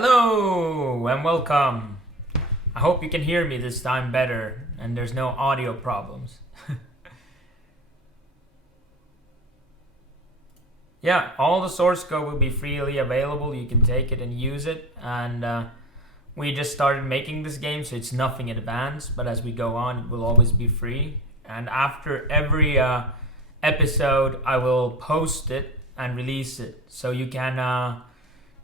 Hello and welcome. I hope you can hear me this time better and there's no audio problems. Yeah, all the source code will be freely available. You can take it and use it. And we just started making this game, so it's nothing advanced. But as we go on, it will always be free. And after every episode, I will post it and release it. So you can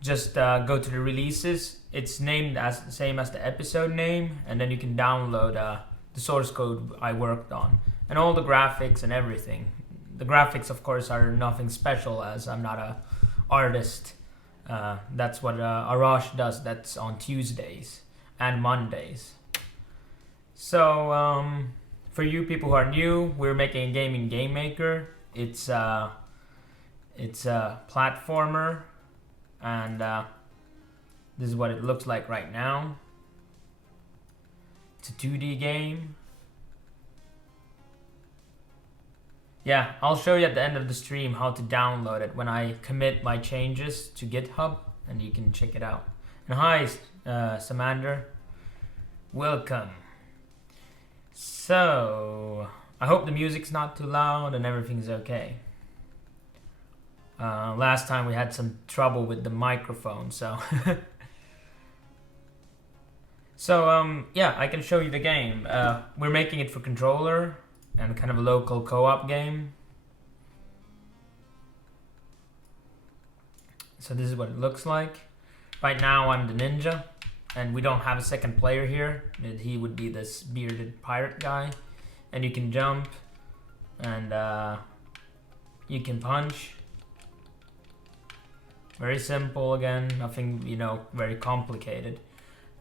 just go to the releases. It's named as the same as the episode name, and then you can download the source code I worked on and all the graphics and everything. The graphics, of course, are nothing special as I'm not a artist. That's what Arash does. That's on Tuesdays and Mondays. So for you people who are new, we're making a game in Game Maker. It's a platformer. And this is what it looks like right now. It's a 2D game. Yeah, I'll show you at the end of the stream how to download it when I commit my changes to GitHub, and you can check it out. And hi, Samander. Welcome. So, I hope the music's not too loud and everything's okay. Last time we had some trouble with the microphone, so yeah, I can show you the game. We're making it for controller and kind of a local co-op game. So this is what it looks like. Right now I'm the ninja, and we don't have a second player here. He would be this bearded pirate guy, and you can jump and you can punch. Very simple again, nothing, very complicated.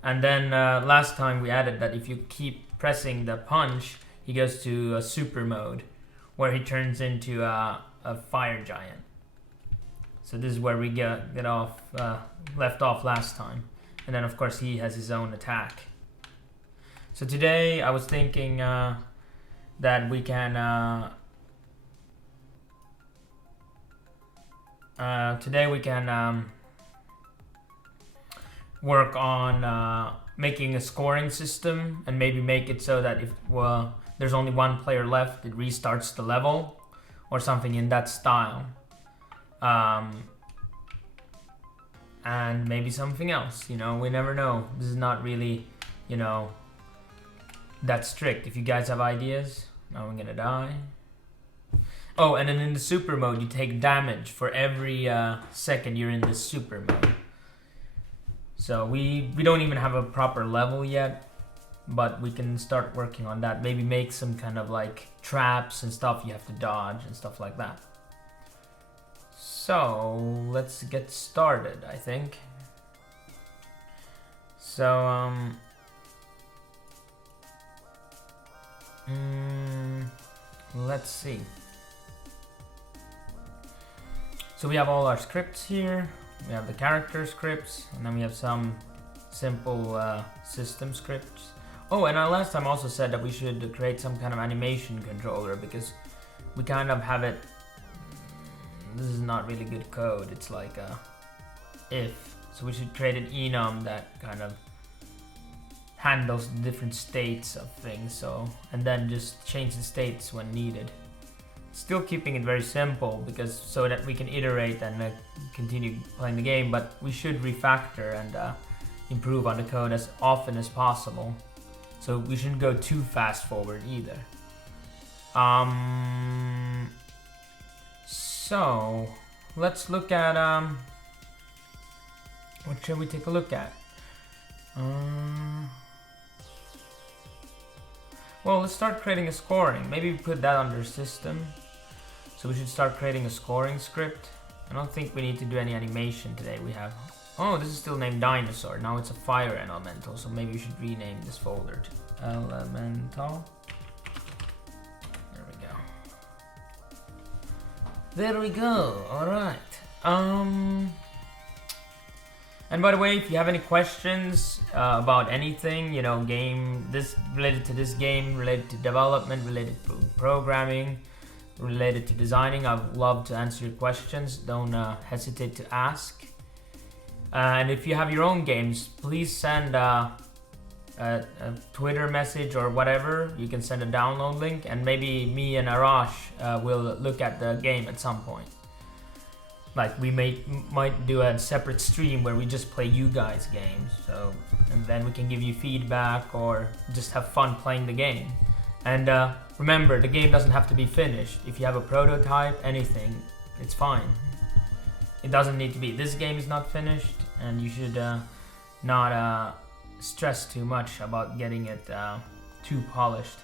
And then last time we added that if you keep pressing the punch, he goes to a super mode, where he turns into a fire giant. So this is where we get off, left off last time. And then of course he has his own attack. So today I was thinking that we can work on making a scoring system, and maybe make it so that if there's only one player left, it restarts the level or something in that style. And maybe something else, we never know. This is not really, that strict. If you guys have ideas, now I'm gonna die. Oh, and then in the super mode, you take damage for every second you're in the super mode. So we don't even have a proper level yet, but we can start working on that. Maybe make some kind of like traps and stuff you have to dodge and stuff like that. So let's get started, I think. So let's see. So we have all our scripts here. We have the character scripts, and then we have some simple system scripts. Oh, and last time also said that we should create some kind of animation controller, because we kind of have it. This is not really good code. It's like a if. So we should create an enum that kind of handles the different states of things. So, and then just change the states when needed. Still keeping it very simple, because so that we can iterate and continue playing the game, but we should refactor and improve on the code as often as possible. So we shouldn't go too fast forward either. So let's look at what should we take a look at? Well, let's start creating a scoring. Maybe we put that under system. So we should start creating a scoring script. I don't think we need to do any animation today. We have, oh, this is still named dinosaur. Now it's a fire elemental, so maybe we should rename this folder to elemental. There we go. There we go, all right. And by the way, if you have any questions about anything, game, this related to this game, related to development, related to programming, related to designing, I would love to answer your questions. Don't hesitate to ask. And if you have your own games, please send a Twitter message or whatever. You can send a download link, and maybe me and Arash will look at the game at some point. Like we might do a separate stream where we just play you guys' games. So, and then we can give you feedback or just have fun playing the game. And remember, the game doesn't have to be finished. If you have a prototype, anything, it's fine. It doesn't need to be. This game is not finished, and you should not stress too much about getting it too polished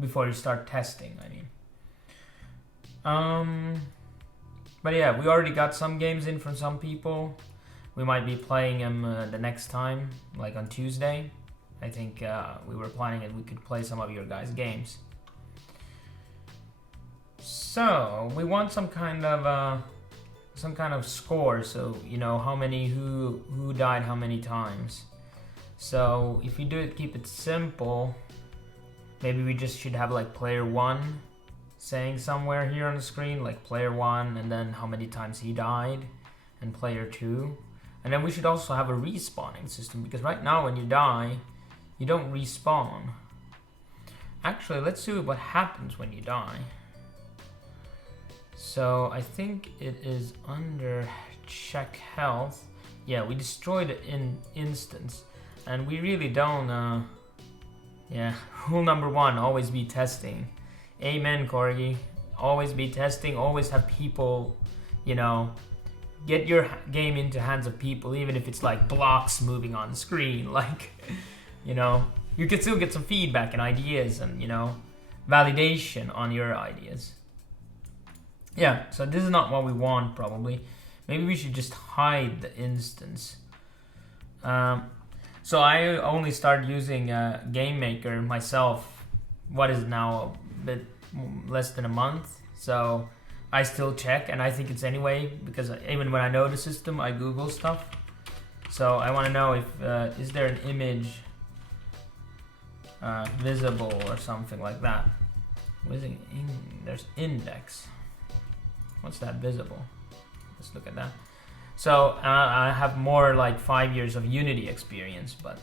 before you start testing, I mean. But yeah, we already got some games in from some people. We might be playing them the next time, like on Tuesday. I think we were planning it. We could play some of your guys' games. So we want some kind of score, so you know how many who died how many times. So if you do it, keep it simple. Maybe we just should have like player 1 saying somewhere here on the screen, like player 1, and then how many times he died, and player 2. And then we should also have a respawning system, because right now when you die, you don't respawn. Actually, let's see what happens when you die. So I think it is under check health. Yeah, we destroyed it in instance, and we really don't. Yeah, rule number 1: always be testing. Amen, Corgi. Always be testing. Always have people, you know, get your game into hands of people, even if it's like blocks moving on the screen. Like, you know, you can still get some feedback and ideas, and you know, validation on your ideas. Yeah, so this is not what we want, probably. Maybe we should just hide the instance. So I only started using Game Maker myself. What is it now? A bit less than a month. So I still check, and I think it's anyway, because even when I know the system, I Google stuff. So I want to know if is there an image visible or something like that. There's index. What's that visible? Let's look at that. So I have more like 5 years of Unity experience, but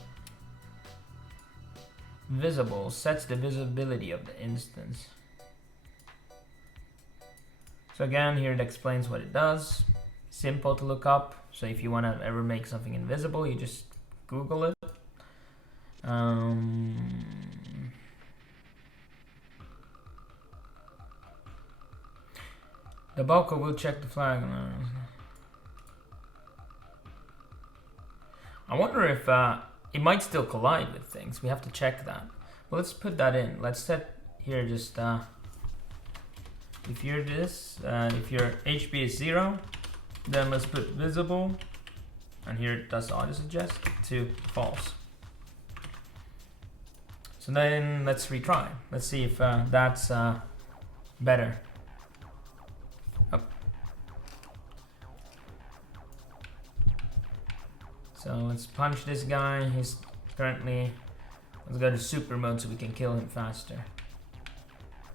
visible sets the visibility of the instance. So again, here it explains what it does. Simple to look up. So if you want to ever make something invisible, you just Google it. The Balco will check the flag. I wonder if it might still collide with things. We have to check that. Well, let's put that in. Let's set here just if you're this, if your HP is 0, then let's put visible, and here it does auto suggest to false. So then let's retry. Let's see if that's better. So let's punch this guy. He's currently, let's go to super mode so we can kill him faster.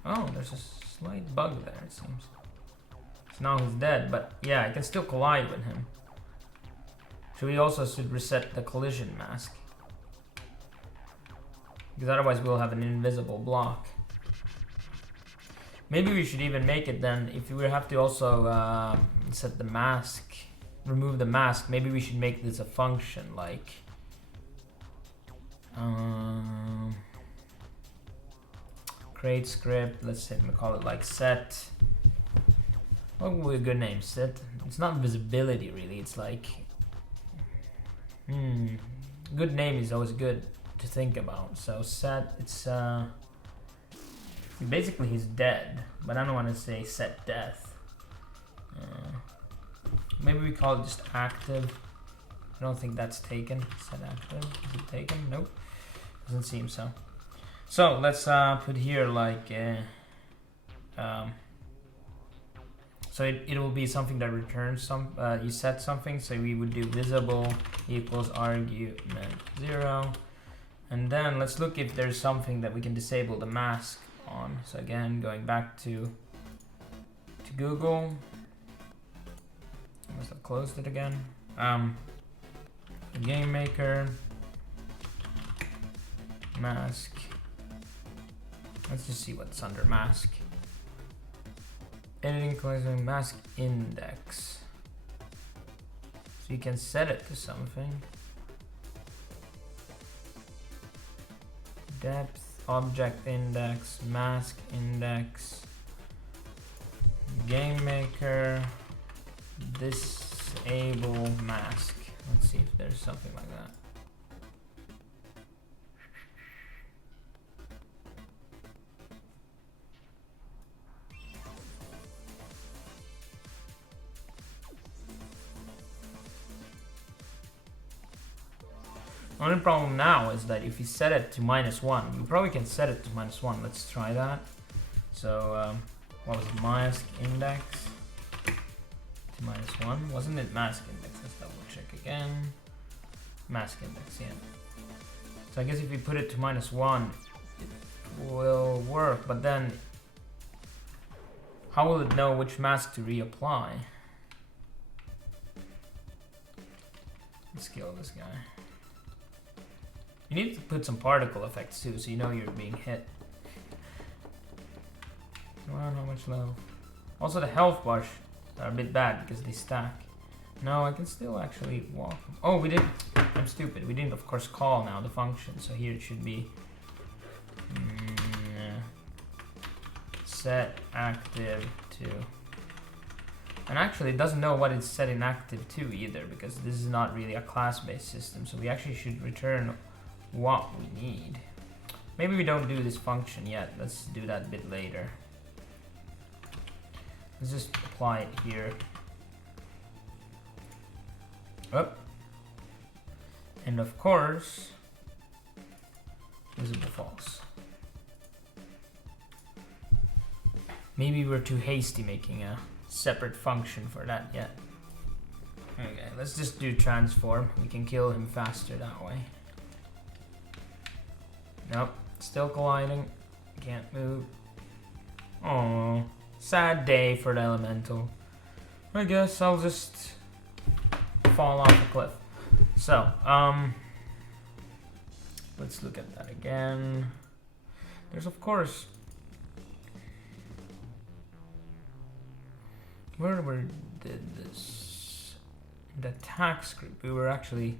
Oh, there's a slight bug there, it seems. So now he's dead, but yeah, I can still collide with him. So we also should reset the collision mask, because otherwise we'll have an invisible block. Maybe we should even make it then, if we have to also set the mask, remove the mask, maybe we should make this a function, like create script. Let's say we call it like set. What would be a good name? Set. It's not visibility really. It's like good name is always good to think about. So set. It's basically he's dead, but I don't want to say set death. Maybe we call it just active. I don't think that's taken. Set active. Is it taken? Nope. Doesn't seem so. So let's put here like so it will be something that returns some you set something, so we would do visible equals argument 0, and then let's look if there's something that we can disable the mask on. So again, going back to Google. I must have closed it again. game maker, mask. Let's just see what's under mask. Editing collision mask index. So you can set it to something. Depth, object index, mask index, game maker, disable mask. Let's see if there's something like that. Only problem now is that if you set it to -1, you probably can set it to -1. Let's try that. So, what was it? Mask index to -1? Wasn't it mask index? Let's double check again. Mask index, yeah. So I guess if you put it to -1, it will work, but then how will it know which mask to reapply? Let's kill this guy. You need to put some particle effects too, so you know you're being hit. Wow, how much love. Also the health bars are a bit bad because they stack. No, I can still actually walk. Oh, we didn't. I'm stupid. We didn't, of course, call now the function. So here it should be set active to. And actually, it doesn't know what it's setting active to either, because this is not really a class-based system. So we actually should return what we need. Maybe we don't do this function yet. Let's do that a bit later. Let's just apply it here. Oh. And of course, visible false. Maybe we're too hasty making a separate function for that yet. Okay, let's just do transform. We can kill him faster that way. Nope, still colliding. Can't move. Oh, sad day for the elemental. I guess I'll just fall off the cliff. So, let's look at that again. There's of course, where we did this? The attack script. We were actually.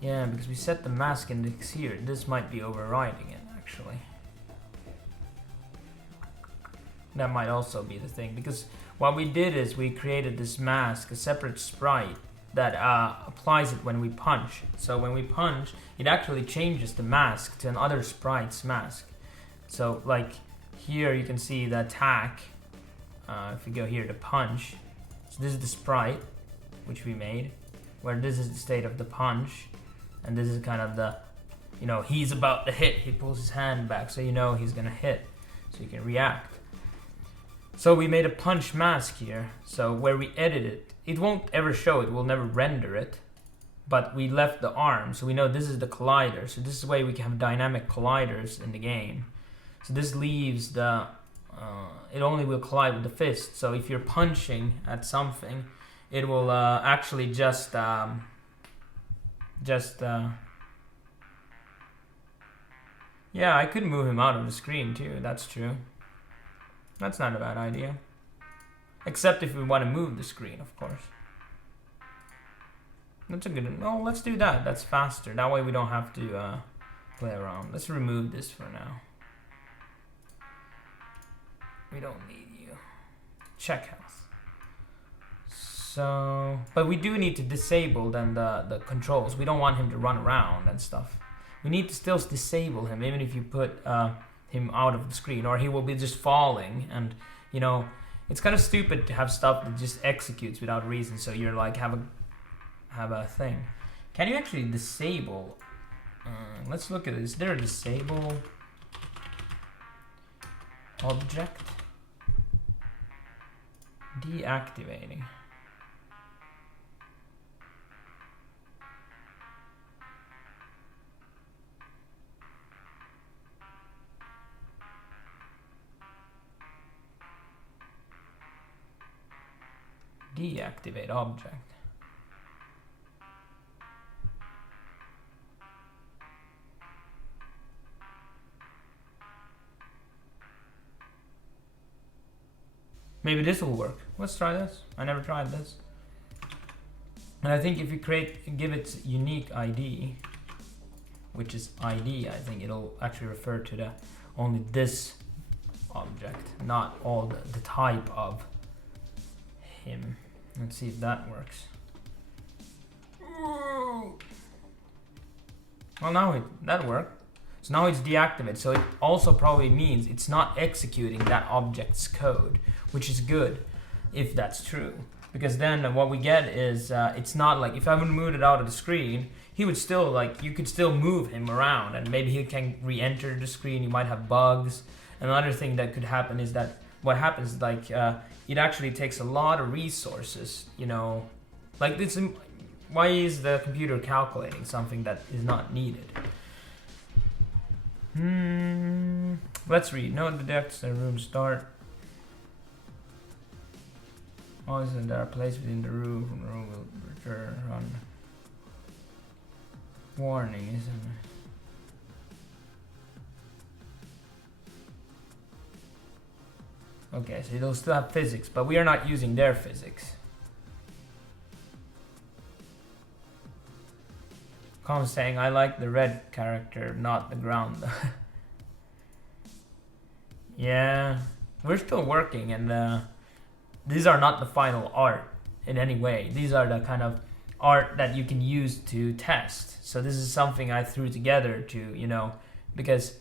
Yeah, because we set the mask index here. This might be overriding it, actually. That might also be the thing, because what we did is we created this mask, a separate sprite, that applies it when we punch. So when we punch, it actually changes the mask to another sprite's mask. So like here you can see the attack. If you go here to punch, so this is the sprite, which we made, where this is the state of the punch. And this is kind of the, you know, he's about to hit. He pulls his hand back, so you know he's gonna hit. So you can react. So we made a punch mask here. So where we edit it, it won't ever show it. We'll never render it. But we left the arm, so we know this is the collider. So this is the way we can have dynamic colliders in the game. So this leaves the, it only will collide with the fist. So if you're punching at something, it will actually just yeah, I could move him out of the screen too, that's true. That's not a bad idea. Except if we want to move the screen, of course. That's a good, no, let's do that, that's faster. That way we don't have to play around. Let's remove this for now. We don't need you. Check health. So, but we do need to disable then the controls. We don't want him to run around and stuff. We need to still disable him, even if you put him out of the screen, or he will be just falling. And you know, it's kind of stupid to have stuff that just executes without reason. So you're like have a thing. Can you actually disable? Let's look at this. Is there a disable object? Deactivating. Deactivate object. Maybe this will work. Let's try this. I never tried this. And I think if you give it unique ID, which is ID, I think it'll actually refer to the only this object, not all the type of him. Let's see if that works. Well, now that worked. So now it's deactivated. So it also probably means it's not executing that object's code, which is good if that's true. Because then what we get is it's not like if I would move it out of the screen, he would still like you could still move him around and maybe he can re-enter the screen. You might have bugs. Another thing that could happen is that what happens like it actually takes a lot of resources. You know, like this. Why is the computer calculating something that is not needed? Let's read. Note the depths and room start. Always there are places within the roof and the room will return on warning, isn't it? Okay, so it'll still have physics, but we are not using their physics. Com's saying, I like the red character, not the ground. Yeah, we're still working, and these are not the final art in any way. These are the kind of art that you can use to test. So this is something I threw together to, you know, because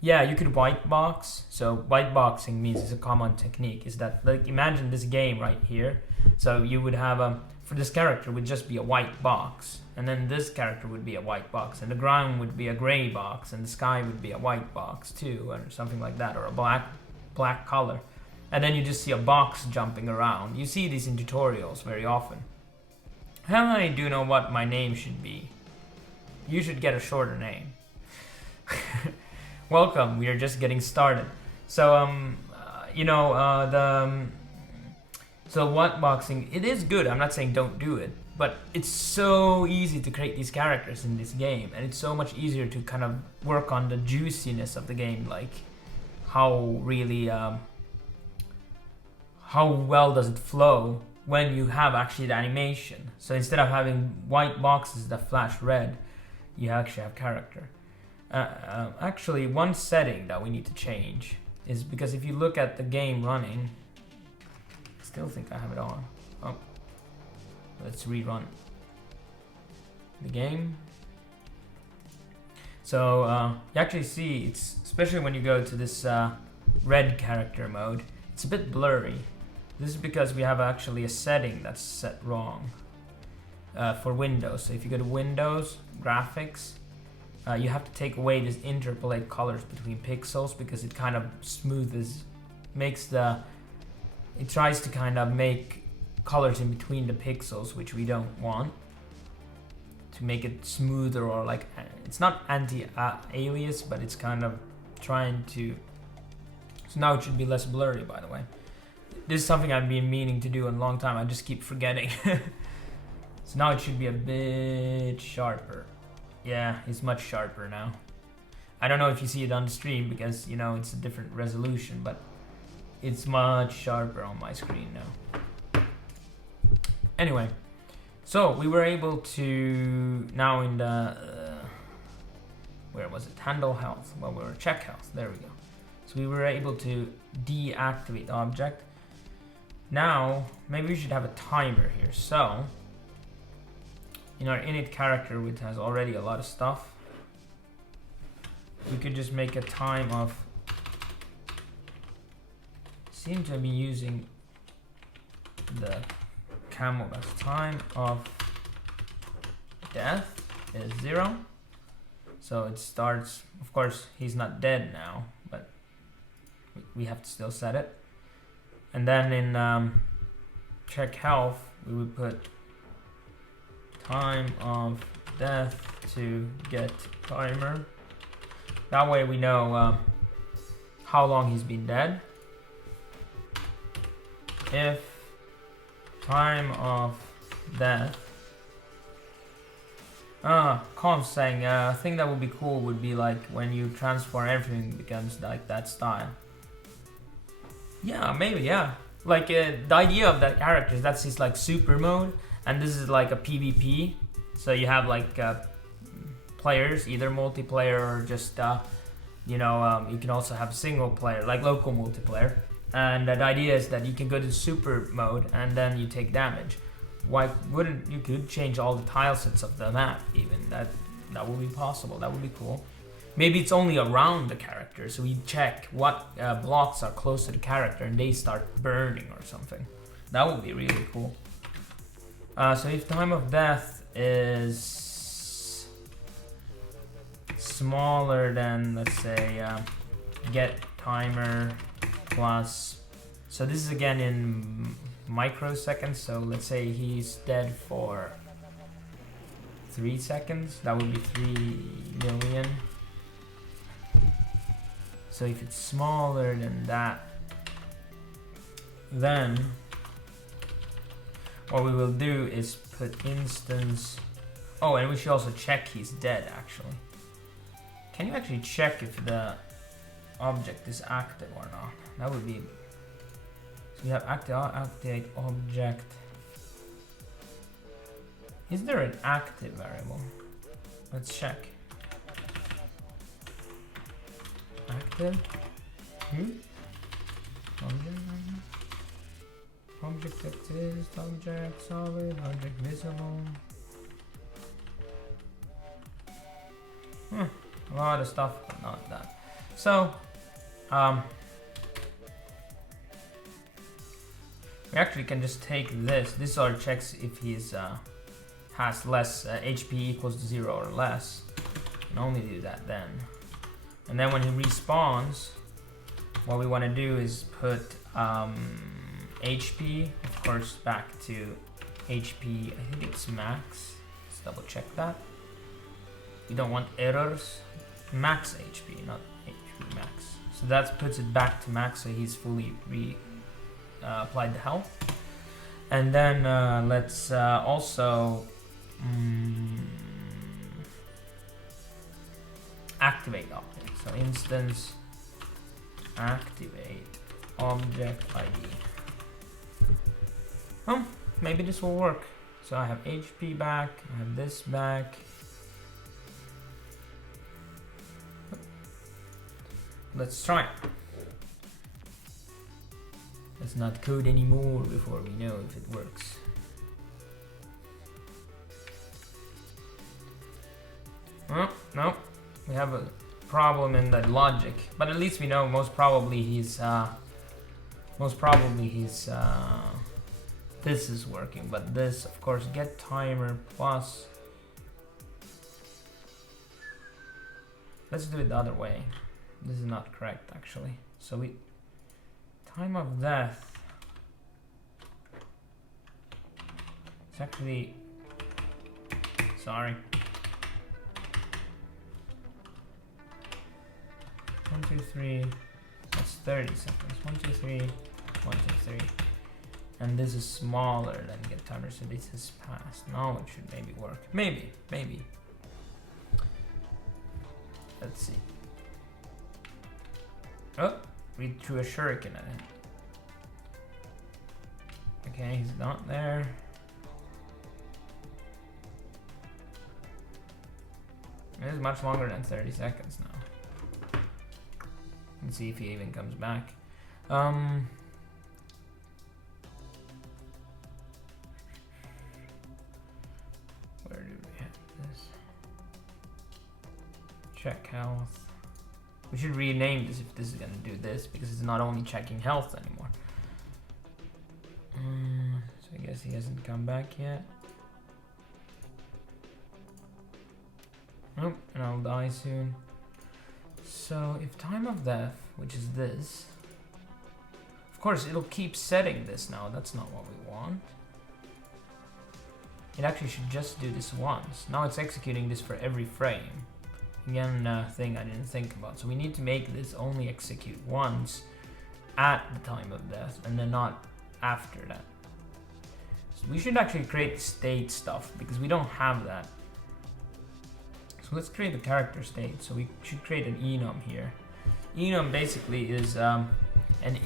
yeah, you could white box. So white boxing means it's a common technique. Is that like imagine this game right here. So you would have for this character would just be a white box, and then this character would be a white box, and the ground would be a gray box, and the sky would be a white box too, or something like that, or a black color. And then you just see a box jumping around. You see these in tutorials very often. How many do know what my name should be? You should get a shorter name. Welcome, we are just getting started. So, so what boxing, it is good, I'm not saying don't do it, but it's so easy to create these characters in this game, and it's so much easier to kind of work on the juiciness of the game, like how really, how well does it flow when you have actually the animation. So instead of having white boxes that flash red, you actually have character. Actually, one setting that we need to change is because if you look at the game running, I still think I have it on. Oh, let's rerun the game. So you actually see it's, especially when you go to this red character mode, it's a bit blurry. This is because we have actually a setting that's set wrong for Windows. So if you go to Windows, Graphics, you have to take away this interpolate colors between pixels because it kind of it tries to kind of make colors in between the pixels, which we don't want, to make it smoother, or like, it's not anti-alias, but it's kind of trying to, so now it should be less blurry, by the way. This is something I've been meaning to do in a long time, I just keep forgetting. So now it should be a bit sharper. Yeah, it's much sharper now. I don't know if you see it on the stream because, you know, it's a different resolution, but it's much sharper on my screen now. Anyway, so we were able to, now in the, where was it? Handle health. Well, we were check health. There we go. So we were able to deactivate the object. Now, maybe we should have a timer here. So, in our init character, which has already a lot of stuff, we could just make a time of, seem to be using the camel as time of death is 0. So it starts, of course, he's not dead now, but we have to still set it. And then in check health, we would put time of death to get timer. That way we know how long he's been dead. If time of death, Com's saying a thing that would be cool would be like when you transform, everything becomes like that style. Yeah, maybe, yeah. like the idea of that character is that's his like super mode, and this is like a PvP. So you have like players, either multiplayer or just you can also have single player, like local multiplayer. And the idea is that you can go to super mode and then you take damage. Why wouldn't you could change all the tile sets of the map even? That would be possible. That would be cool. Maybe it's only around the character, so we check what blocks are close to the character and they start burning or something. That would be really cool. So if time of death is smaller than, let's say, get timer plus, so this is again in microseconds, so let's say he's dead for 3 seconds, that would be 3 million. So if it's smaller than that, then what we will do is put instance. Oh, and we should also check he's dead actually. Can you actually check if the object is active or not? That would be, so we have activate object. Is there an active variable? Let's check. Active. Object exist, object solid, object visible. A lot of stuff, but not that. So, we actually can just take this. This sort of checks if he's has less HP equals to 0 or less. You can only do that then. And then when he respawns, what we want to do is put HP, of course, back to HP. I think it's max. Let's double check that. We don't want errors. Max HP, not HP max. So that puts it back to max, so he's fully applied the health. And then let's also activate object. So instance activate object ID. Oh, maybe this will work. So I have HP back, I have this back. Let's try it. Let's not code anymore before we know if it works. Oh, no, we have a problem in the logic, but at least we know most probably he's this is working, but this, of course, get timer plus. Let's do it the other way. This is not correct actually. So we time of death. It's actually, sorry. 1, 2, 3. That's 30 seconds. 1, 2, 3. 1, 2, 3. And this is smaller than get timer, so this is passed. Now it should maybe work. Maybe. Let's see. Oh, we threw a shuriken at him. Okay, he's not there. It is much longer than 30 seconds now. Let's see if he even comes back. Where do we have this? Check health. We should rename this if this is gonna do this, because it's not only checking health anymore. So I guess he hasn't come back yet. Nope, and I'll die soon. So if time of death, which is this, of course it'll keep setting this now. That's not what we want. It actually should just do this once. Now it's executing this for every frame. Again, thing I didn't think about. So we need to make this only execute once at the time of death and then not after that. So we should actually create state stuff because we don't have that. So let's create a character state. So we should create an enum here. enum basically is an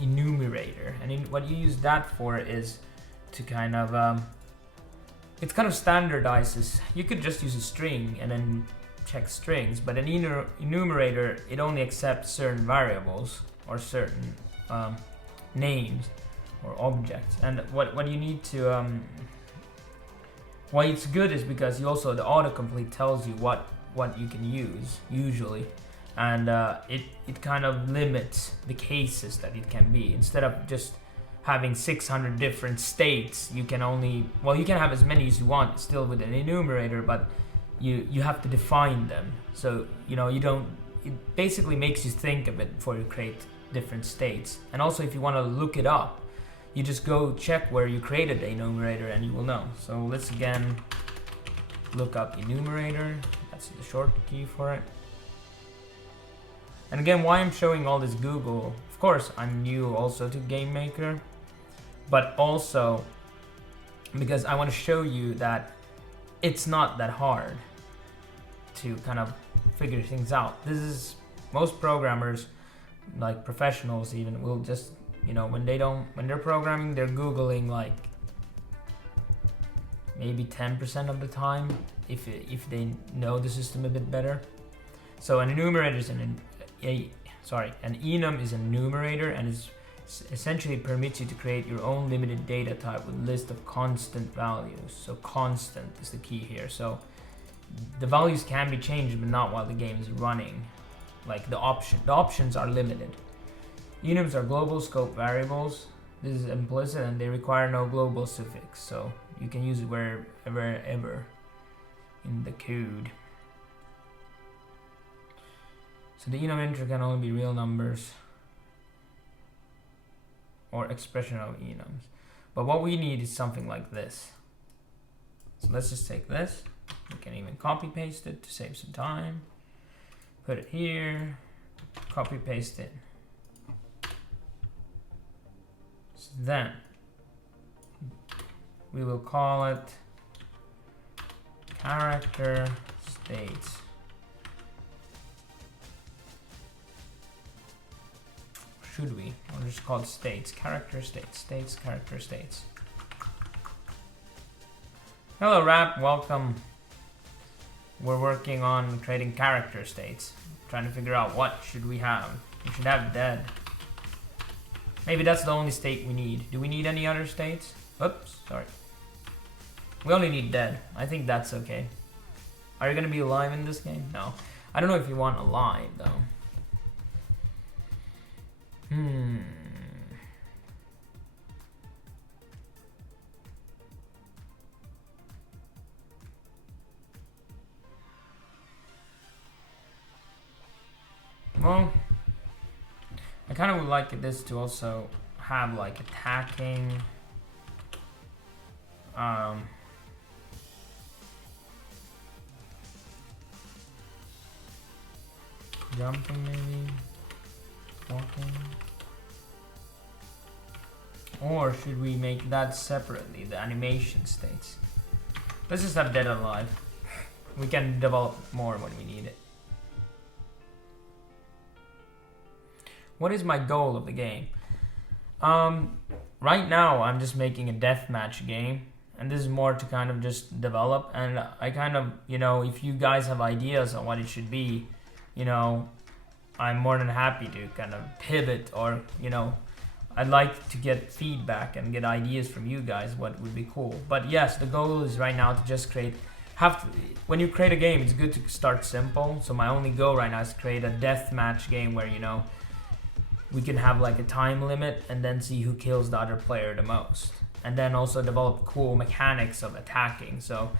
enumerator, and what you use that for is to kind of it kind of standardizes. You could just use a string and then check strings, but an enumerator, it only accepts certain variables or certain names or objects. And what you need to why it's good is because you also, the autocomplete tells you what you can use usually, and it kind of limits the cases that it can be. Instead of just having 600 different states, you can only, well, you can have as many as you want still with an enumerator, but you have to define them. So you know, you don't, it basically makes you think of it before you create different states. And also, if you want to look it up, you just go check where you created the enumerator and you will know. So let's again look up enumerator. That's the short key for it. And again, why I'm showing all this Google, of course I'm new also to Game Maker, but also because I want to show you that it's not that hard to kind of figure things out. This is, most programmers, like professionals even, will just, you know, when they're programming, they're Googling like maybe 10% of the time if they know the system a bit better. So an enumerator is an enum is an enumerator, and is essentially permits you to create your own limited data type with a list of constant values. So constant is the key here. So the values can be changed, but not while the game is running. Like the options are limited. Enums are global scope variables. This is implicit and they require no global suffix, so you can use it wherever in the code. So the enum integer can only be real numbers or expression of enums. But what we need is something like this. So let's just take this. We can even copy paste it to save some time. Put it here, copy paste it. So then we will call it character states. Should we? Or just call it states, character states, states, character states. Hello Rap, welcome. We're working on creating character states. Trying to figure out what should we have. We should have dead. Maybe that's the only state we need. Do we need any other states? Oops, sorry. We only need dead. I think that's okay. Are you gonna be alive in this game? No. I don't know if you want alive though. Well, I kind of would like this to also have like attacking, jumping maybe, walking. Or should we make that separately, the animation states? Let's just have dead and alive. We can develop more when we need it. What is my goal of the game? Right now I'm just making a deathmatch game, and this is more to kind of just develop, and I kind of, you know, if you guys have ideas on what it should be, you know, I'm more than happy to kind of pivot, or, you know, I'd like to get feedback and get ideas from you guys what would be cool. But yes, the goal is right now to just create, when you create a game, it's good to start simple. So my only goal right now is to create a deathmatch game where, you know, we can have like a time limit and then see who kills the other player the most. And then also develop cool mechanics of attacking. So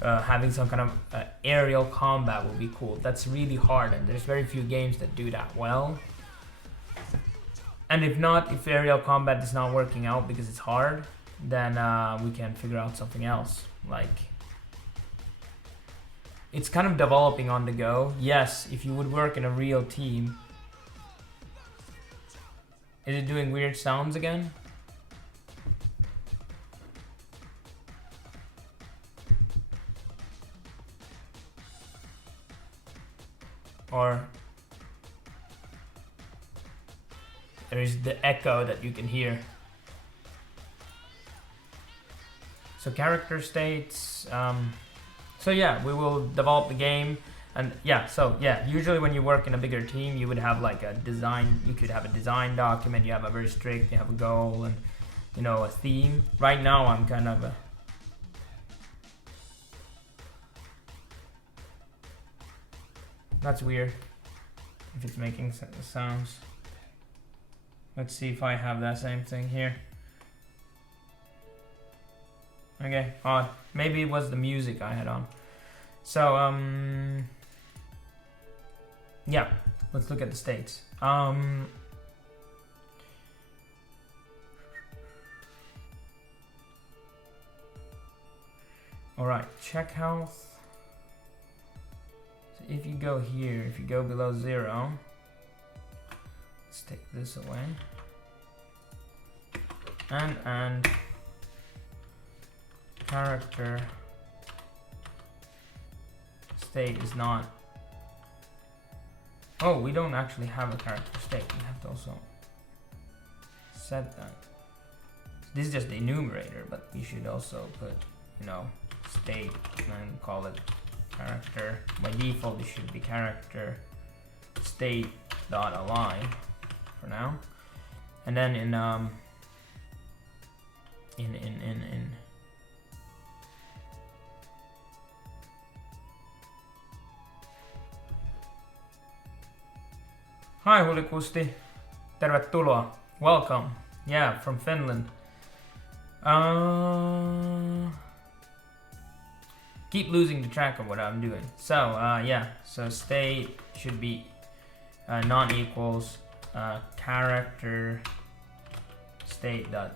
having some kind of aerial combat would be cool. That's really hard, and there's very few games that do that well. And if not, if aerial combat is not working out because it's hard, then we can figure out something else. Like, it's kind of developing on the go. Yes, if you would work in a real team. Is it doing weird sounds again? Or there is the echo that you can hear. So character states. So yeah, we will develop the game, and yeah. So yeah, usually when you work in a bigger team, you would have like a design. You could have a design document. You have a very strict. You have a goal and you know a theme. Right now, I'm kind of. That's weird. If it's making sounds. Let's see if I have that same thing here. Okay, odd. Maybe it was the music I had on. So, yeah, let's look at the states. Alright, check health. So if you go here, if you go below 0, let's take this away. And character state is not. Oh, we don't actually have a character state. We have to also set that. This is just the enumerator, but you should also put, you know, state and call it character. By default, it should be character state dot align for now, and then in Hi Hulikusti, tervetuloa, welcome, yeah, from Finland. Keep losing the track of what I'm doing. So yeah, so state should be non-equals character state dot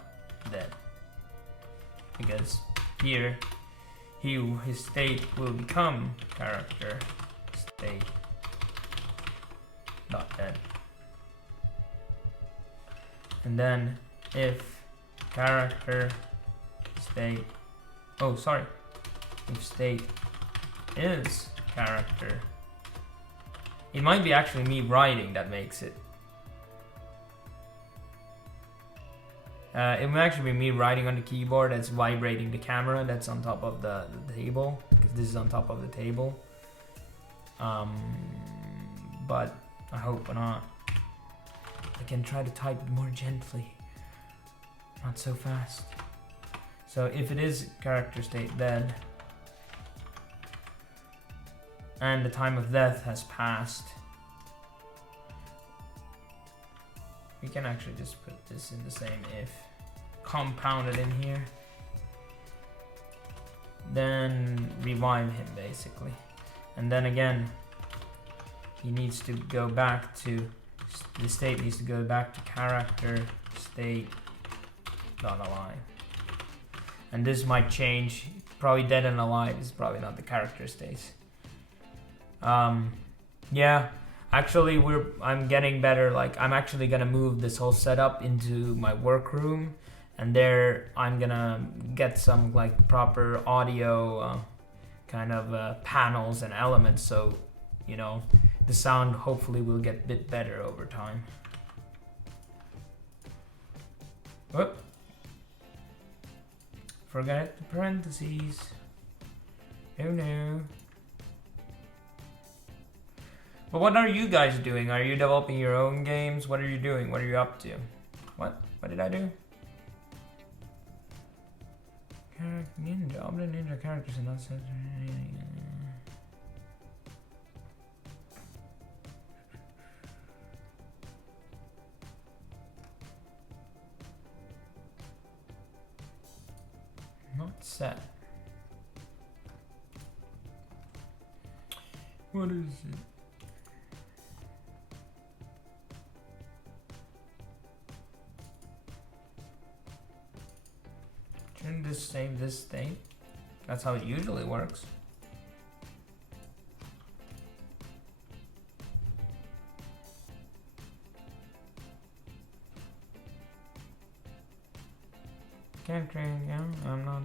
dead, because here his state will become character state dot dead, and then if character state, oh sorry, if state is character, it might be actually me writing that makes it. It might actually be me writing on the keyboard that's vibrating the camera that's on top of the table, because this is on top of the table. But I hope not. I can try to type more gently, not so fast. So if it is character state dead, and the time of death has passed, we can actually just put this in the same if, compound it in here, then revive him basically. And then again, he needs to go back to, the state needs to go back to character state dot align. And this might change, probably dead and alive is probably not the character states. Yeah, actually I'm getting better. Like I'm actually gonna move this whole setup into my workroom, and there I'm gonna get some like proper audio kind of panels and elements, so you know the sound hopefully will get a bit better over time. Whoop. Forget the parentheses. Oh no. But what are you guys doing? Are you developing your own games? What are you doing? What are you up to? What? What did I do? Ninja. All the ninja characters are not set. Not set. What is it? Shouldn't this save this state? That's how it usually works. Can't create, yeah, I'm not.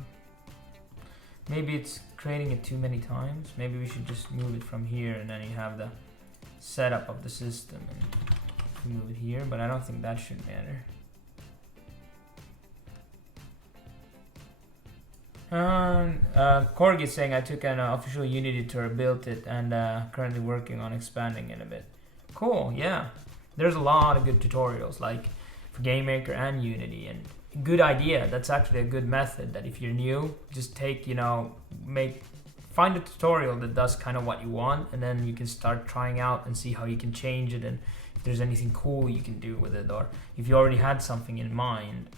Maybe it's creating it too many times. Maybe we should just move it from here and then you have the setup of the system. And we move it here, but I don't think that should matter. Korg is saying I took an official Unity tour, built it, and currently working on expanding it a bit. Cool, yeah. There's a lot of good tutorials, like for GameMaker and Unity, and good idea. That's actually a good method. That if you're new, just take, find a tutorial that does kind of what you want, and then you can start trying out and see how you can change it, and if there's anything cool you can do with it, or if you already had something in mind.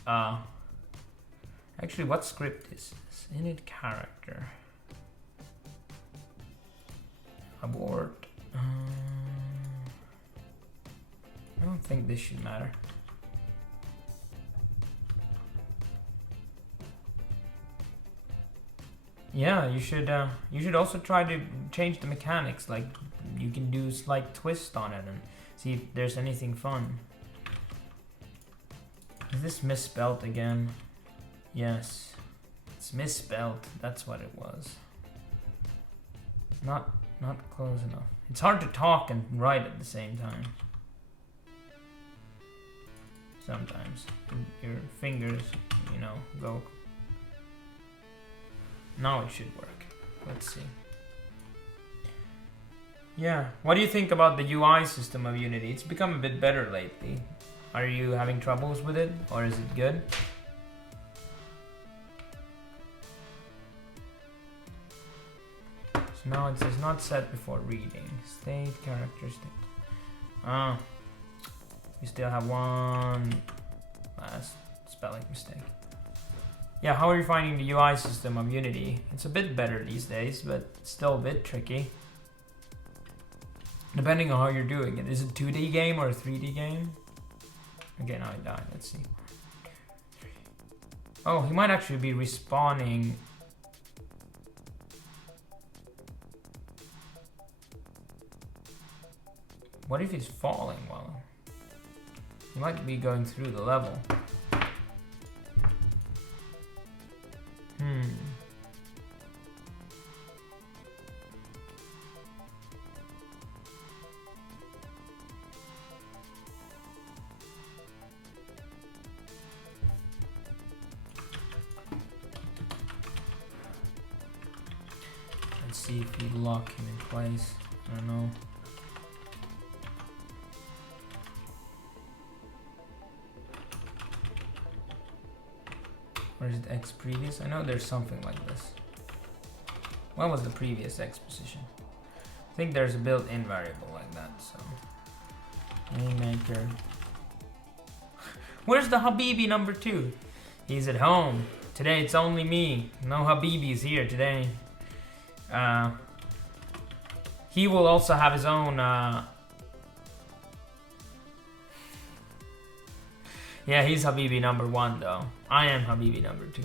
Actually, what script is this? Init character. Abort. I don't think this should matter. Yeah, you should also try to change the mechanics. Like, you can do a slight twist on it and see if there's anything fun. Is this misspelled again? Yes, it's misspelled. That's what it was. Not close enough. It's hard to talk and write at the same time. Sometimes your fingers, go. Now it should work. Let's see. Yeah, what do you think about the UI system of Unity? It's become a bit better lately. Are you having troubles with it, or is it good? So now it says not set before reading. State, character, state. We still have one last spelling mistake. Yeah, how are you finding the UI system of Unity? It's a bit better these days, but still a bit tricky. Depending on how you're doing it. Is it a 2D game or a 3D game? Okay, now it died. Let's see. Oh, he might actually be respawning. What if he's falling? Well, he might be going through the level. Let's see if we lock him in place. I don't know. Or is it X previous? I know there's something like this. What was the previous X position? I think there's a built-in variable like that, so. GameMaker. Where's the Habibi number 2? He's at home. Today it's only me. No Habibis here today. He will also have his own yeah, he's Habibi number 1 though. I am Habibi number 2.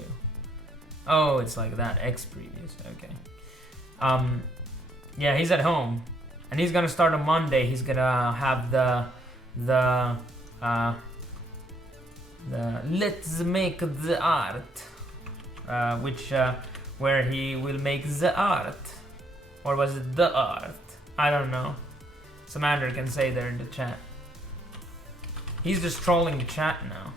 Oh, it's like that. X previous. Okay. Yeah, he's at home, and he's gonna start on Monday. He's gonna have the let's make the art, where he will make the art, or was it the art? I don't know. Samantha can say there in the chat. He's just trolling the chat now.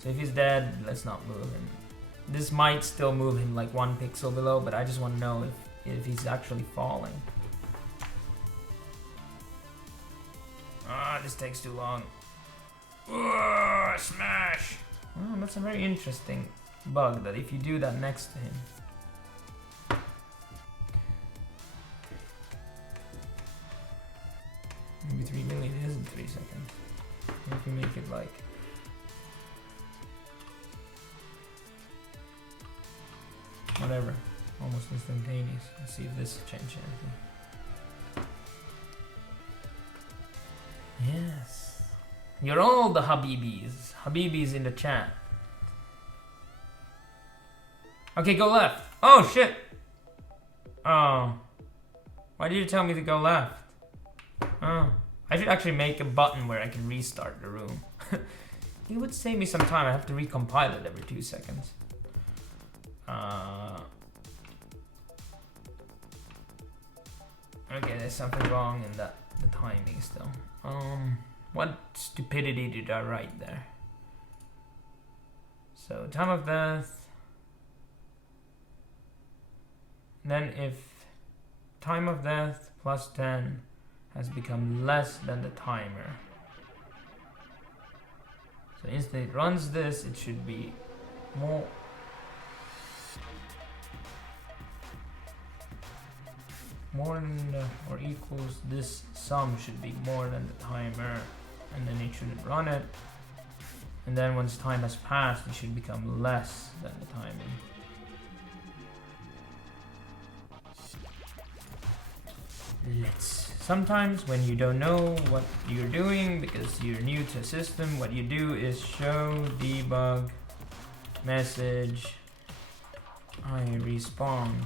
So if he's dead, let's not move him. This might still move him like 1 pixel below, but I just want to know if he's actually falling. Ah, this takes too long. Smash! Oh, that's a very interesting bug, that if you do that next to him. Maybe 3 million isn't 3 seconds. If you make it like... whatever. Almost instantaneous. Let's see if this changes anything. Yes. You're all the Habibis. Habibis in the chat. Okay, go left. Oh, shit. Oh. Why did you tell me to go left? Oh. I should actually make a button where I can restart the room. It would save me some time. I have to recompile it every 2 seconds. Okay, there's something wrong in the timing still. What stupidity did I write there? So time of death. Then if time of death plus 10 has become less than the timer. So instead it runs this, it should be more than or equals this sum should be more than the timer, and then it shouldn't run it. And then once time has passed, it should become less than the timing. Sometimes when you don't know what you're doing because you're new to a system, what you do is show debug message I respawned.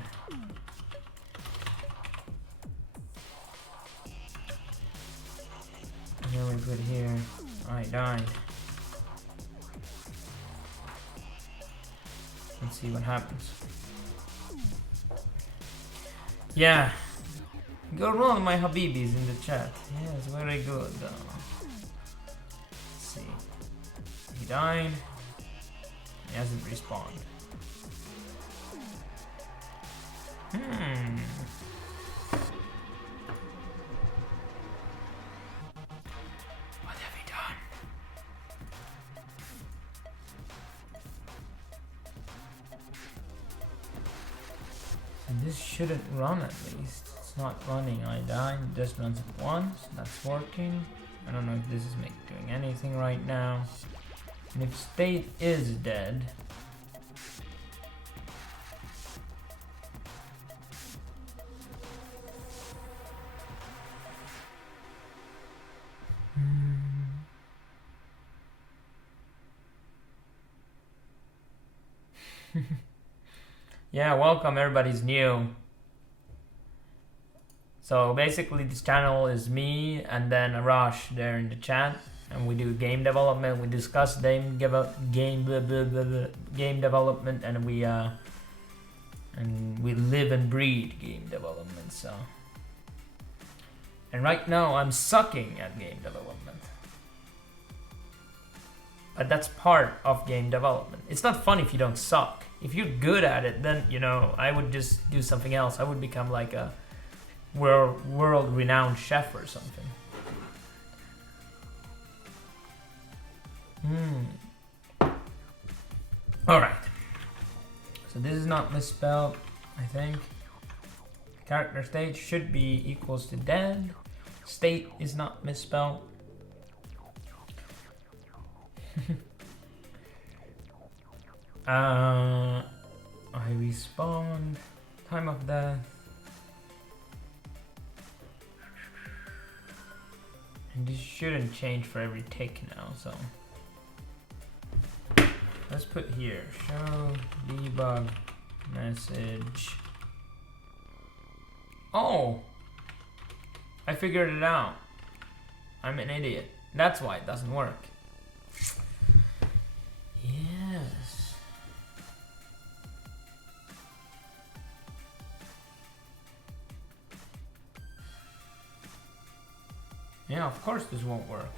And then we put here I died. Let's see what happens. Yeah. Go roll my Habibis in the chat. Yes, very good. Let's see. He died. He hasn't respawned. What have we done? And this shouldn't run at least. It's not running. I died. It just runs it once. That's working. I don't know if this is doing anything right now. And if state is dead, yeah, welcome, everybody's new. So basically this channel is me and then Arash there in the chat, and we do game development, we discuss game development, and we live and breed game development. So, and right now I'm sucking at game development. But that's part of game development. It's not fun if you don't suck. If you're good at it, then, you know, I would just do something else. I would become like a world-renowned chef or something. Alright. So this is not misspelled, I think. Character state should be equals to dead. State is not misspelled. I respawned. Time of death. And this shouldn't change for every tick now, so let's put here show debug message. Oh, I figured it out. I'm an idiot. That's why it doesn't work. Yes. Yeah, of course this won't work.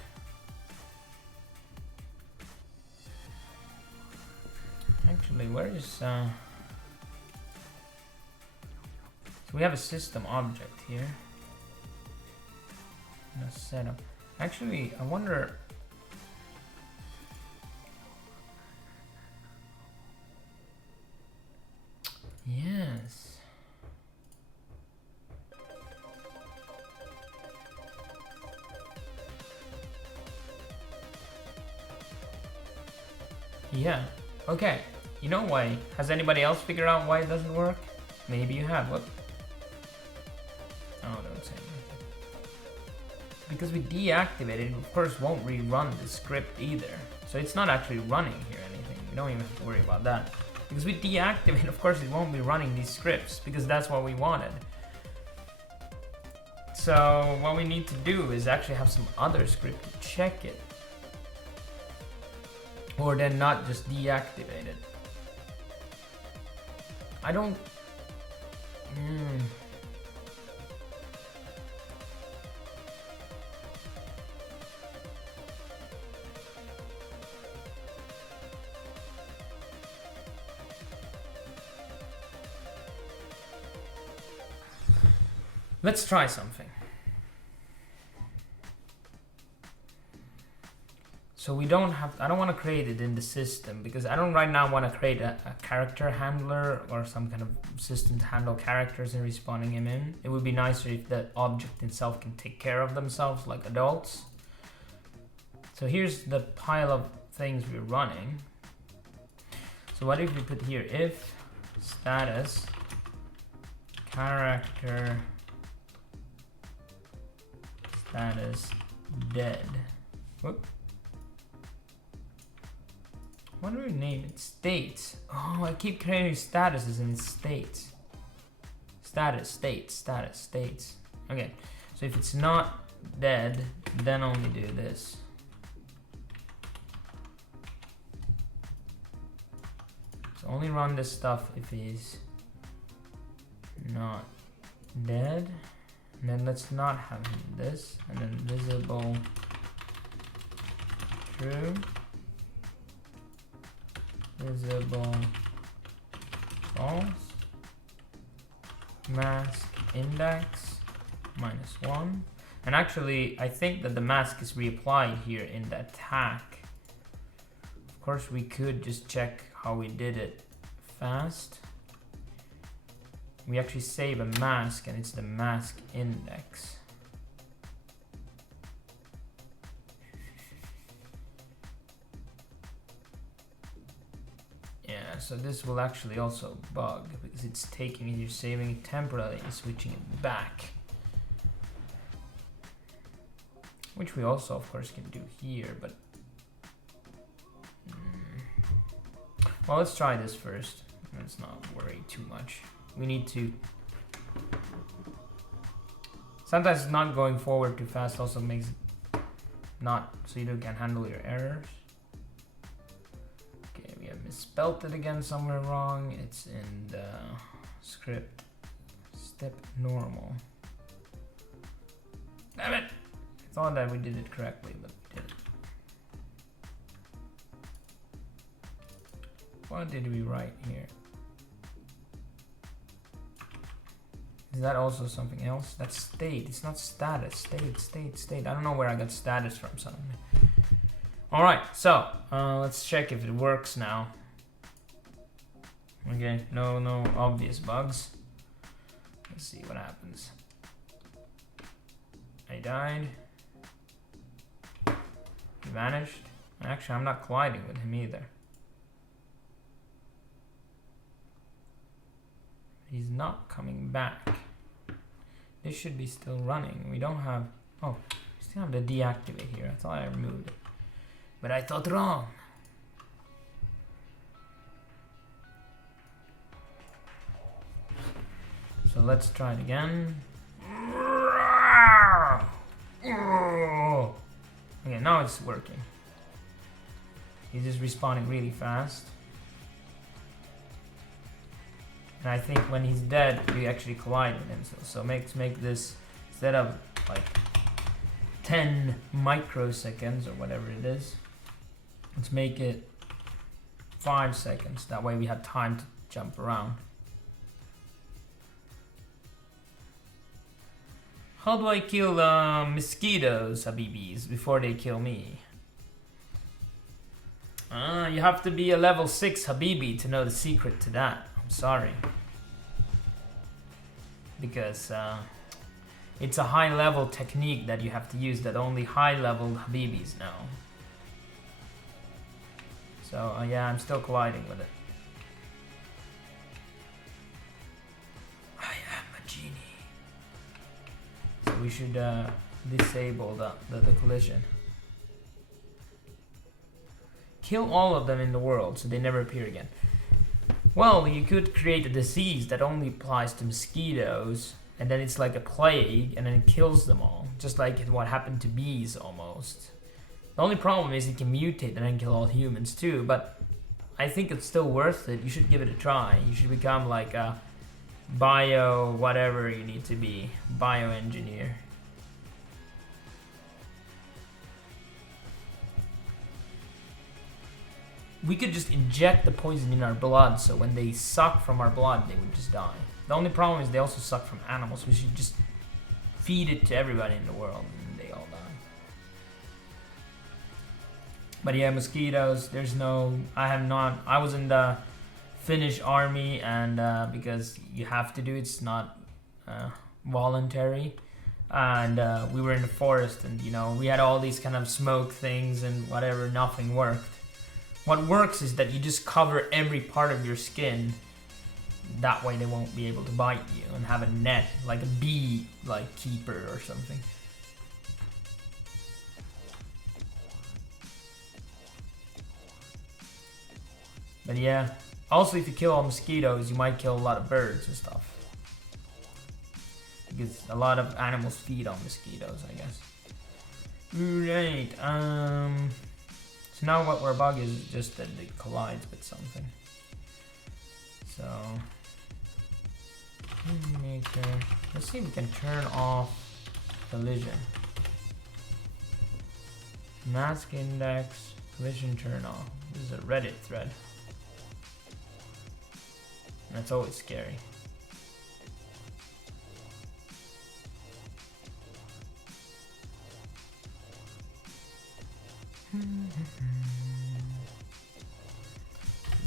Actually, where is so we have a system object here. Let's set up. Actually, I wonder. Yes. Yeah. Okay. You know why? Has anybody else figured out why it doesn't work? Maybe you have. What? Oh, don't say anything. Because we deactivated it, of course, won't rerun the script either. So it's not actually running here or anything. We don't even have to worry about that. Because we deactivate, of course, it won't be running these scripts because that's what we wanted. So what we need to do is actually have some other script to check it. Or then not just deactivate it. I don't... Let's try something. So we don't have, I don't want to create it in the system because I don't right now want to create a character handler or some kind of system to handle characters and respawning him in. It would be nicer if the object itself can take care of themselves like adults. So here's the pile of things we're running. So what if we put here if status character status dead. Whoop. What do we name it? States. Oh, I keep creating statuses and it's states. Status, states, status, states. Okay, so if it's not dead, then only do this. So only run this stuff if he's not dead. And then let's not have this. And then visible true. Visible false. Mask index -1. And actually, I think that the mask is reapplied here in the attack. Of course, we could just check how we did it fast. We actually save a mask and it's the mask index. Yeah, so this will actually also bug because it's taking it, you're saving it temporarily and switching it back. Which we also, of course, can do here, but well, let's try this first. Let's not worry too much. We need to. Sometimes not going forward too fast also makes it not so you can handle your errors. Okay, we have misspelled it again somewhere wrong. It's in the script step normal. Damn it! I thought that we did it correctly, but we didn't. What did we write here? Is that also something else? That's state. It's not status. State, state, state. I don't know where I got status from suddenly. Alright, so let's check if it works now. Okay, no obvious bugs. Let's see what happens. I died. He vanished. Actually, I'm not colliding with him either. He's not coming back. This should be still running. We don't have, oh, we still have the deactivate here. I thought I removed it, but I thought wrong. So let's try it again. Okay, now it's working. He's just respawning really fast. And I think when he's dead, we actually collide with him. So make this, instead of like 10 microseconds or whatever it is, let's make it 5 seconds. That way we have time to jump around. How do I kill mosquitoes, Habibis, before they kill me? You have to be a level 6 Habibi to know the secret to that. I'm sorry. Because it's a high level technique that you have to use that only high level Habibis know. So yeah, I'm still colliding with it. I am a genie. So we should disable the collision. Kill all of them in the world so they never appear again. Well, you could create a disease that only applies to mosquitoes, and then it's like a plague, and then it kills them all. Just like what happened to bees, almost. The only problem is it can mutate and then kill all humans too, but I think it's still worth it. You should give it a try. You should become like a bio whatever you need to be. Bioengineer. We could just inject the poison in our blood, so when they suck from our blood, they would just die. The only problem is they also suck from animals. We should just feed it to everybody in the world, and they all die. But yeah, mosquitoes. There's no. I was in the Finnish army, and because you have to do it's not voluntary. And we were in the forest, and we had all these kind of smoke things and whatever. Nothing worked. What works is that you just cover every part of your skin. That way they won't be able to bite you, and have a net, like a bee, like keeper or something. But yeah, also if you kill all mosquitoes, you might kill a lot of birds and stuff. Because a lot of animals feed on mosquitoes, I guess. Right, so now what we're bugging is just that it collides with something. So, let's see if we can turn off collision. Mask index, collision turn off. This is a Reddit thread. That's always scary.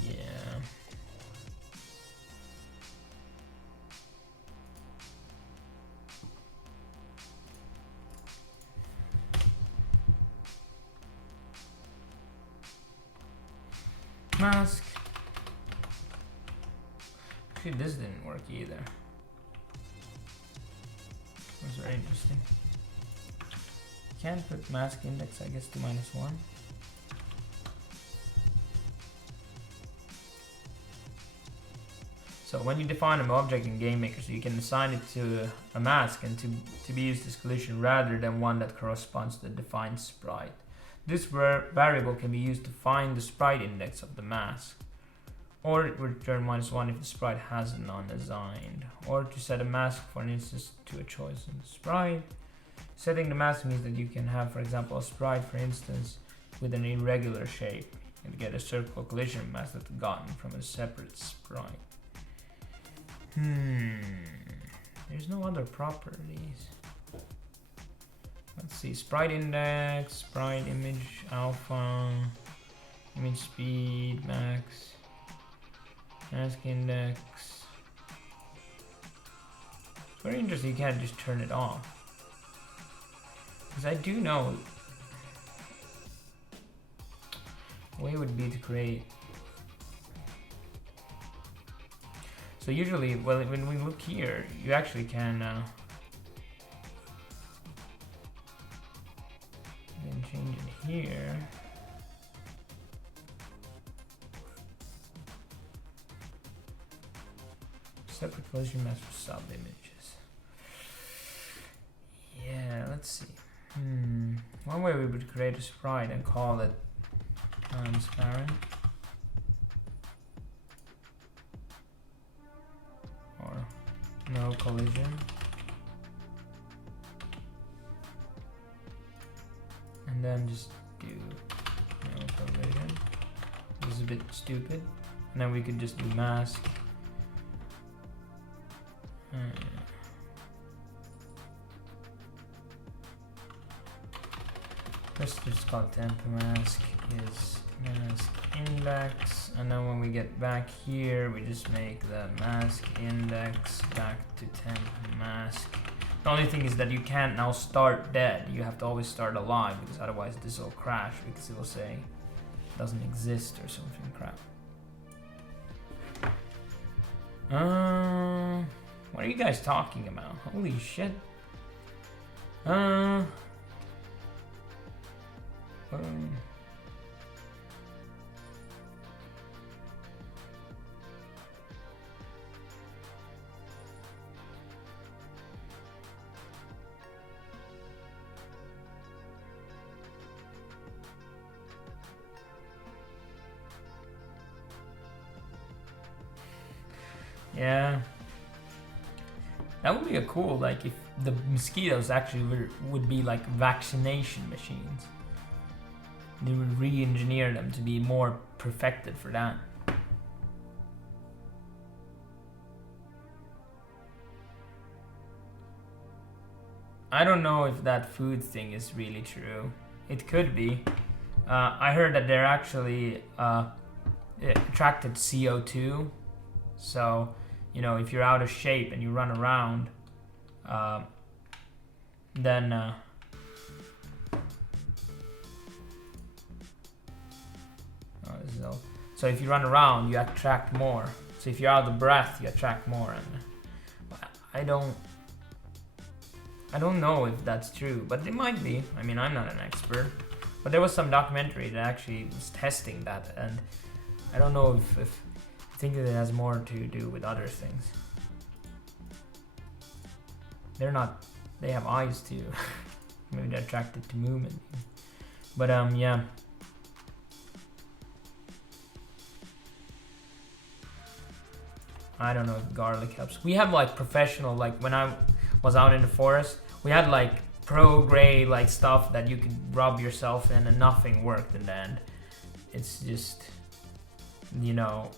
Yeah. Mask. Actually, this didn't work either. That's very interesting. Can't put mask index, I guess, to -1. So when you define an object in GameMaker, so you can assign it to a mask and to be used as collision rather than one that corresponds to the defined sprite. This variable can be used to find the sprite index of the mask, or it will return -1 if the sprite has none assigned, or to set a mask for an instance to a choice in the sprite. Setting the mask means that you can have, for example, a sprite, for instance, with an irregular shape, and get a circle collision mask that's gotten from a separate sprite. There's no other properties. Let's see, sprite index, sprite image alpha, image speed max, mask index. It's very interesting, you can't just turn it off. Because I do know the way would be to create. So usually, well, when we look here, you actually can change it here. Separate collision mask for sub images. Yeah, let's see. One way we would create a sprite and call it transparent. Or no collision. And then just do no collision. This is a bit stupid. And then we could just do mask. Let's just call temp mask is mask index, and then when we get back here, we just make the mask index back to temp mask. The only thing is that you can't now start dead. You have to always start alive, because otherwise this will crash, because it will say it doesn't exist or something crap. What are you guys talking about? Holy shit. Yeah. That would be a cool, like, if the mosquitoes actually would be like vaccination machines. They would re-engineer them to be more perfected for that. I don't know if that food thing is really true. It could be. I heard that they're actually attracted CO2. So, you know, if you're out of shape and you run around, then so if you run around, you attract more. So if you're out of breath, you attract more. And I don't know if that's true, but it might be. I mean, I'm not an expert, but there was some documentary that actually was testing that, and I don't know if I think that it has more to do with other things. They're not. They have eyes too. Maybe they're attracted to movement. But yeah. I don't know if garlic helps. We have like professional, like when I was out in the forest, we had like pro grade like stuff that you could rub yourself in and nothing worked in the end. It's just, you know,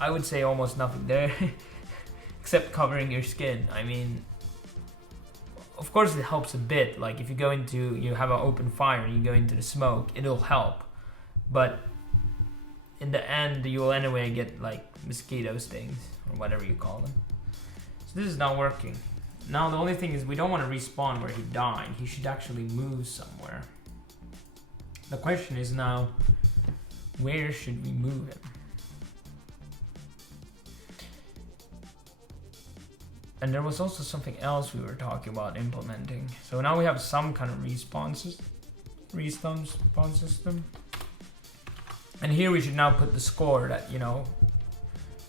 I would say almost nothing there except covering your skin. I mean, of course it helps a bit. Like if you go into, you have an open fire and you go into the smoke, it'll help. But in the end, you will anyway get like mosquito stings or whatever you call them. So this is not working. Now the only thing is we don't want to respawn where he died. He should actually move somewhere. The question is now, where should we move him? And there was also something else we were talking about implementing. So now we have some kind of respawn system. And here we should now put the score that, you know,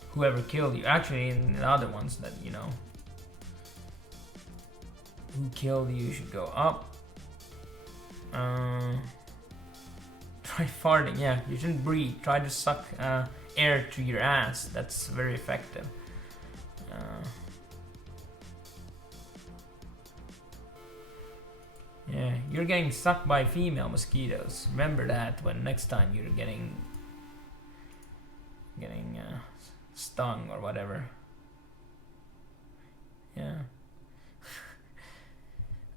whoever killed you. Actually, in the other ones that, you know, who killed you should go up. Try farting. Yeah, you shouldn't breathe. Try to suck air to your ass. That's very effective. Yeah, you're getting sucked by female mosquitoes. Remember that when next time you're getting stung or whatever. Yeah.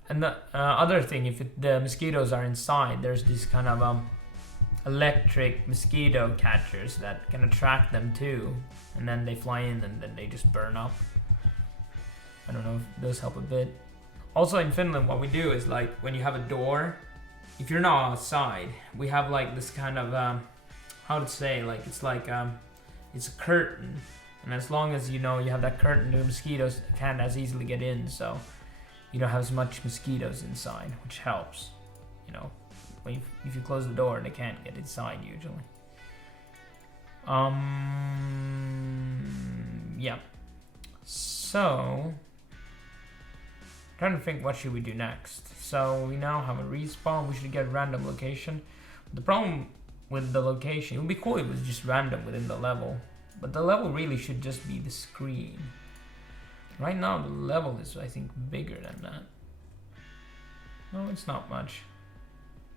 And the other thing, if the mosquitoes are inside, there's this kind of electric mosquito catchers that can attract them too, and then they fly in and then they just burn up. I don't know if those help a bit. Also in Finland, what we do is like when you have a door, if you're not outside, we have like this kind of how to say, like it's like it's a curtain, and as long as you know you have that curtain, the mosquitoes can't as easily get in, so you don't have as much mosquitoes inside, which helps. You know, when if you close the door, they can't get inside usually. Yeah. So, trying to think what should we do next. So we now have a respawn. We should get random location. The problem with the location, it would be cool if it was just random within the level, but the level really should just be the screen. Right now the level is, I think, bigger than that. No, it's not much.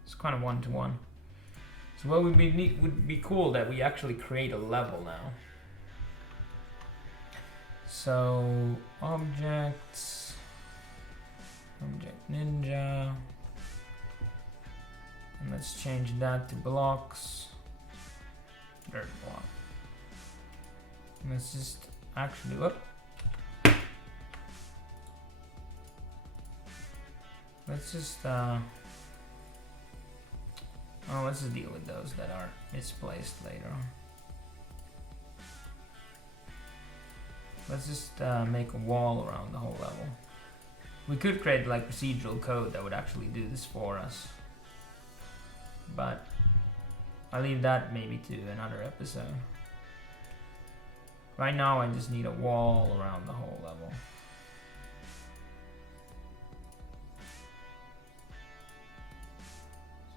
It's kind of one-to-one. So what would be cool that we actually create a level now. So objects, object ninja, and let's change that to blocks, dirt block. And let's just actually, whoop. Let's just let's just deal with those that are misplaced later on. Let's just make a wall around the whole level. We could create like procedural code that would actually do this for us, but I'll leave that maybe to another episode. Right now I just need a wall around the whole level.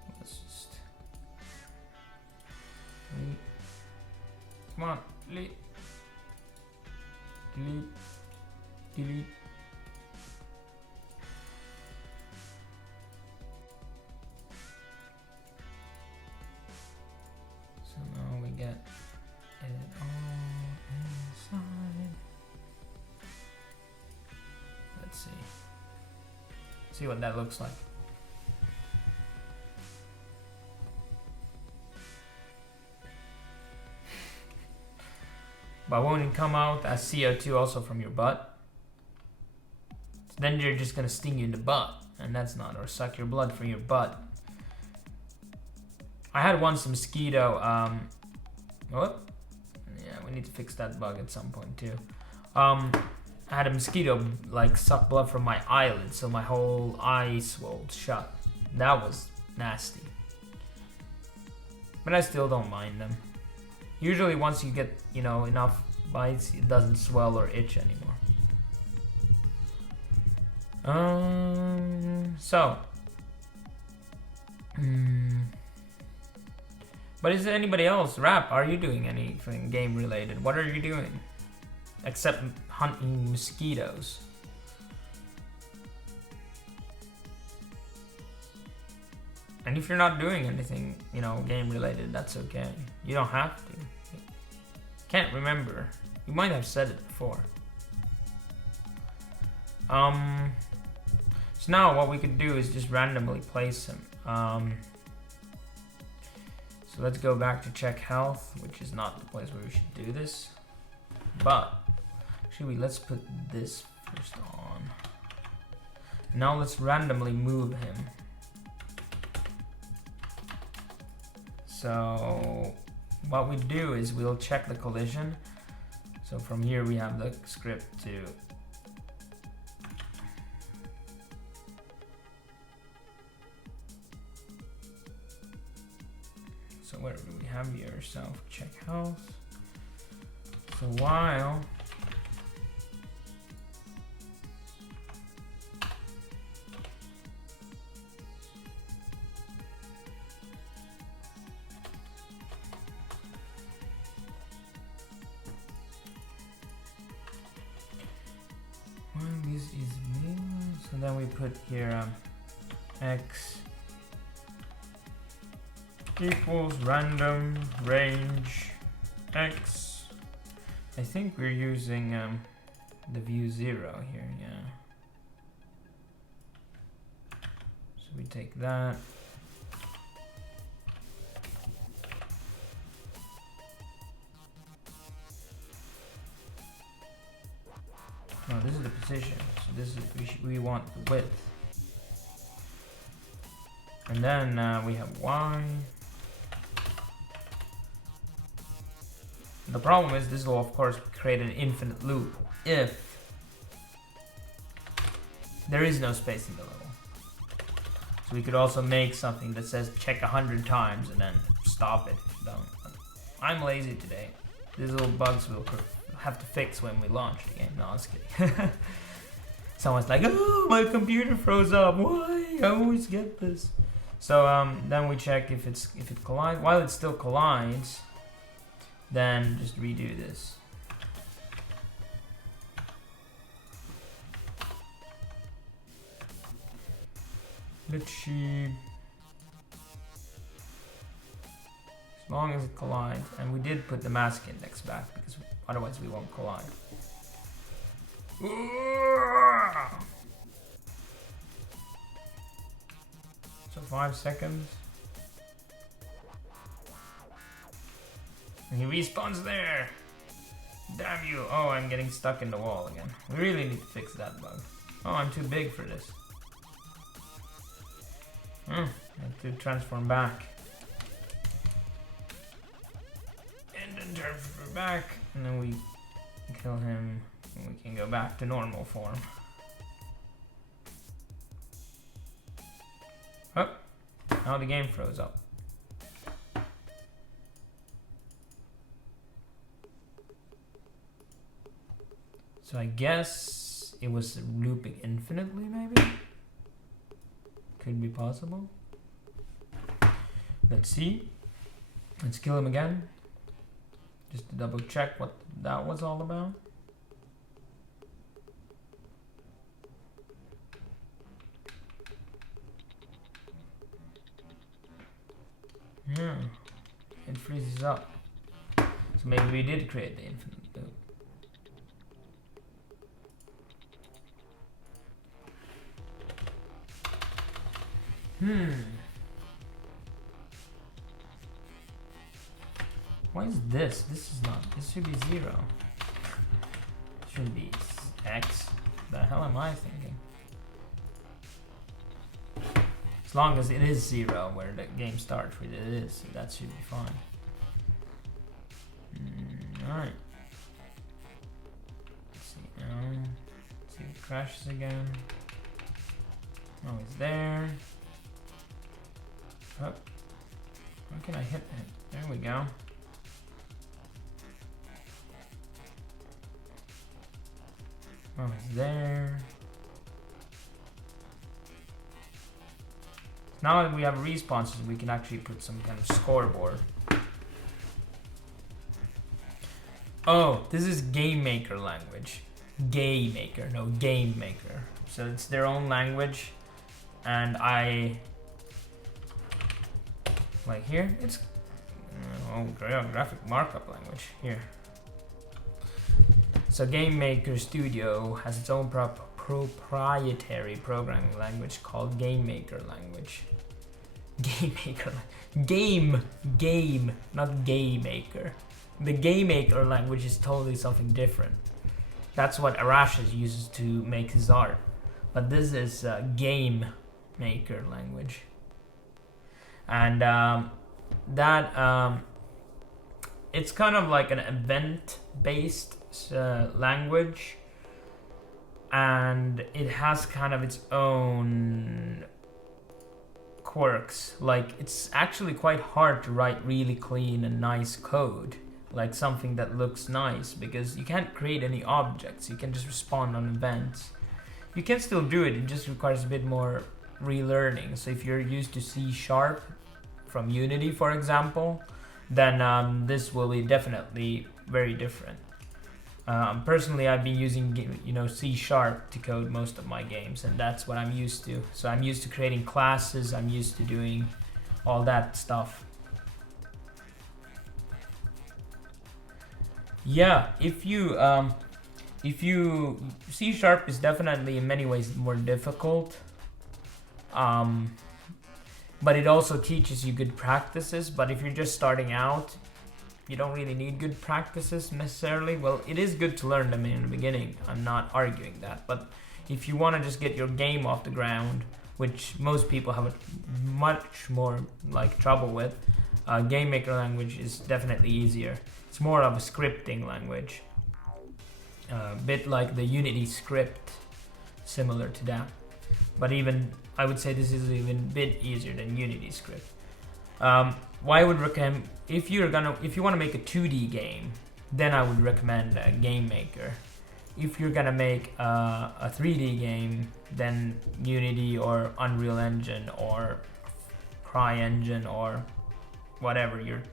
So let's just delete. Come on, delete. Delete. Delete. So now we get it all inside. Let's see. See what that looks like. But won't it come out as CO2 also from your butt? So then you're just gonna sting you in the butt, and that's not, or suck your blood from your butt. I had once a mosquito, what? Yeah, we need to fix that bug at some point too. I had a mosquito like suck blood from my eyelid, so my whole eye swelled shut. That was nasty. But I still don't mind them. Usually once you get, you know, enough bites, it doesn't swell or itch anymore. But is there anybody else? Rap, are you doing anything game related? What are you doing? Except hunting mosquitoes. And if you're not doing anything, you know, game related, that's okay. You don't have to. Can't remember. You might have said it before. So now what we could do is just randomly place them. So let's go back to check health, which is not the place where we should do this. But let's put this first on. Now let's randomly move him. So what we do is we'll check the collision. So from here we have the script to so where do we have here? Self check health. So while this is me, so then we put here x equals random range x. I think we're using the view 0 here, yeah. So we take that. No, this is the position. So this is we want the width. And then we have y. The problem is this will of course create an infinite loop if there is no space in the level. So we could also make something that says check 100 times and then stop it. Don't. I'm lazy today. These little bugs will have to fix when we launch the game. No, I was kidding. Someone's like, oh, my computer froze up. Why? I always get this. So then we check if it collides. While it still collides, then just redo this. Let's see. As long as it collides, and we did put the mask index back because otherwise we won't collide. So 5 seconds. And he respawns there. Damn you. Oh, I'm getting stuck in the wall again. We really need to fix that bug. Oh, I'm too big for this. I have to transform back. And then transform back. And then we kill him. And we can go back to normal form. Oh, now the game froze up. So I guess it was looping infinitely, maybe? Could be possible. Let's see. Let's kill him again. Just to double check what that was all about. Yeah, it freezes up. So maybe we did create the infinite loop. Why is this? This is not. This should be 0. It should be X. The hell am I thinking? As long as it is 0 where the game starts with it is, so that should be fine. Alright. Let's see now. Let's see if it crashes again. Oh, it's there. Oh. Why can I hit it? There we go. Oh, it's there. Now that we have responses, we can actually put some kind of scoreboard. Oh, this is Game Maker language. Game Maker, no, Game Maker. So it's their own language, and like here, it's graphic markup language here. So Game Maker Studio has its own proprietary programming language called Game Maker language. Game Maker, game, not Game Maker. The Game Maker language is totally something different. That's what Arashis uses to make his art. But this is Game Maker language. And it's kind of like an event-based language. And it has kind of its own quirks. Like, it's actually quite hard to write really clean and nice code. Like something that looks nice, because you can't create any objects. You can just respond on events. You can still do it, it just requires a bit more relearning. So if you're used to C# from Unity, for example, then this will be definitely very different. Personally, I've been using C# to code most of my games, and that's what I'm used to. So I'm used to creating classes, I'm used to doing all that stuff. Yeah, if you C# is definitely in many ways more difficult, but it also teaches you good practices. But if you're just starting out, you don't really need good practices necessarily. Well, it is good to learn them in the beginning, I'm not arguing that, but if you want to just get your game off the ground, which most people have much more trouble with, Game Maker language is definitely easier. It's more of a scripting language, a bit like the Unity script, similar to that. But even, I would say this is even a bit easier than Unity script. Why I would recommend, if you want to make a 2D game, then I would recommend Game Maker. If you're gonna make a 3D game, then Unity or Unreal Engine or CryEngine or whatever your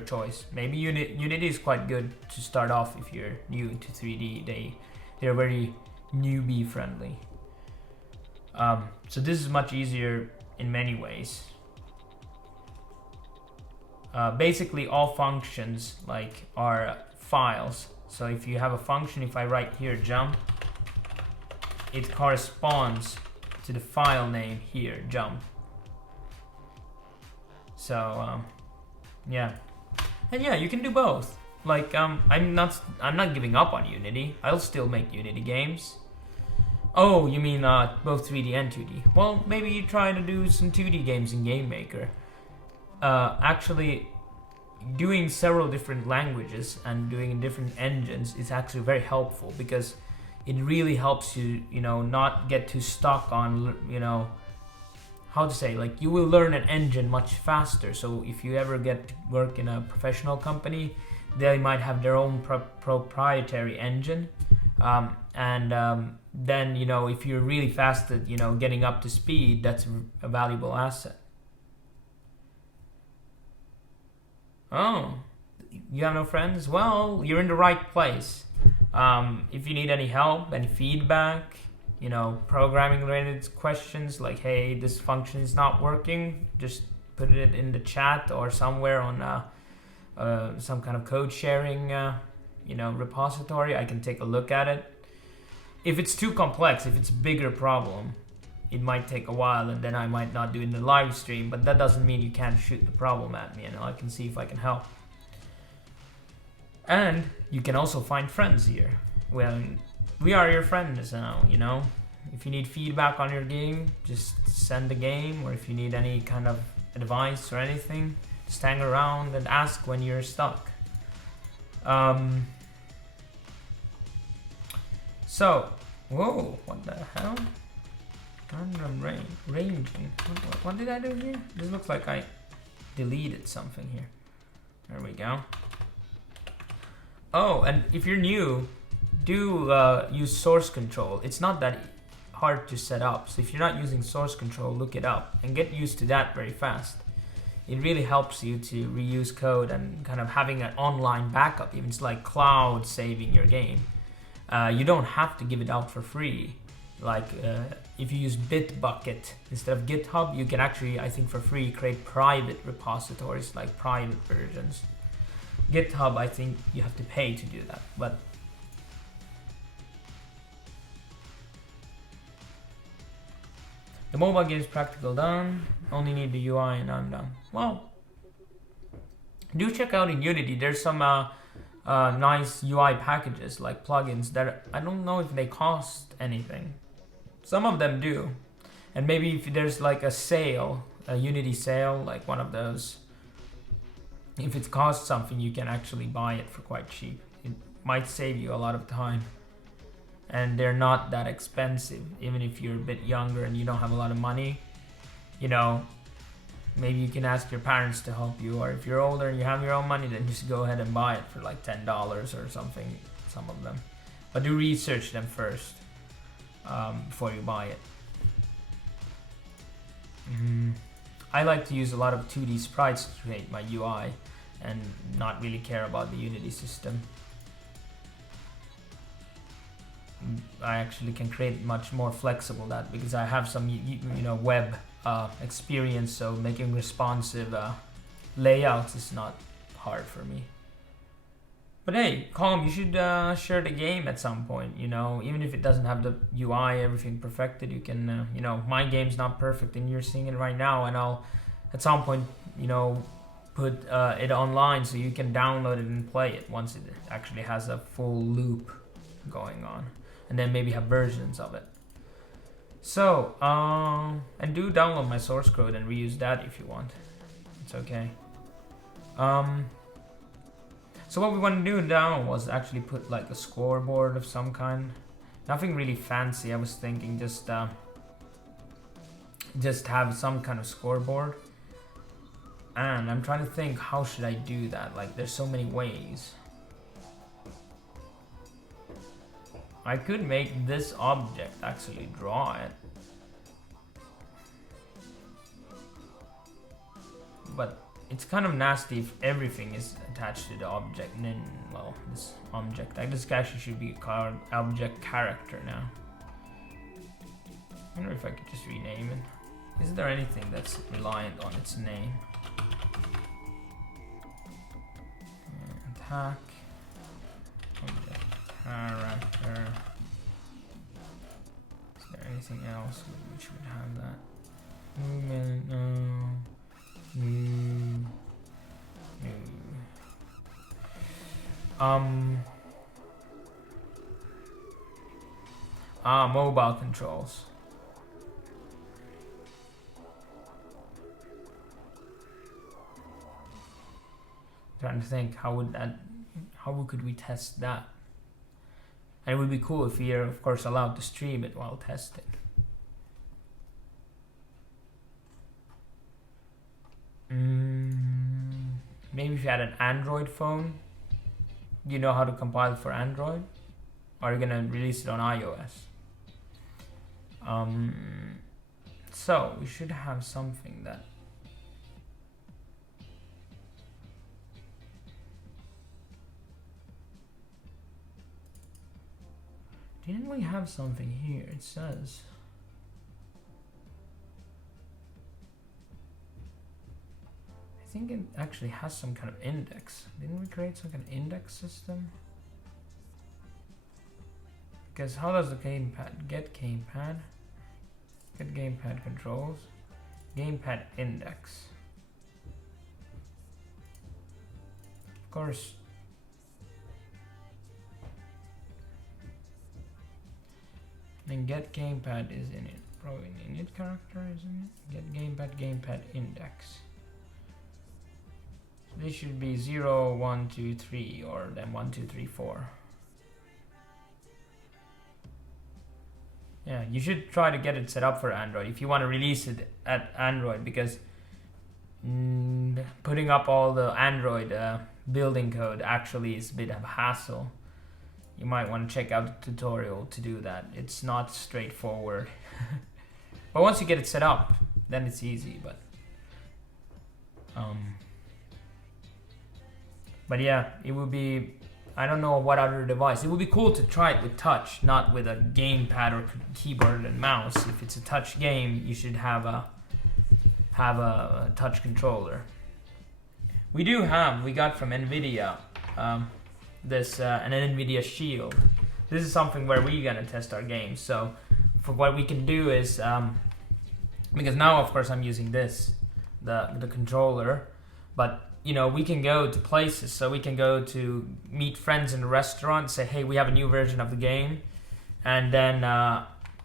choice. Maybe Unity is quite good to start off if you're new to 3D. They're very newbie friendly. So this is much easier in many ways. Basically, all functions are files. So if you have a function, if I write here jump, it corresponds to the file name here, jump. So yeah, and yeah, you can do both. I'm not giving up on Unity. I'll still make Unity games. Oh, you mean both 3D and 2D? Well, maybe you try to do some 2D games in Game Maker. Actually, doing several different languages and doing different engines is actually very helpful, because it really helps you, not get too stuck on, how to say, you will learn an engine much faster. So if you ever get to work in a professional company, they might have their own proprietary engine. Then, if you're really fast at, getting up to speed, that's a valuable asset. Oh, you have no friends? Well, you're in the right place. If you need any help, any feedback, programming related questions like, hey, this function is not working, just put it in the chat or somewhere on some kind of code sharing repository. I can take a look at it. If it's too complex, if it's a bigger problem, it might take a while and then I might not do it in the live stream, but that doesn't mean you can't shoot the problem at me and I can see if I can help. And you can also find friends here. Well, we are your friends now, you know. If you need feedback on your game, just send the game, or if you need any kind of advice or anything, just hang around and ask when you're stuck. So, whoa, what the hell? Random ranging. What did I do here? This looks like I deleted something here. There we go. Oh, and if you're new, do use source control. It's not that hard to set up. So if you're not using source control, look it up and get used to that very fast. It really helps you to reuse code and kind of having an online backup. Even it's like cloud saving your game. You don't have to give it out for free. Like if you use Bitbucket instead of GitHub, you can actually, I think for free, create private repositories, like private versions. GitHub, I think you have to pay to do that, but the mobile game is practical done. Only need the UI and I'm done. Well, do check out in Unity. There's some nice UI packages like plugins that I don't know if they cost anything. Some of them do, and maybe if there's like a sale, a Unity sale, like one of those. If it costs something, you can actually buy it for quite cheap. It might save you a lot of time. And they're not that expensive, even if you're a bit younger and you don't have a lot of money. You know, maybe you can ask your parents to help you, or if you're older and you have your own money, then just go ahead and buy it for like $10 or something, some of them. But do research them first before you buy it. I like to use a lot of 2D sprites to create my UI and not really care about the Unity system. I actually can create much more flexible that because I have some you know web experience, so making responsive layouts is not hard for me. But hey, Calm, you should share the game at some point, you know, even if it doesn't have the UI, everything perfected, you can, you know, my game's not perfect and you're seeing it right now, and I'll at some point, you know, put it online so you can download it and play it once it actually has a full loop going on, and then maybe have versions of it. So, and do download my source code and reuse that if you want. It's okay. So what we want to do now was actually put like a scoreboard of some kind. Nothing really fancy. I was thinking just have some kind of scoreboard. And I'm trying to think, how should I do that? Like, there's so many ways. I could make this object actually draw it. But it's kind of nasty if everything is attached to the object. And then, well, this object, this actually should be called object character now. I wonder if I could just rename it. Is there anything that's reliant on its name? Attack. Object character. Is there anything else which would have that? Movement, no. Mobile controls. Trying to think, how could we test that? And it would be cool if we are, of course, allowed to stream it while testing. Maybe if you had an Android phone, do you know how to compile for Android? Or are you gonna release it on iOS? So we should have something that didn't we have something here? It says I think it actually has some kind of index. Didn't we create some kind of index system? Because how does the gamepad get gamepad? Get gamepad controls. Gamepad index. Of course. And get gamepad is in it. Probably an init character, isn't it? Get gamepad index. So this should be 0, 1, 2, 3, or then 1, 2, 3, 4. Yeah, you should try to get it set up for Android if you want to release it at Android, because putting up all the Android building code actually is a bit of a hassle. You might want to check out the tutorial to do that. It's not straightforward. But once you get it set up, then it's easy. But yeah, it would be, I don't know what other device. It would be cool to try it with touch, not with a gamepad or keyboard and mouse. If it's a touch game, you should have a touch controller. We got from NVIDIA this an NVIDIA Shield. This is something where we're gonna test our games. So for what we can do is, because now of course I'm using this, the controller, but you know, we can go to places. So we can go to meet friends in a restaurant, say, hey, we have a new version of the game, and then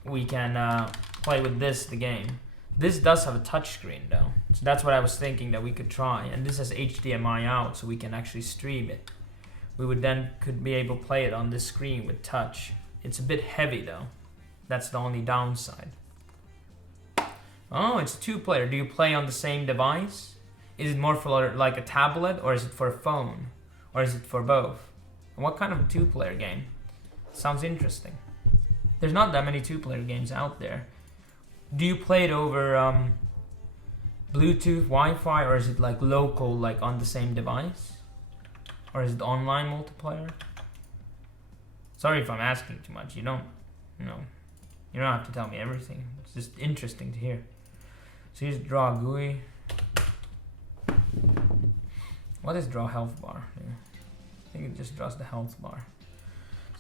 we can play with the game. This does have a touchscreen though, so that's what I was thinking that we could try. And this has HDMI out, so we can actually stream it. We would then could be able to play it on this screen with touch. It's a bit heavy though. That's the only downside. Oh, it's 2-player. Do you play on the same device? Is it more for like a tablet, or is it for a phone, or is it for both? And what kind of 2-player game? Sounds interesting. There's not that many 2-player games out there. Do you play it over Bluetooth, Wi-Fi, or is it like local, like on the same device? Or is it online multiplayer? Sorry if I'm asking too much. You don't have to tell me everything. It's just interesting to hear. So here's draw GUI. What is draw health bar? I think it just draws the health bar.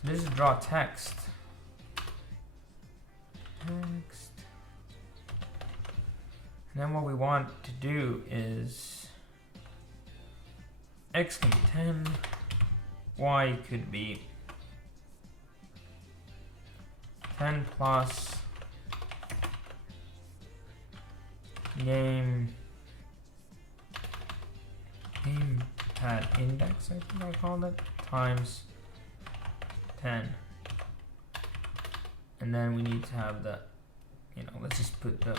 So this is draw text. Text. And then what we want to do is x can be 10, y could be 10 plus gamepad index, I think I called it, times 10. And then we need to have the, let's just put the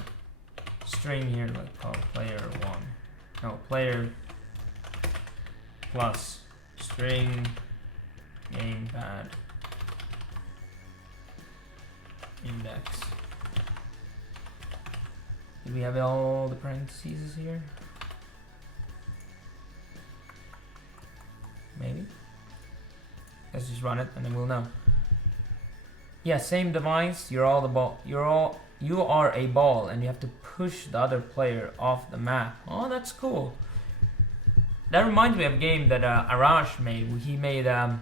string here, like call player 1. No, player plus string gamepad index. Do we have all the parentheses here? Maybe. Let's just run it and then we'll know. Yeah, same device. You are a ball and you have to push the other player off the map. Oh, that's cool. That reminds me of a game that Arash made. He made a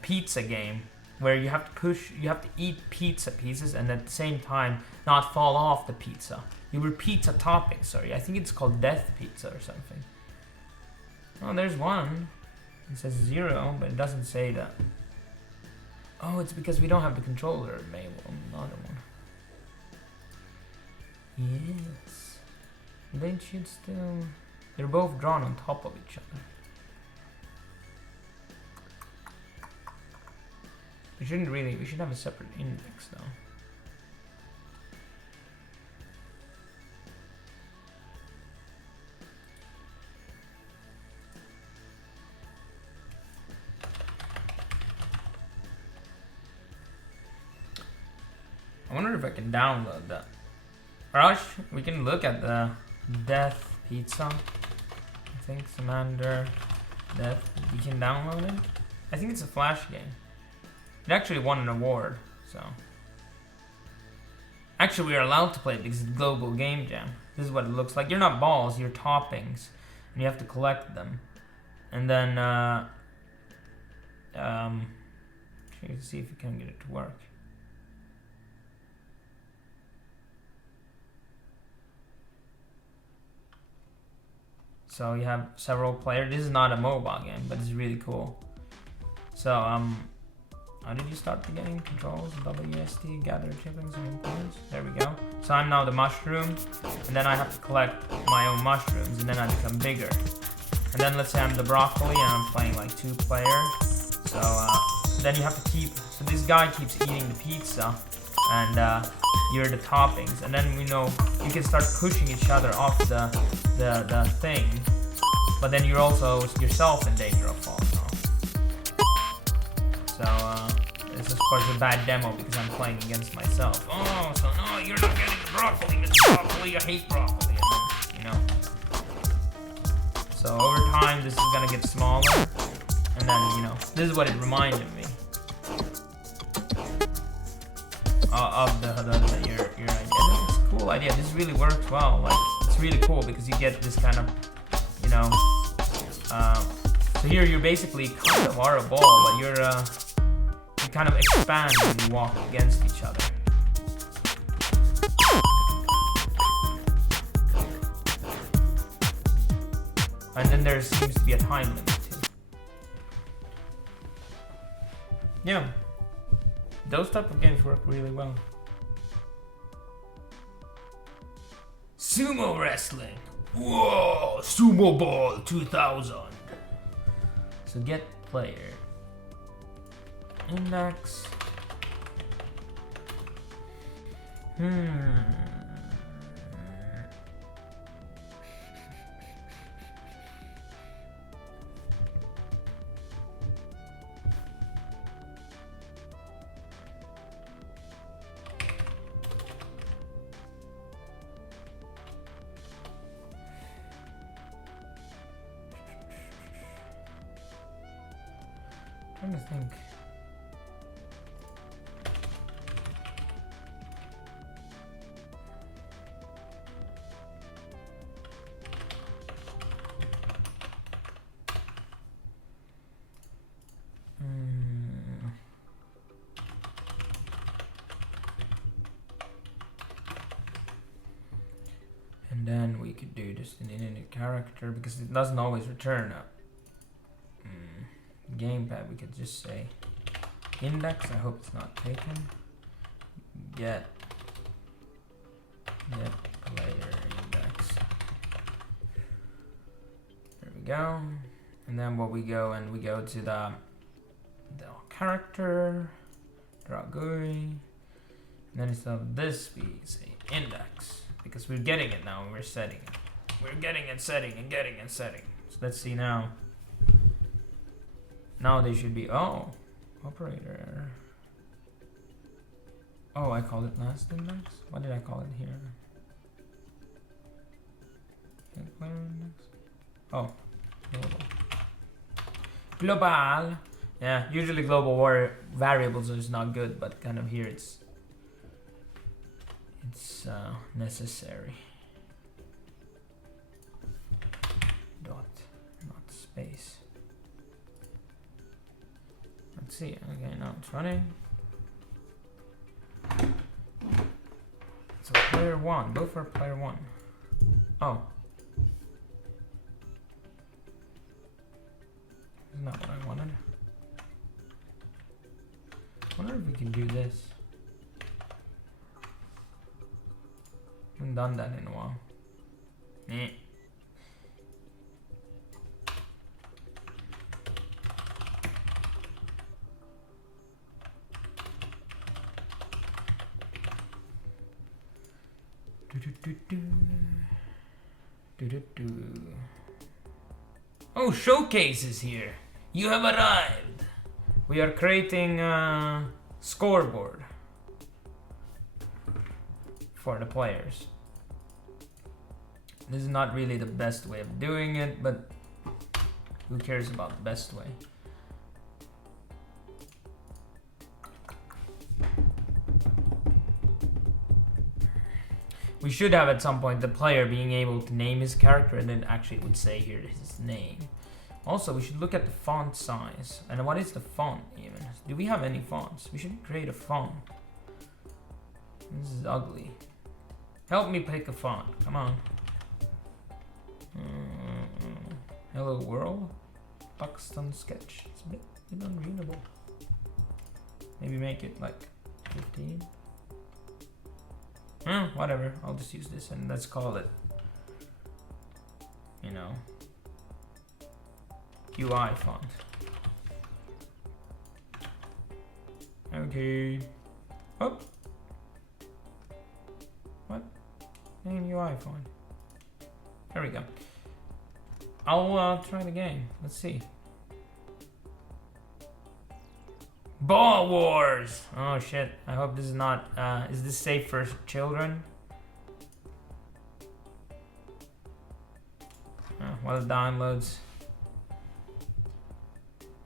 pizza game where you have to eat pizza pieces and at the same time not fall off the pizza. You were pizza topping, sorry. I think it's called Death Pizza or something. Oh, there's one. It says 0, but it doesn't say that. Oh, it's because we don't have the controller. Maybe another one. Yes. They should still... They're both drawn on top of each other. We should have a separate index though. I wonder if I can download that. Rush, we can look at the Death Pizza. I think Commander Death. We can download it. I think it's a Flash game. It actually won an award, so. Actually, we are allowed to play it because it's Global Game Jam. This is what it looks like. You're not balls, you're toppings. And you have to collect them. And then, see if you can get it to work. So you have several players. This is not a mobile game, but it's really cool. So how did you start the game? Controls, WSD, gather chickens and components. There we go. So I'm now the mushroom, and then I have to collect my own mushrooms, and then I become bigger. And then let's say I'm the broccoli, and I'm playing like 2 player. So then you have to keep. So this guy keeps eating the pizza, and you're the toppings. And then you can start pushing each other off the thing. But then you're also yourself in danger of falling off. So this is of course a bad demo because I'm playing against myself. Oh, so no, you're not getting the broccoli, Mr. Broccoli. I hate broccoli. And then, So over time, this is gonna get smaller, and then this is what it reminded me of the your idea. It's a cool idea. This really works well. Like it's really cool because you get this kind of so here you're basically kind of are a ball, but you kind of expand when you walk against each other. And then there seems to be a time limit too. Yeah, those type of games work really well. Sumo wrestling. Whoa, Sumo Ball 2000. So get player. Index. Trying to think. And then we could do just an init character because it doesn't always return a gamepad. We could just say index. I hope it's not taken. Get player index. There we go. And then we go to the character, draw GUI, and then instead of this we say index because we're getting it now and we're setting it. We're getting and setting and getting and setting. So let's see now. Now they should be operator. Oh, I called it last index. What did I call it here? Player index. Oh, global. Yeah, usually global variables is not good, but kind of here it's necessary. Dot, not space. Let's see. Okay, now it's running. So player 1, go for player 1. Oh. Isn't that what I wanted? I wonder if we can do this. I haven't done that in a while. Oh, showcase is here. You have arrived. We are creating a scoreboard for the players. This is not really the best way of doing it, but who cares about the best way? We should have at some point the player being able to name his character, and then actually it would say here his name. Also, we should look at the font size. And what is the font even? Do we have any fonts? We should create a font. This is ugly. Help me pick a font. Come on. Hello world. Buxton sketch. It's a bit unreadable. Maybe make it like 15. Whatever. I'll just use this and let's call it, you know, UI font. Okay. Oh. What? Name UI font. There we go. I'll try the game. Let's see. Ball Wars! Oh shit. I hope this is not, is this safe for children? While it downloads.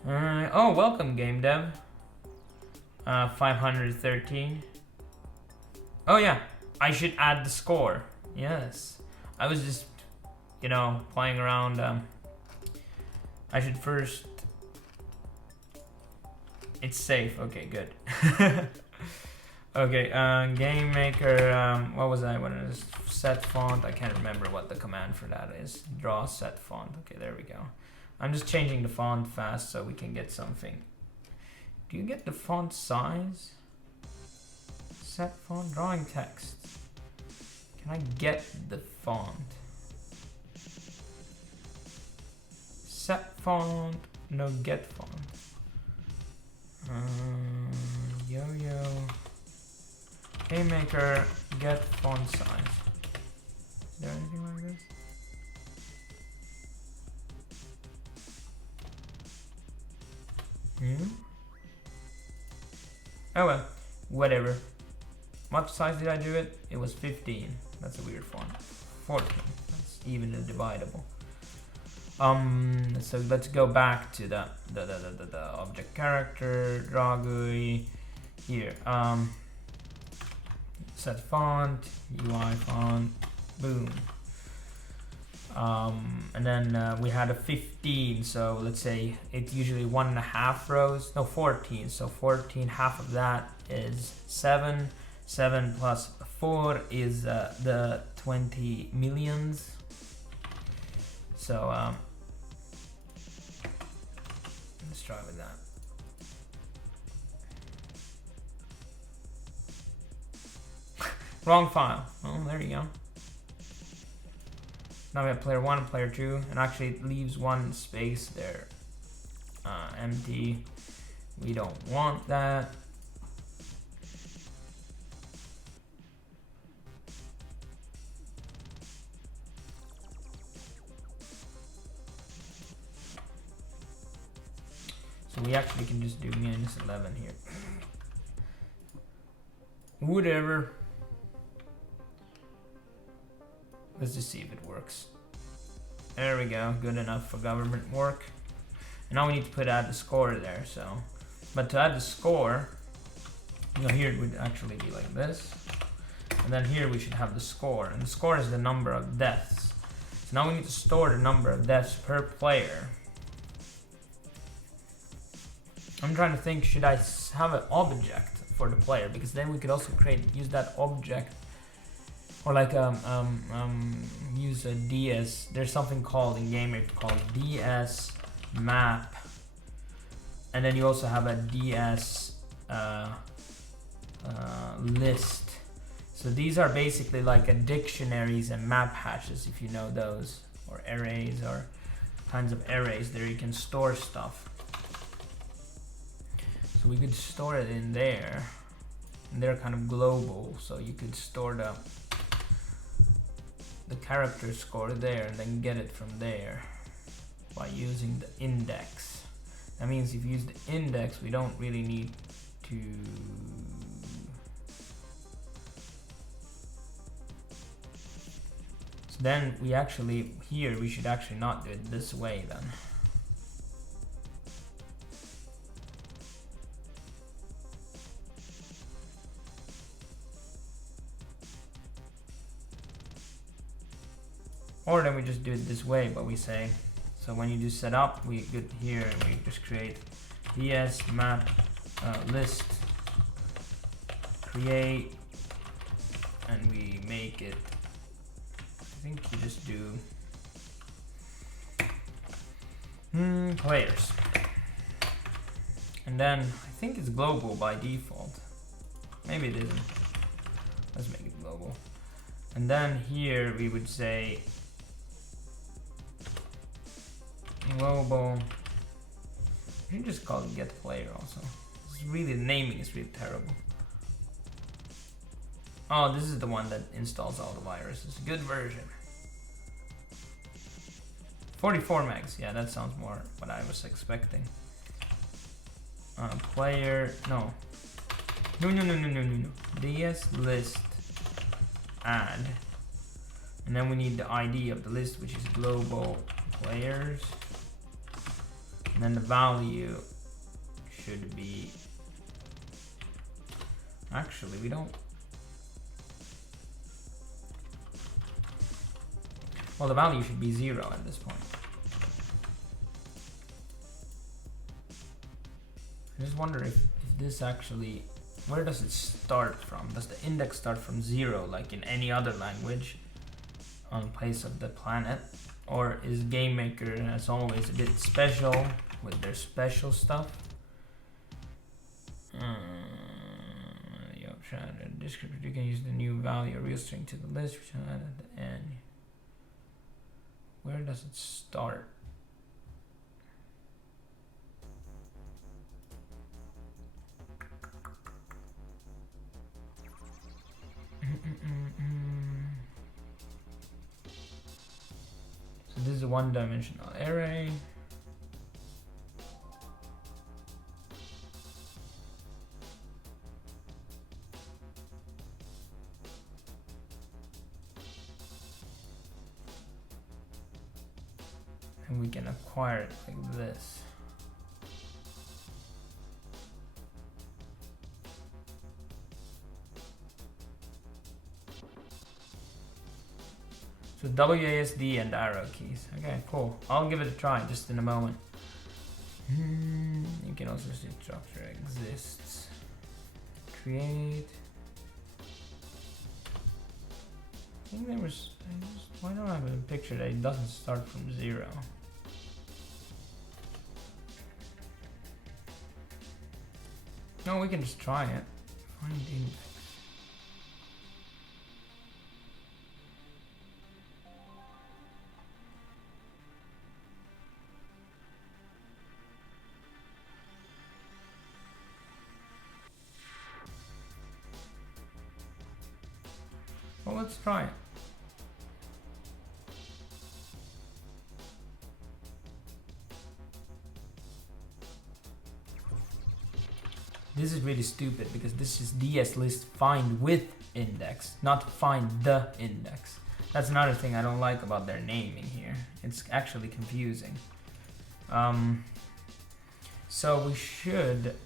Oh, welcome game dev. 513. Oh yeah, I should add the score. Yes. I was just, you know, playing around. I should first... It's safe. Okay, good. Okay, game maker, what was I? What is set font? I can't remember what the command for that is. Draw set font. Okay, there we go. I'm just changing the font fast so we can get something. Do you get the font size? Set font, drawing text. Can I get the font? Set font, no get font. Yo-yo. Game maker, get font size. Is there anything like this? Oh well, whatever. What size did I do it? It was 15. That's a weird font. 14. That's evenly dividable. So let's go back to the object character, draw GUI here. Set font, UI font, boom. And then we had a 15, so let's say it's usually 1.5 rows, no 14, so 14, half of that is 7, 7 plus 4 is the 20 millions, so let's try with that. Wrong file. Oh, there you go. Now we have player 1 and player 2, and actually it leaves one space there empty. We don't want that. So we actually can just do -11 here. Whatever. Let's just see if it works. There we go, good enough for government work. And now we need to add the score there, so. But to add the score, you know, here it would actually be like this. And then here we should have the score, and the score is the number of deaths. So now we need to store the number of deaths per player. I'm trying to think, should I have an object for the player? Because then we could also use that object. Or like use a DS. There's something called in Gamer called DS map, and then you also have a DS list. So these are basically like a dictionaries and map hashes, if you know those, or arrays, or kinds of arrays. There you can store stuff. So we could store it in there, and they're kind of global. So you could store the character score there and then get it from there by using the index. That means if you use the index, we don't really need to so then we actually here we should actually not do it this way then. Or then we just do it this way, but we say, so when you do setup, we get here and we just create DS map list, create, and we make it, I think you just do players. And then I think it's global by default. Maybe it isn't. Let's make it global. And then here we would say global. You can just call it get player also. It's really, the naming is really terrible. Oh, this is the one that installs all the viruses. Good version. 44 megs. Yeah, that sounds more what I was expecting. Player. No. No. DS list add. And then we need the ID of the list, which is global players. And then the value should be. Actually, we don't. Well, the value should be 0 at this point. I just wonder if this actually, where does it start from? Does the index start from 0 like in any other language on place of the planet? Or is GameMaker, as always, a bit special with their special stuff? Descriptor, you can use the new value or real string to the list, which I'll add at the end. Where does it start? So this is a one-dimensional array. And we can acquire it like this. So WASD and arrow keys. Okay, cool. I'll give it a try just in a moment. You can also see structure exists. Create. I think there was. Why don't I have a picture that it doesn't start from 0? No, we can just try it. Find index. Well, let's try it. This is really stupid because this is DS list find with index, not find the index. That's another thing I don't like about their naming here. It's actually confusing. So we should.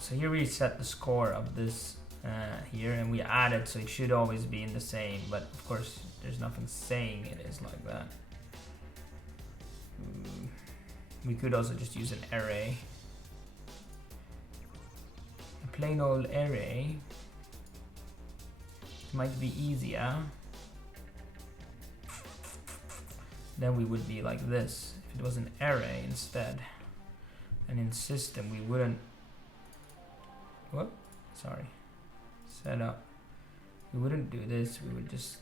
So here we set the score of this here, and we add it, so it should always be in the same. But of course, there's nothing saying it is like that. We could also just use an array. Plain old array. It might be easier. Then we would be like this. If it was an array instead. And in system we wouldn't. Whoop, sorry. Set up. We wouldn't do this, we would just.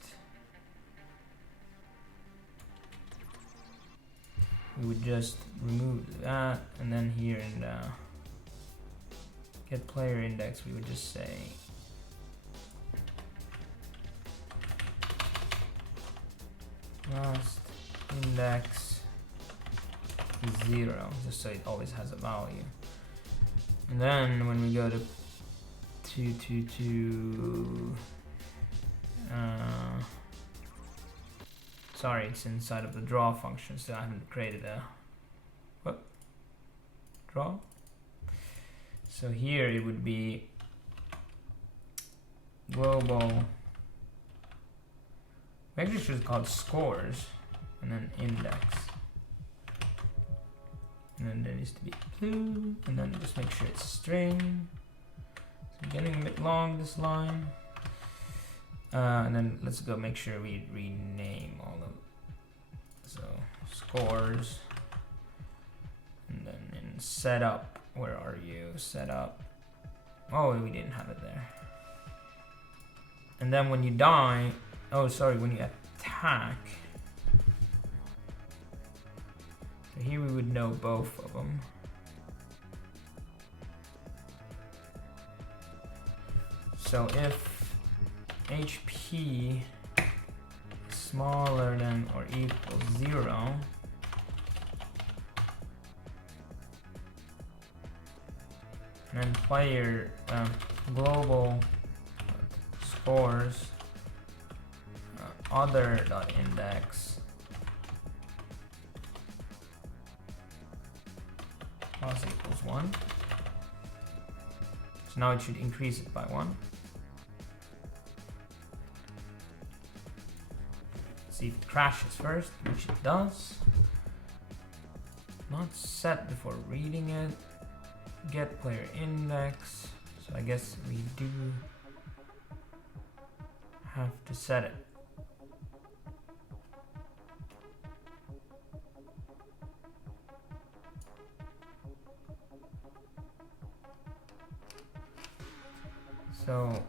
We would just remove that, and then here in the get player index, we would just say last index is 0, just so it always has a value. And then when we go to 222, sorry, it's inside of the draw function, so I haven't created a draw. So here it would be global. We actually should call it scores and then index. And then there needs to be blue, and then just make sure it's a string. So getting a bit long, this line. And then let's go make sure we rename all of. So scores. set up. Where are you? Set up. Oh, we didn't have it there. And then when you die, oh sorry, when you attack. So here we would know both of them. So if HP is smaller than or equals 0, and player global scores other.index plus equals 1. So now it should increase it by 1. See if it crashes first, which it does. Not set before reading it. Get player index. So I guess we do have to set it. So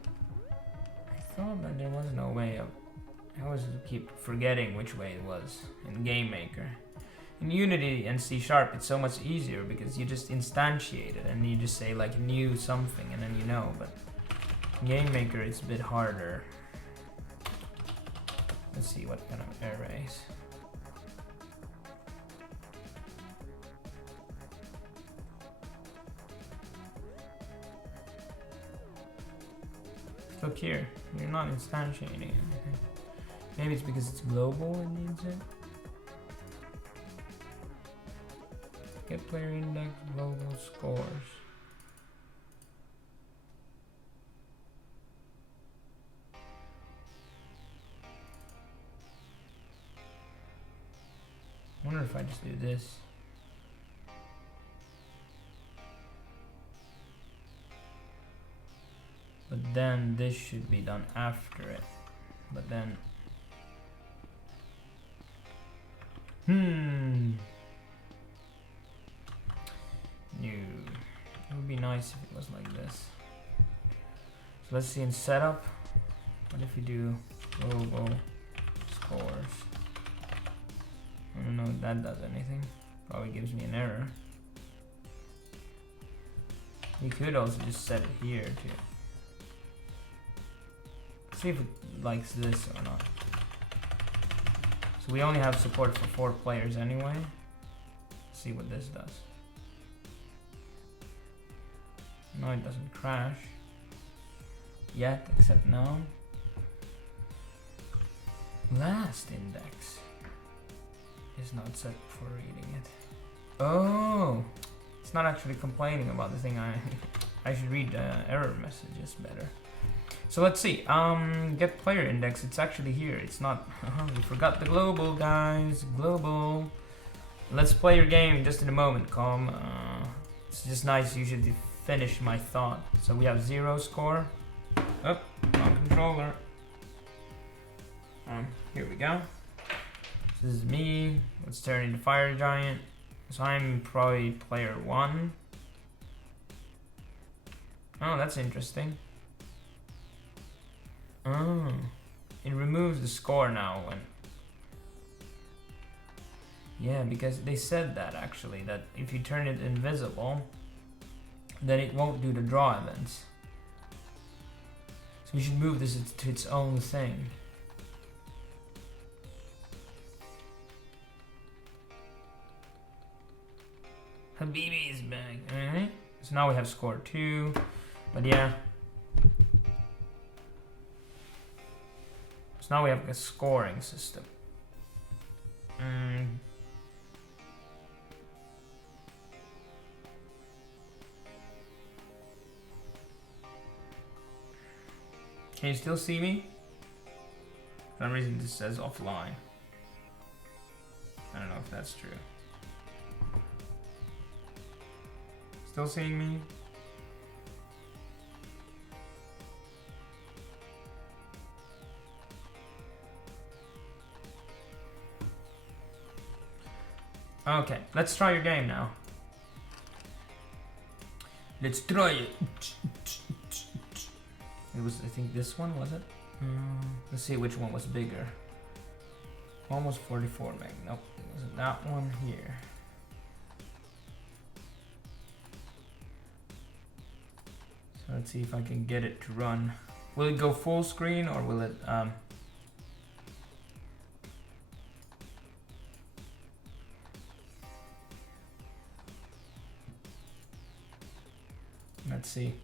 I thought that there was no way of. I always keep forgetting which way it was in GameMaker. In Unity and C# it's so much easier because you just instantiate it and you just say like new something and then you know, but in GameMaker it's a bit harder. Let's see what kind of arrays. Look here, you're not instantiating anything. Maybe it's because it's global it needs it. Get player index, global scores. I wonder if I just do this. But then this should be done after it. But then new. It would be nice if it was like this. So let's see in setup. What if we do global scores? I don't know if that does anything. Probably gives me an error. We could also just set it here too. See if it likes this or not. So we only have support for 4 players anyway. Let's see what this does. No, it doesn't crash yet, except now. Last index is not set for reading it. Oh, it's not actually complaining about the thing. I should read error messages better. So let's see. Get player index. It's actually here. It's not. We forgot the global, guys. Global. Let's play your game just in a moment. Calm. It's just nice. Usually to finish my thought. So we have 0 score. Oh, wrong controller. Here we go. This is me. Let's turn into Fire Giant. So I'm probably player 1. Oh, that's interesting. Oh, it removes the score now when. Yeah, because they said that actually, that if you turn it invisible, then it won't do the draw events. So we should move this to its own thing. Habibi is back. Alright. So now we have score 2. But yeah. So now we have a scoring system. Can you still see me? For some reason this says offline. I don't know if that's true. Still seeing me? Okay, let's try your game now. Let's try it. It was, I think this one, was it? Let's see which one was bigger. Almost 44 meg. Nope, it wasn't that one here. So let's see if I can get it to run. Will it go full screen or will it let's see.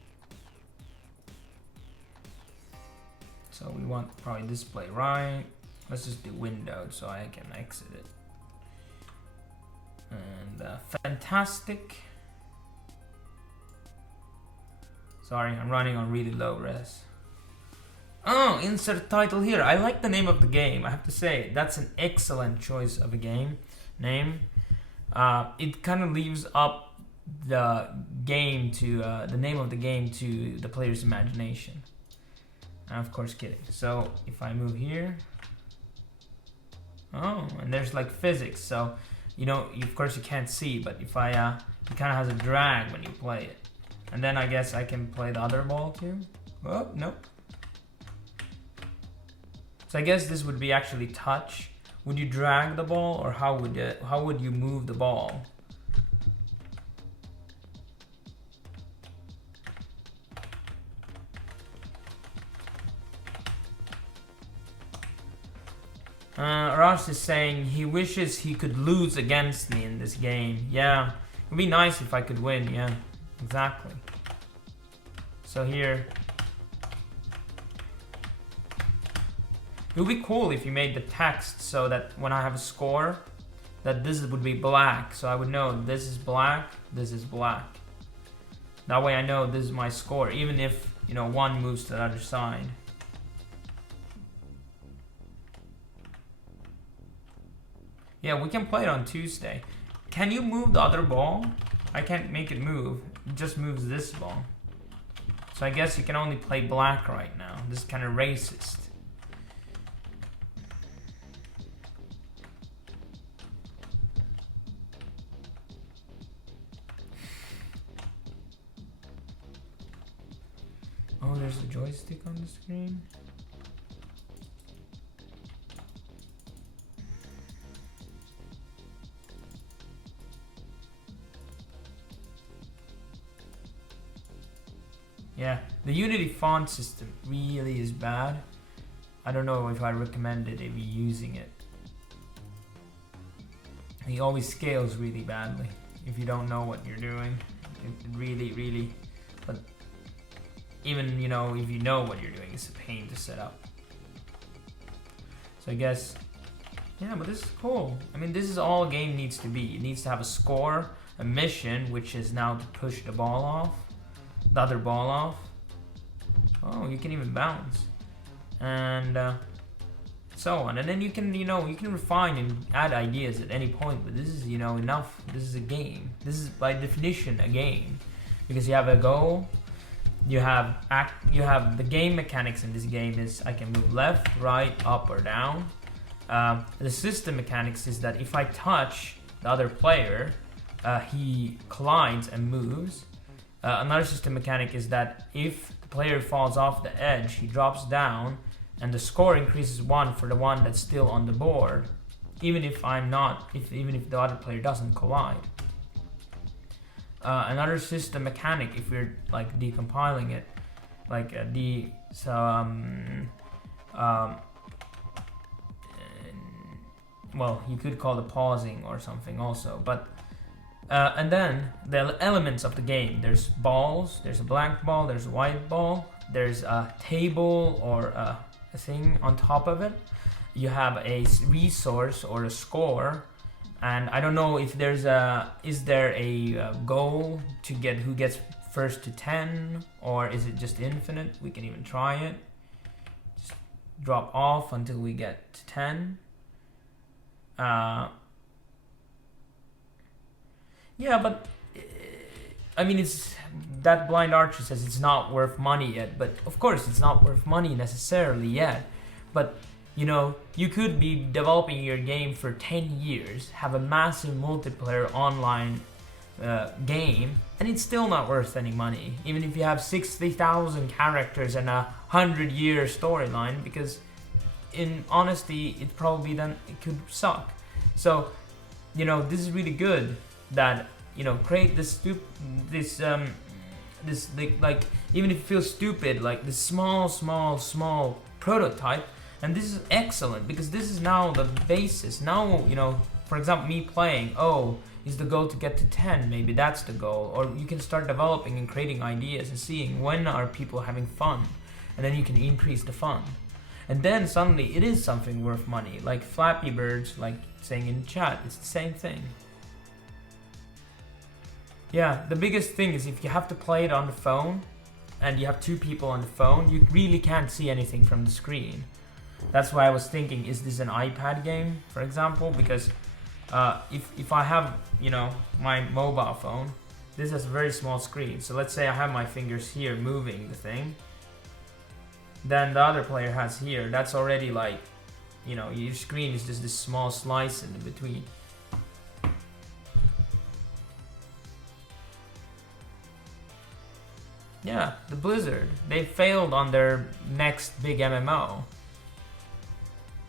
So we want probably display right. Let's just do windowed so I can exit it. And fantastic. Sorry, I'm running on really low res. Oh, insert title here. I like the name of the game. I have to say, that's an excellent choice of a game name. It kind of leaves up the game to the name of the game to the player's imagination. I'm of course kidding. So if I move here, oh, and there's like physics. So you know, of course you can't see, but if I it kind of has a drag when you play it. And then I guess I can play the other ball too. Oh, nope. So I guess this would be actually touch. Would you drag the ball, or how would you move the ball? Ross is saying he wishes he could lose against me in this game. Yeah, it'd be nice if I could win. Yeah, exactly. So here, it would be cool if you made the text so that when I have a score, that this would be black. So I would know this is black, this is black. That way I know this is my score, even if, you know, one moves to the other side. Yeah, we can play it on Tuesday. Can you move the other ball? I can't make it move. It just moves this ball. So I guess you can only play black right now. This is kind of racist. Oh, there's a joystick on the screen. Yeah, the Unity font system really is bad. I don't know if I recommend it if you're using it. It always scales really badly if you don't know what you're doing. It really, but even, you know, if you know what you're doing, it's a pain to set up. So I guess, yeah, but this is cool. I mean, this is all a game needs to be. It needs to have a score, a mission, which is now to push the ball off. The other ball off. Oh, you can even bounce. And so on. And then you can, you know, you can refine and add ideas at any point, but this is, you know, enough. This is a game. This is by definition a game. Because you have a goal, you have the game mechanics in this game is I can move left, right, up or down. The system mechanics is that if I touch the other player, he collides and moves. Another system mechanic is that if the player falls off the edge, he drops down, and the score increases 1 for the one that's still on the board, even if I'm not, even if the other player doesn't collide. Another system mechanic, if we're like decompiling it, like well, you could call it pausing or something also, but. And then the elements of the game, there's balls, there's a black ball, there's a white ball, there's a table or a thing on top of it. You have a resource or a score, and I don't know if there's is there a goal to get who gets first to 10, or is it just infinite? We can even try it. Just drop off until we get to 10. Yeah, but I mean, it's that blind archer says it's not worth money yet, but of course it's not worth money necessarily yet. But you know, you could be developing your game for 10 years, have a massive multiplayer online game, and it's still not worth any money, even if you have 60,000 characters and a 100-year storyline, because in honesty, it probably then it could suck. So, you know, this is really good that, you know, create this like even if it feels stupid, like this small prototype, and this is excellent because this is now the basis. Now, you know, for example, me playing, oh, is the goal to get to 10? Maybe that's the goal. Or you can start developing and creating ideas and seeing when are people having fun, and then you can increase the fun. And then suddenly it is something worth money. Like Flappy Birds, like saying in chat, it's the same thing. Yeah, the biggest thing is if you have to play it on the phone and you have two people on the phone, you really can't see anything from the screen. That's why I was thinking, is this an iPad game, for example? Because if I have, you know, my mobile phone, this has a very small screen. So let's say I have my fingers here moving the thing. Then the other player has here. That's already like, you know, your screen is just this small slice in between. Yeah, the Blizzard, they failed on their next big MMO.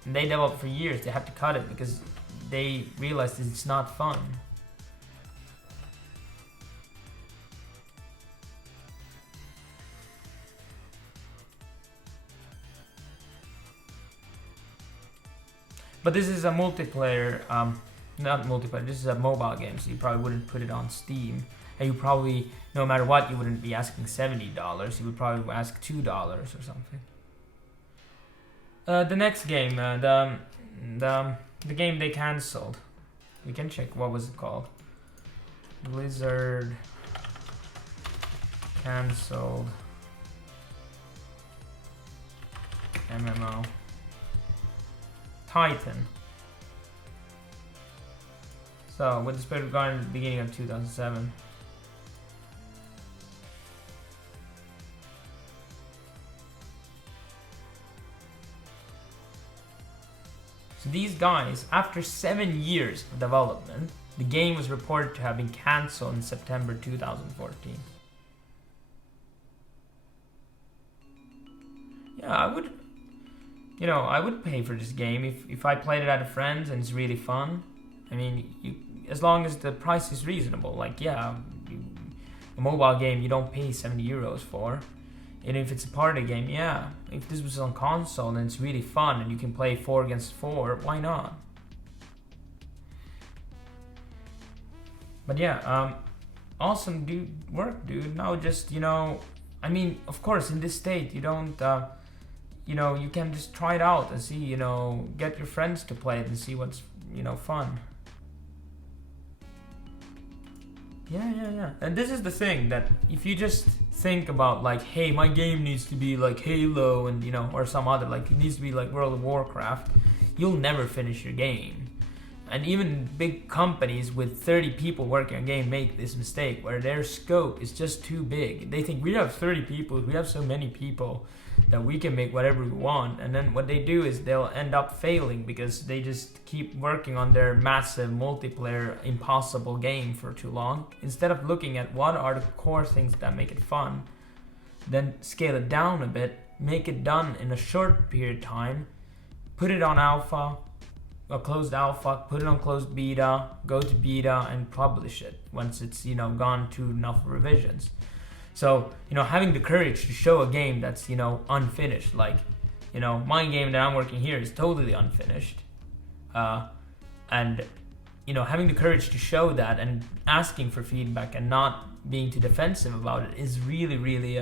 And they developed for years. They had to cut it because they realized it's not fun. But this is a multiplayer, not multiplayer, this is a mobile game, so you probably wouldn't put it on Steam. And you probably, no matter what, you wouldn't be asking $70. You would probably ask $2 or something. The next game, the game they cancelled. We can check, what was it called? Blizzard cancelled MMO. Titan. So, with the Spirit Garden at the beginning of 2007. So these guys, after 7 years of development, the game was reported to have been cancelled in September 2014. Yeah, I would, you know, I would pay for this game if I played it at a friend's and it's really fun. I mean, as long as the price is reasonable. Like, yeah, a mobile game you don't pay 70 euros for. And if it's a party game, yeah. If this was on console and it's really fun and you can play 4 against 4, why not? But yeah, awesome work, dude. Now just, you know, I mean, of course, in this state, you don't, you know, you can just try it out and see, you know, get your friends to play it and see what's, you know, fun. Yeah. And this is the thing, that if you just think about like, hey, my game needs to be like Halo and, you know, or some other, like it needs to be like World of Warcraft, you'll never finish your game. And even big companies with 30 people working on a game make this mistake where their scope is just too big. They think we have 30 people, we have so many people that we can make whatever we want, and then what they do is they'll end up failing because they just keep working on their massive multiplayer impossible game for too long, instead of looking at what are the core things that make it fun, then scale it down a bit, make it done in a short period of time, put it on alpha, a closed alpha, put it on closed beta, go to beta and publish it once it's, you know, gone to enough revisions. So, you know, having the courage to show a game that's, you know, unfinished, like, you know, my game that I'm working here is totally unfinished. And, you know, having the courage to show that and asking for feedback and not being too defensive about it is really, really,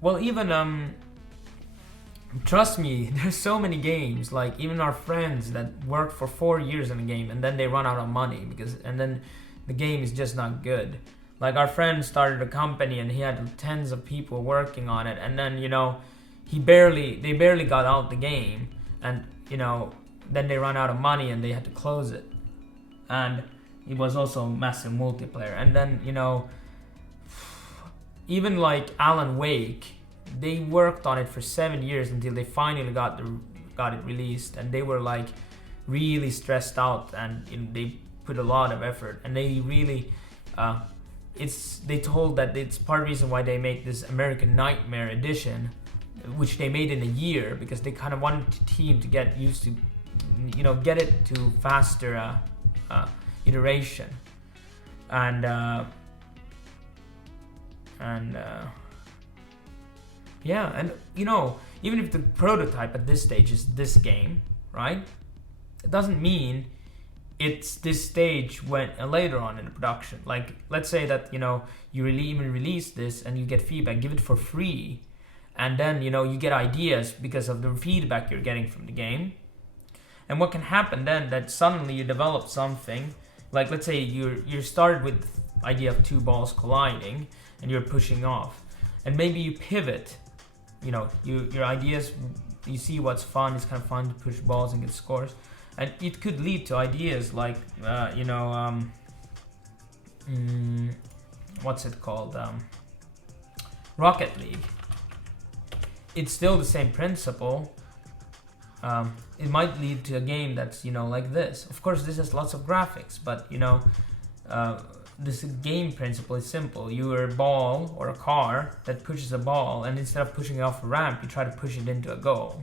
well, even, trust me, there's so many games, like even our friends that work for 4 years in a game and then they run out of money and then the game is just not good. Like our friend started a company and he had tens of people working on it, and then, you know, they barely got out the game, and, you know, then they ran out of money and they had to close it. And it was also massive multiplayer. And then, you know, even like Alan Wake, they worked on it for 7 years until they finally got it released, and they were like really stressed out, and they put a lot of effort, and they really they told that it's part of the reason why they make this American Nightmare edition, which they made in a year, because they kind of wanted the team to get used to, get it to faster iteration. And yeah, and even if the prototype at this stage is this game, right? It doesn't mean it's this stage when later on in the production. Like, let's say that you really even release this and you get feedback, give it for free, and then you get ideas because of the feedback you're getting from the game. And what can happen then, that suddenly you develop something, like let's say you started with the idea of two balls colliding and you're pushing off, and maybe you pivot, your ideas, you see what's fun. It's kind of fun to push balls and get scores, and it could lead to ideas like what's it called, Rocket League. It's still the same principle. It might lead to a game that's like this. Of course, this has lots of graphics, but this game principle is simple. You're a ball or a car that pushes a ball, and instead of pushing it off a ramp, you try to push it into a goal.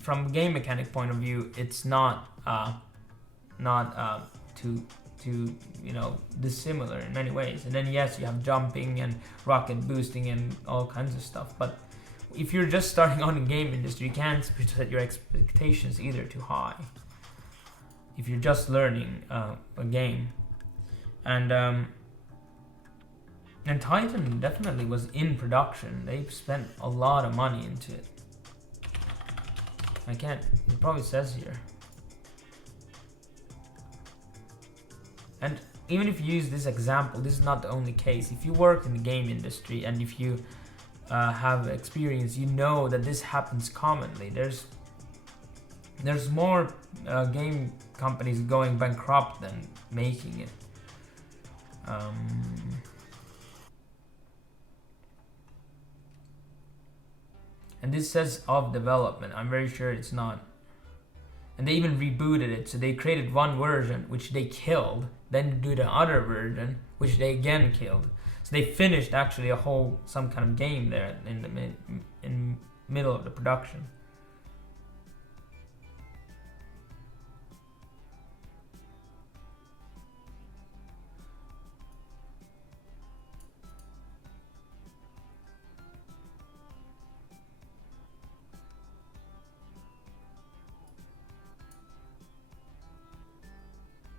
From a game mechanic point of view, it's not too dissimilar in many ways. And then yes, you have jumping and rocket boosting and all kinds of stuff, but if you're just starting on in the game industry, you can't set your expectations either too high. If you're just learning a game, and Titan definitely was in production. They spent a lot of money into it. It probably says here. And even if you use this example, this is not the only case. If you work in the game industry and if you have experience, you know that this happens commonly. There's more game companies going bankrupt than making it. And this says of development. I'm very sure it's not. And they even rebooted it, so they created one version which they killed, then do the other version which they again killed. So they finished actually some kind of game there in the middle of the production.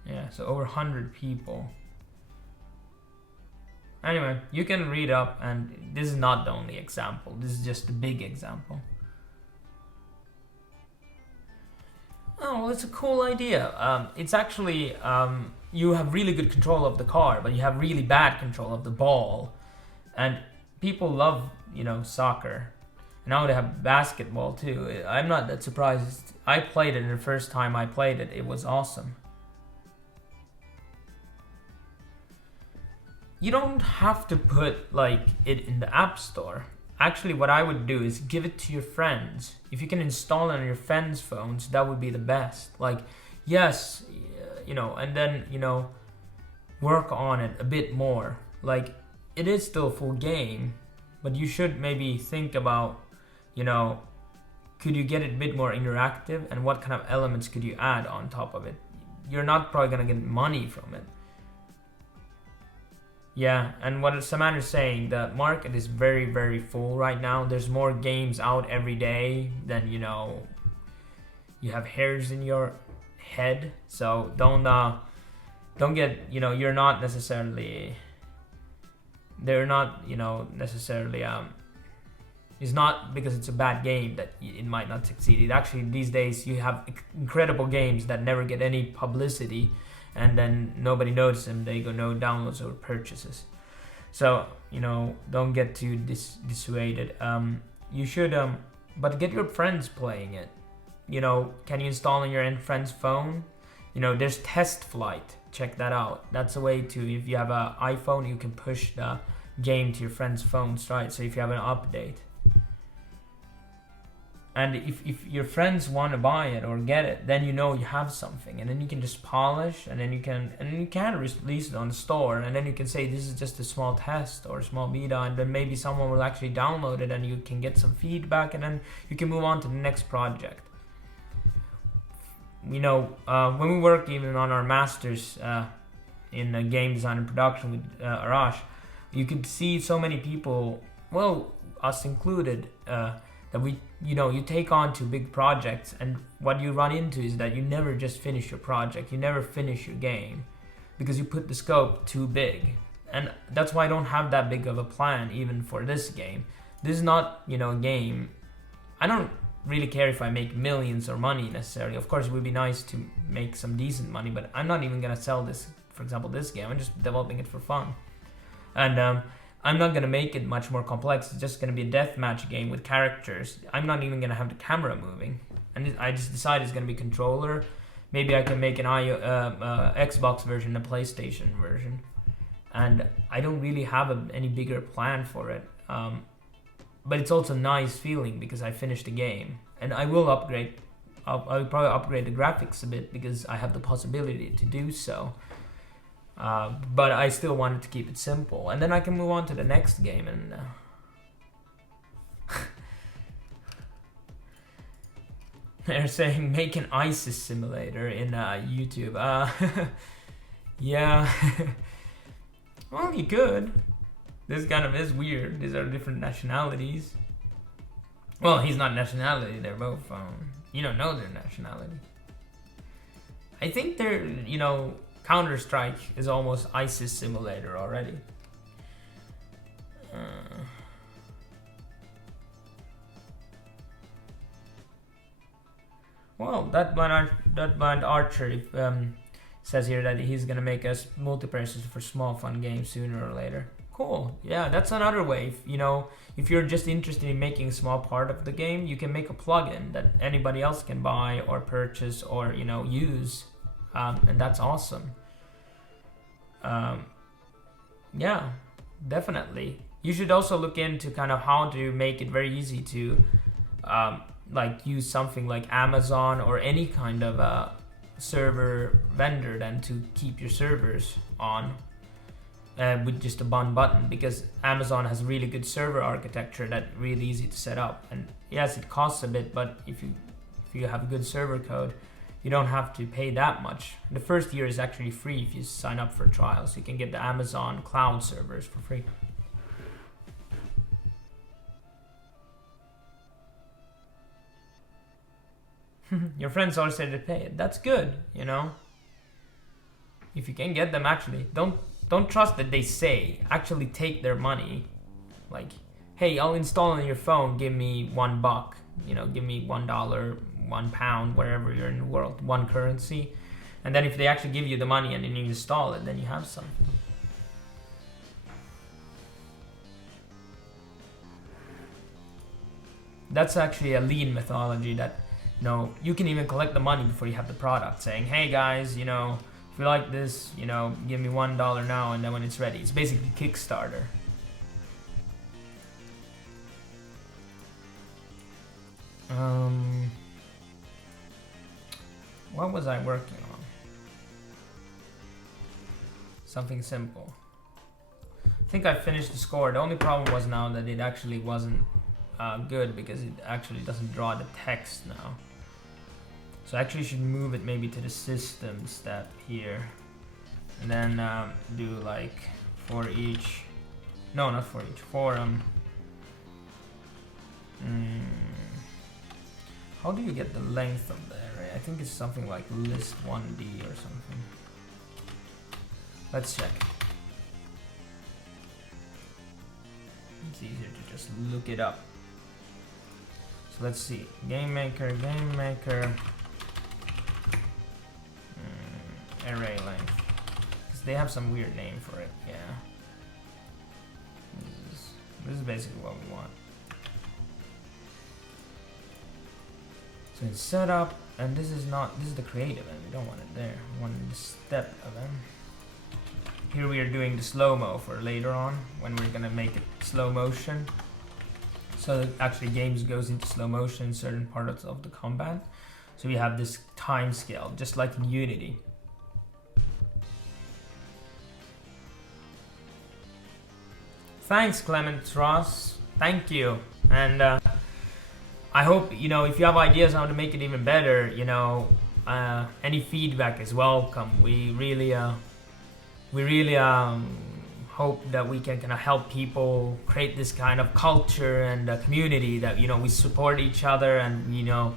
Yeah, so over 100 people. Anyway, you can read up, and this is not the only example. This is just a big example. Oh, well, it's a cool idea. It's actually, you have really good control of the car, but you have really bad control of the ball. And people love, soccer. Now they have basketball too. I'm not that surprised. I played it the first time I played it. It was awesome. You don't have to put it in the App Store. Actually, what I would do is give it to your friends. If you can install it on your friends' phones, that would be the best. Yes, and then, work on it a bit more. It is still a full game, but you should maybe think about, could you get it a bit more interactive, and what kind of elements could you add on top of it? You're not probably gonna get money from it. Yeah, and what Samantha's saying, the market is very, very full right now. There's more games out every day than, you have hairs in your head. So don't get, you're not necessarily, they're not, necessarily, it's not because it's a bad game that it might not succeed. It actually, these days, you have incredible games that never get any publicity, and then nobody notices them. They go no downloads or purchases. So don't get too dissuaded. You should but get your friends playing it. Can you install on your friend's phone? There's Test Flight. Check that out. That's a way to, if you have an iPhone, you can push the game to your friend's phones, right? So if you have an update. And if your friends want to buy it or get it, then you know you have something, and then you can just polish, and then you can release it on the store, and then you can say this is just a small test or a small beta, and then maybe someone will actually download it, and you can get some feedback, and then you can move on to the next project. You know, when we work even on our masters in game design and production with Arash, you could see so many people, well, us included, that you take on to big projects, and what you run into is that you never just finish your project, you never finish your game, because you put the scope too big. And that's why I don't have that big of a plan even for this game. This is not, a game. I don't really care if I make millions or money necessarily. Of course, it would be nice to make some decent money, but I'm not even gonna sell this, for example, this game. I'm just developing it for fun. And I'm not gonna make it much more complex. It's just gonna be a deathmatch game with characters. I'm not even gonna have the camera moving. And I just decided it's gonna be controller. Maybe I can make an Xbox version, a PlayStation version. And I don't really have any bigger plan for it. But it's also a nice feeling because I finished the game. And I will upgrade. I'll probably upgrade the graphics a bit because I have the possibility to do so. But I still wanted to keep it simple. And then I can move on to the next game. And they're saying make an ISIS simulator in YouTube. Yeah. Well, you could. This kind of is weird. These are different nationalities. Well, he's not nationality. They're both, you don't know their nationality. I think they're, Counter-Strike is almost ISIS simulator already. Well, that blind archer says here that he's gonna make us multiplayer for small fun games sooner or later. Cool. Yeah, that's another way. If you're just interested in making a small part of the game, you can make a plugin that anybody else can buy or purchase or use, and that's awesome. Yeah, definitely. You should also look into kind of how to make it very easy to use something like Amazon or any kind of server vendor then to keep your servers on. With just a one button, because Amazon has really good server architecture that's really easy to set up. And yes, it costs a bit, but if you have a good server code, you don't have to pay that much. The first year is actually free if you sign up for a trial, so you can get the Amazon cloud servers for free. Your friends all said to pay it. That's good, If you can get them, actually, don't trust that they say. Actually take their money. Like, hey, I'll install it on your phone. Give me $1. Give me $1, £1, wherever you're in the world, one currency. And then if they actually give you the money and then you install it, then you have something. That's actually a lean methodology that, you can even collect the money before you have the product, saying, hey guys, if you like this, give me $1 now, and then when it's ready. It's basically Kickstarter. What was I working on? Something simple. I think I finished the score. The only problem was now that it actually wasn't good because it actually doesn't draw the text now. So I actually should move it maybe to the system step here. And then do like for each, no, not for each, for how do you get the length of the array? I think it's something like list 1D or something. Let's check. It's easier to just look it up. So let's see, game maker, array length. Because they have some weird name for it, yeah. This is basically what we want. So it's setup, and this is the creative end. We don't want it there. We want the step event. Here we are doing the slow-mo for later on, when we're gonna make it slow motion. So actually games goes into slow motion in certain parts of the combat. So we have this time scale, just like in Unity. Thanks, Clement Ross. Thank you. And I hope, you know, if you have ideas on how to make it even better, you know, any feedback is welcome. We really hope that we can kind of help people create this kind of culture and community that, you know, we support each other, and, you know,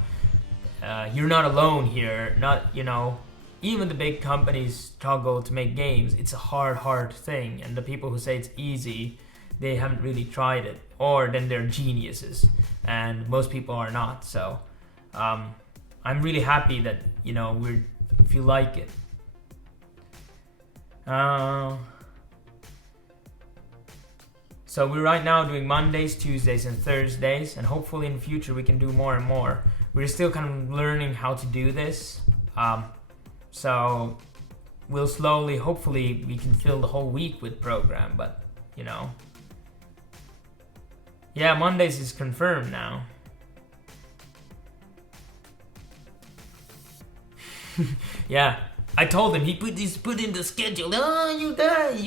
you're not alone here. Not, you know, even the big companies struggle to make games. It's a hard thing, and the people who say it's easy, they haven't really tried it, or then they're geniuses, and most people are not. So I'm really happy that, you know, if you like it. So we're right now doing Mondays, Tuesdays, and Thursdays, and hopefully in the future we can do more and more. We're still kind of learning how to do this, so we'll slowly, hopefully we can fill the whole week with program, but, you know. Yeah, Mondays is confirmed now. Yeah, I told him, he put in the schedule. Oh, you guys,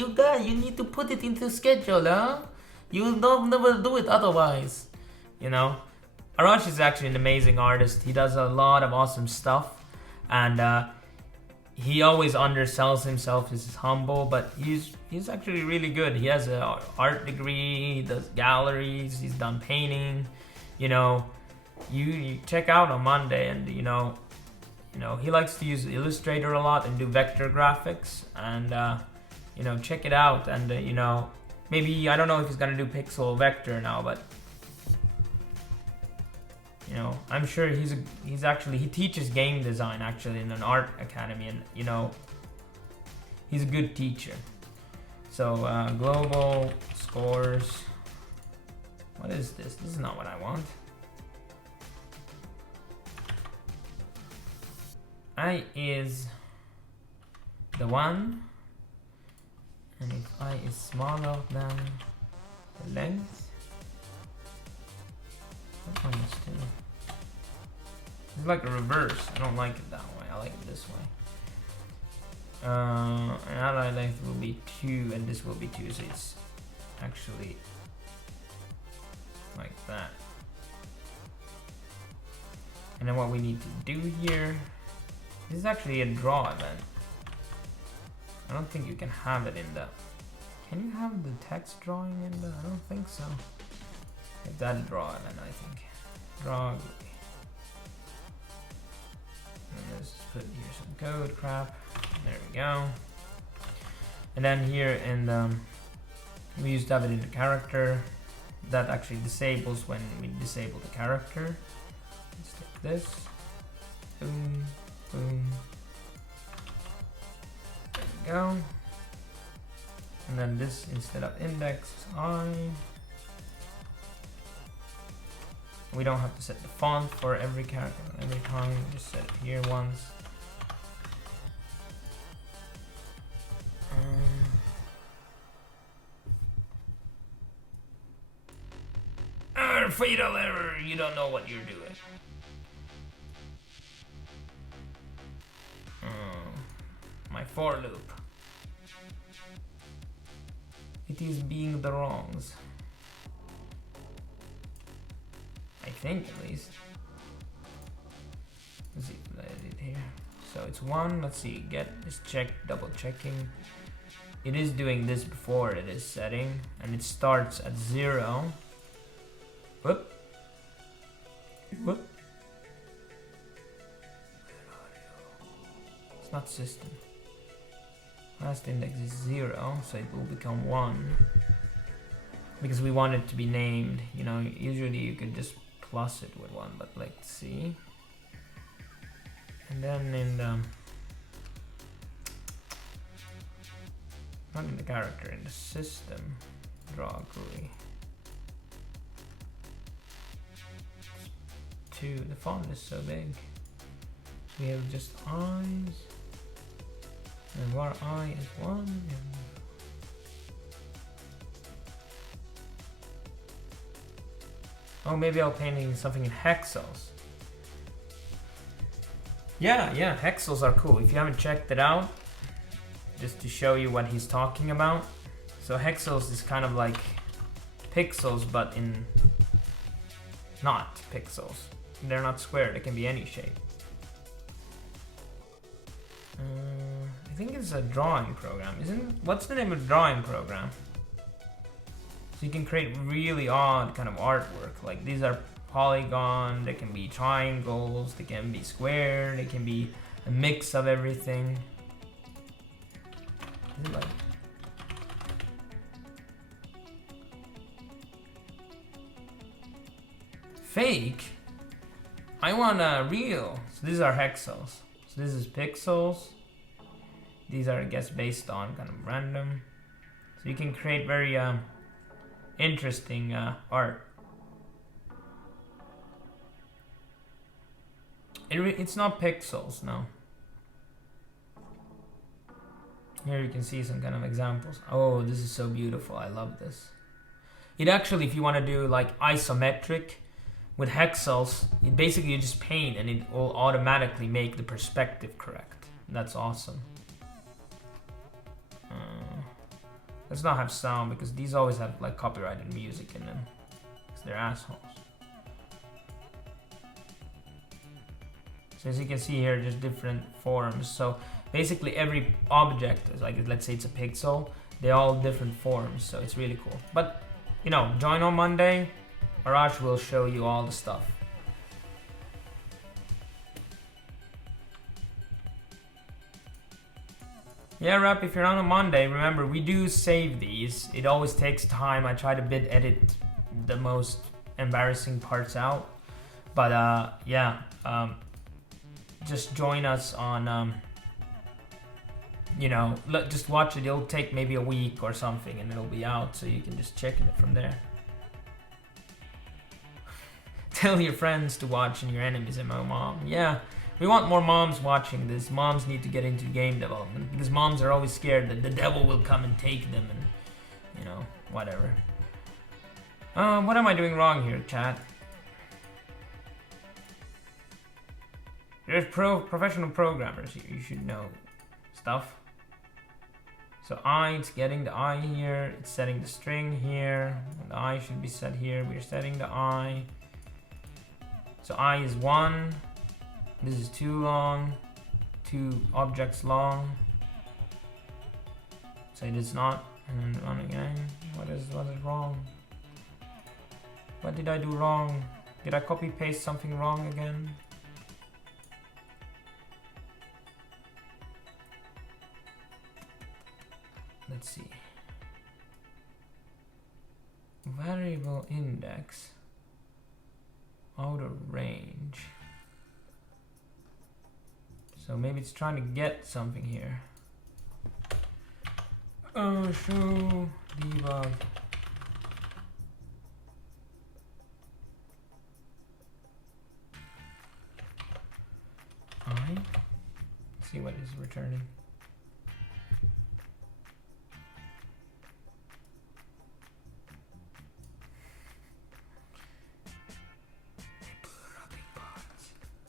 you need to put it into schedule, huh? You don't never do it otherwise. You know, Arash is actually an amazing artist. He does a lot of awesome stuff, and he always undersells himself. He's humble, but he's actually really good. He has an art degree. He does galleries. He's done painting. You know, you check out on Monday, and you know, he likes to use Illustrator a lot and do vector graphics, and you know, check it out. And you know, maybe, I don't know if he's gonna do pixel vector now, but you know, I'm sure he teaches game design actually in an art academy, and you know, he's a good teacher. So global scores. What is this? This is not what I want. I is the 1, and if I is smaller than the length, that's minus 2. It's like a reverse. I don't like it that way. I like it this way. And ally length will be 2, and this will be 2, so it's actually like that. And then what we need to do here, this is actually a draw event. I don't think you can have it in the... Can you have the text drawing in the... I don't think so. It's that a draw event, I think. Draw. And let's put here some code crap. There we go. And then here in the... We used to have it in the character. That actually disables when we disable the character. Let's take this. Boom. Boom. There we go. And then this, instead of index, is I. We don't have to set the font for every character every time. We just set it here once. Fatal error, you don't know what you're doing. My for loop. It is being the wrongs. I think, at least. Let's see, let it here. So it's 1, let's see, get is check, double checking. It is doing this before it is setting, and it starts at 0. Whoop. Whoop. It's not system. Last index is 0, so it will become 1. Because we want it to be named, you know, usually you could just plus it with 1, but let's see. And then in the... Not in the character, in the system, draw GUI. 2, the font is so big. We have just eyes. And var I is 1. And Oh, maybe I'll paint something in hexels. Yeah, hexels are cool. If you haven't checked it out, just to show you what he's talking about. So hexels is kind of like pixels, but in not pixels. They're not square, they can be any shape. I think it's a drawing program. What's the name of the drawing program? So you can create really odd kind of artwork. Like these are polygon, they can be triangles, they can be square, they can be a mix of everything. Is it like fake? I want a real. So these are hexels. So this is pixels. These are, I guess, based on kind of random. So you can create very interesting art. It's not pixels, no. Here you can see some kind of examples. Oh, this is so beautiful. I love this. It actually, if you want to do like isometric with hexels, basically you just paint and it will automatically make the perspective correct. That's awesome. Let's not have sound because these always have like copyrighted music in them. Because they're assholes. So as you can see here, there's different forms. So basically every object is like, let's say it's a pixel, they're all different forms. So it's really cool. But you know, join on Monday. Arash will show you all the stuff. Yeah, Rap, if you're on a Monday, remember, we do save these. It always takes time. I try to bit edit the most embarrassing parts out. But yeah, just join us on, you know, just watch it. It'll take maybe a week or something and it'll be out. So you can just check it from there. Tell your friends to watch and your enemies and my mom. Yeah. We want more moms watching this. Moms need to get into game development because moms are always scared that the devil will come and take them and, you know, whatever. What am I doing wrong here, chat? There's professional programmers here. You should know stuff. So it's getting the I here. It's setting the string here. And the I should be set here. We're setting the I. So I is 1. This is too long, 2 objects long. So it is not, and then run again. What is wrong? What did I do wrong? Did I copy paste something wrong again? Let's see. Variable index, out of range. So maybe it's trying to get something here. Show debug. Let's see what it's returning.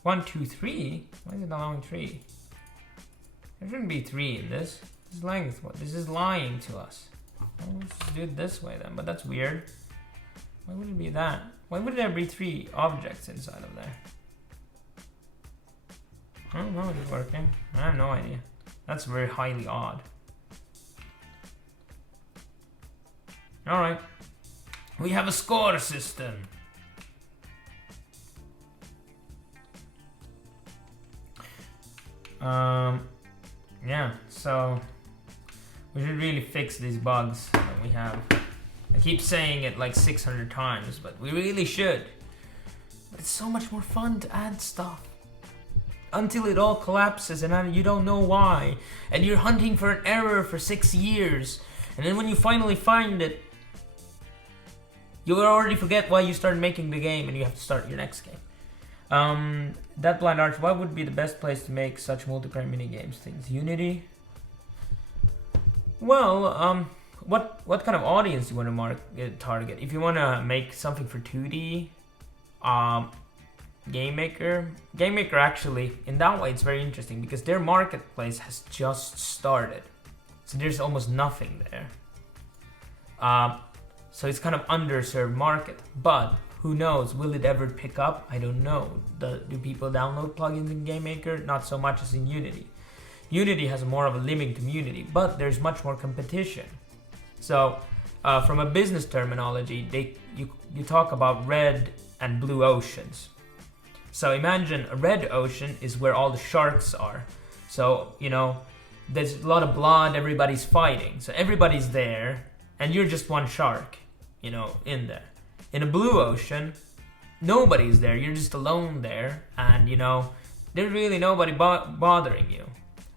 One, 2, 3? Why is it allowing 3? There shouldn't be 3 in this. This is length. What? This is lying to us. Well, let's just do it this way then, but that's weird. Why would it be that? Why would there be 3 objects inside of there? I don't know if it's working. I have no idea. That's very highly odd. Alright. We have a score system. Yeah, so we should really fix these bugs that we have. I keep saying it like 600 times, but we really should. But it's so much more fun to add stuff until it all collapses and you don't know why. And you're hunting for an error for 6 years. And then when you finally find it, you will already forget why you started making the game and you have to start your next game. That Blind Arch, what would be the best place to make such multiplayer minigames things? Unity? Well, what kind of audience do you want to target? If you want to make something for 2D, Game Maker. Game Maker actually, in that way, it's very interesting because their marketplace has just started. So there's almost nothing there. So it's kind of underserved market. But who knows? Will it ever pick up? I don't know. Do people download plugins in Game Maker? Not so much as in Unity. Unity has more of a living community, but there's much more competition. So from a business terminology, you talk about red and blue oceans. So imagine a red ocean is where all the sharks are. So, you know, there's a lot of blood, everybody's fighting. So everybody's there, and you're just one shark, you know, in there. In a blue ocean, nobody's there, you're just alone there, and, you know, there's really nobody bothering you.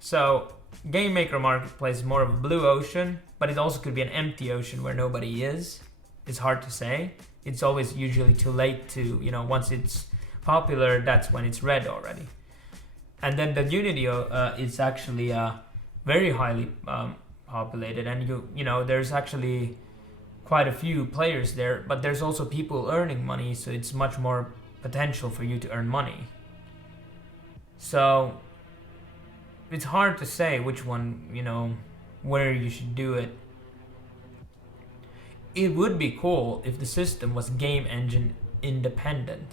So, Game Maker Marketplace is more of a blue ocean, but it also could be an empty ocean where nobody is. It's hard to say. It's always usually too late to, you know, once it's popular, that's when it's red already. And then the Unity is actually very highly populated, and you know there's actually quite a few players there, but there's also people earning money, so it's much more potential for you to earn money. So it's hard to say which one, you know, where you should do it. It would be cool if the system was game engine independent.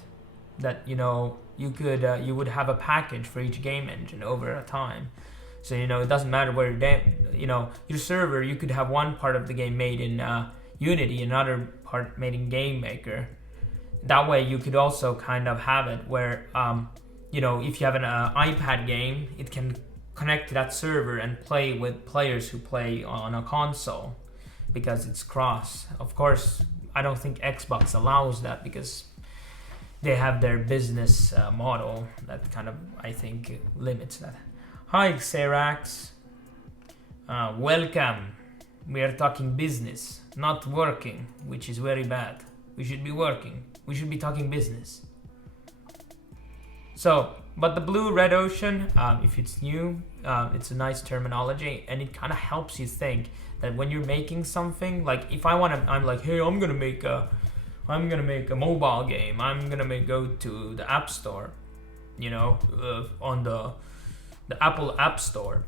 That, you know, you could you would have a package for each game engine over a time. So, you know, it doesn't matter where you know, your server, you could have one part of the game made in Unity, another part made in Game Maker. That way you could also kind of have it where you know, if you have an iPad game, it can connect to that server and play with players who play on a console because it's cross. Of course, I don't think Xbox allows that because they have their business model that kind of, I think, limits that. Hi, Xerax. Welcome. We are talking business, not working, which is very bad. We should be working. We should be talking business. So, but the blue-red ocean, if it's new, it's a nice terminology, and it kind of helps you think that when you're making something, like if I'm like, hey, I'm gonna make a mobile game. I'm gonna go to the App Store, you know, on the Apple App Store.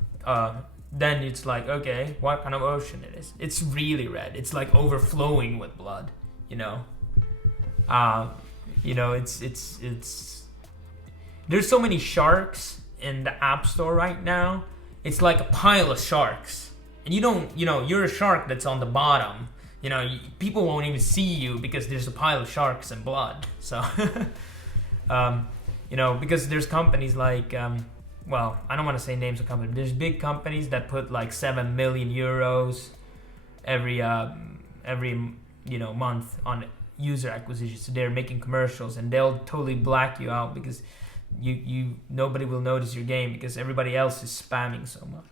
Then it's like, okay, what kind of ocean it is? It's really red. It's like overflowing with blood, you know. You know, it's. There's so many sharks in the App Store right now. It's like a pile of sharks, and you don't, you know, you're a shark that's on the bottom. You know, people won't even see you because there's a pile of sharks and blood. So, you know, because there's companies like, well, I don't want to say names of companies. There's big companies that put like 7 million euros every you know, month on user acquisition. So they're making commercials, and they'll totally black you out because nobody will notice your game because everybody else is spamming so much.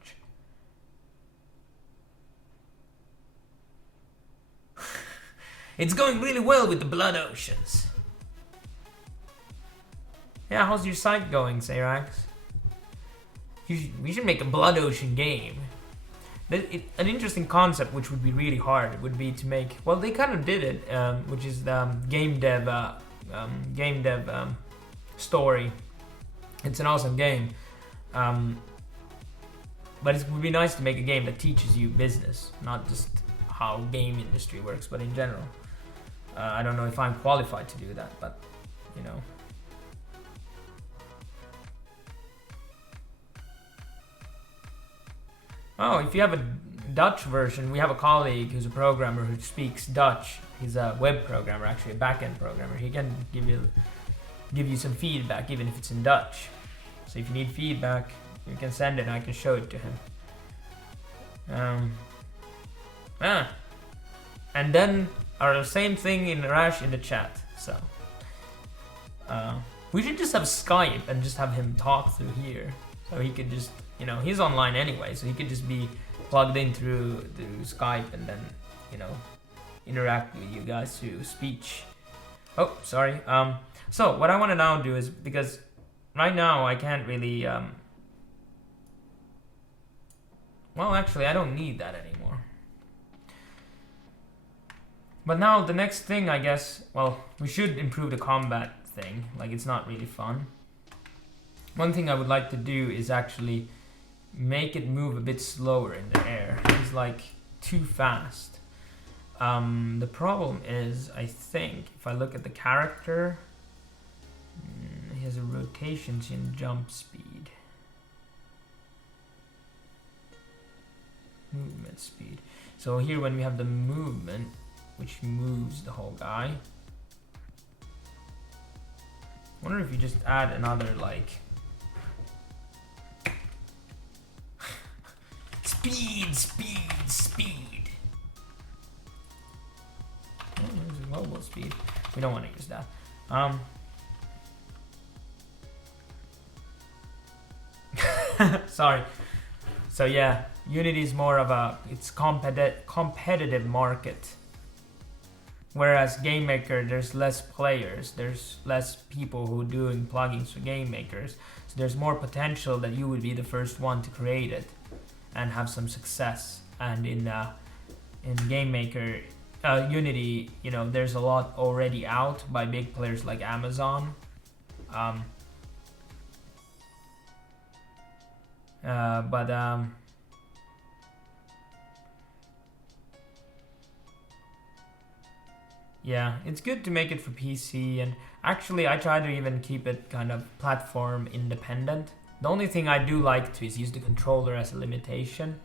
It's going really well with the blood oceans. Yeah, how's your site going, Xerax? We should make a blood ocean game. An interesting concept, which would be really hard, would be to make. Well, they kind of did it, which is the game dev story. It's an awesome game, but it would be nice to make a game that teaches you business, not just how game industry works, but in general. I don't know if I'm qualified to do that, but you know. Oh, if you have a Dutch version, we have a colleague who's a programmer who speaks Dutch. He's a web programmer, actually a back-end programmer. He can give you some feedback, even if it's in Dutch. So if you need feedback, you can send it and I can show it to him. And then the same thing in Rash in the chat. So we should just have Skype and just have him talk through here. So he could just, you know, he's online anyway, so he could just be plugged in through Skype and then, you know, interact with you guys through speech. Oh, sorry. So what I want to now do is, because right now I can't really, well, actually I don't need that anymore. But now the next thing, I guess, well, we should improve the combat thing. Like, it's not really fun. One thing I would like to do is actually make it move a bit slower in the air. It's like too fast. The problem is, I think, if I look at the character, he has a rotation and jump speed. Movement speed. So here when we have the movement, which moves the whole guy. I wonder if you just add another, like... speed, speed, speed. Oh, there's a global speed. We don't want to use that. Sorry. So yeah, Unity is more of a competitive market. Whereas Game Maker, there's less players, there's less people who are doing plugins for Game Makers. So there's more potential that you would be the first one to create it and have some success. And in Game Maker, Unity, you know, there's a lot already out by big players like Amazon. Yeah, it's good to make it for PC, and actually I try to even keep it kind of platform independent. The only thing I do like to is use the controller as a limitation,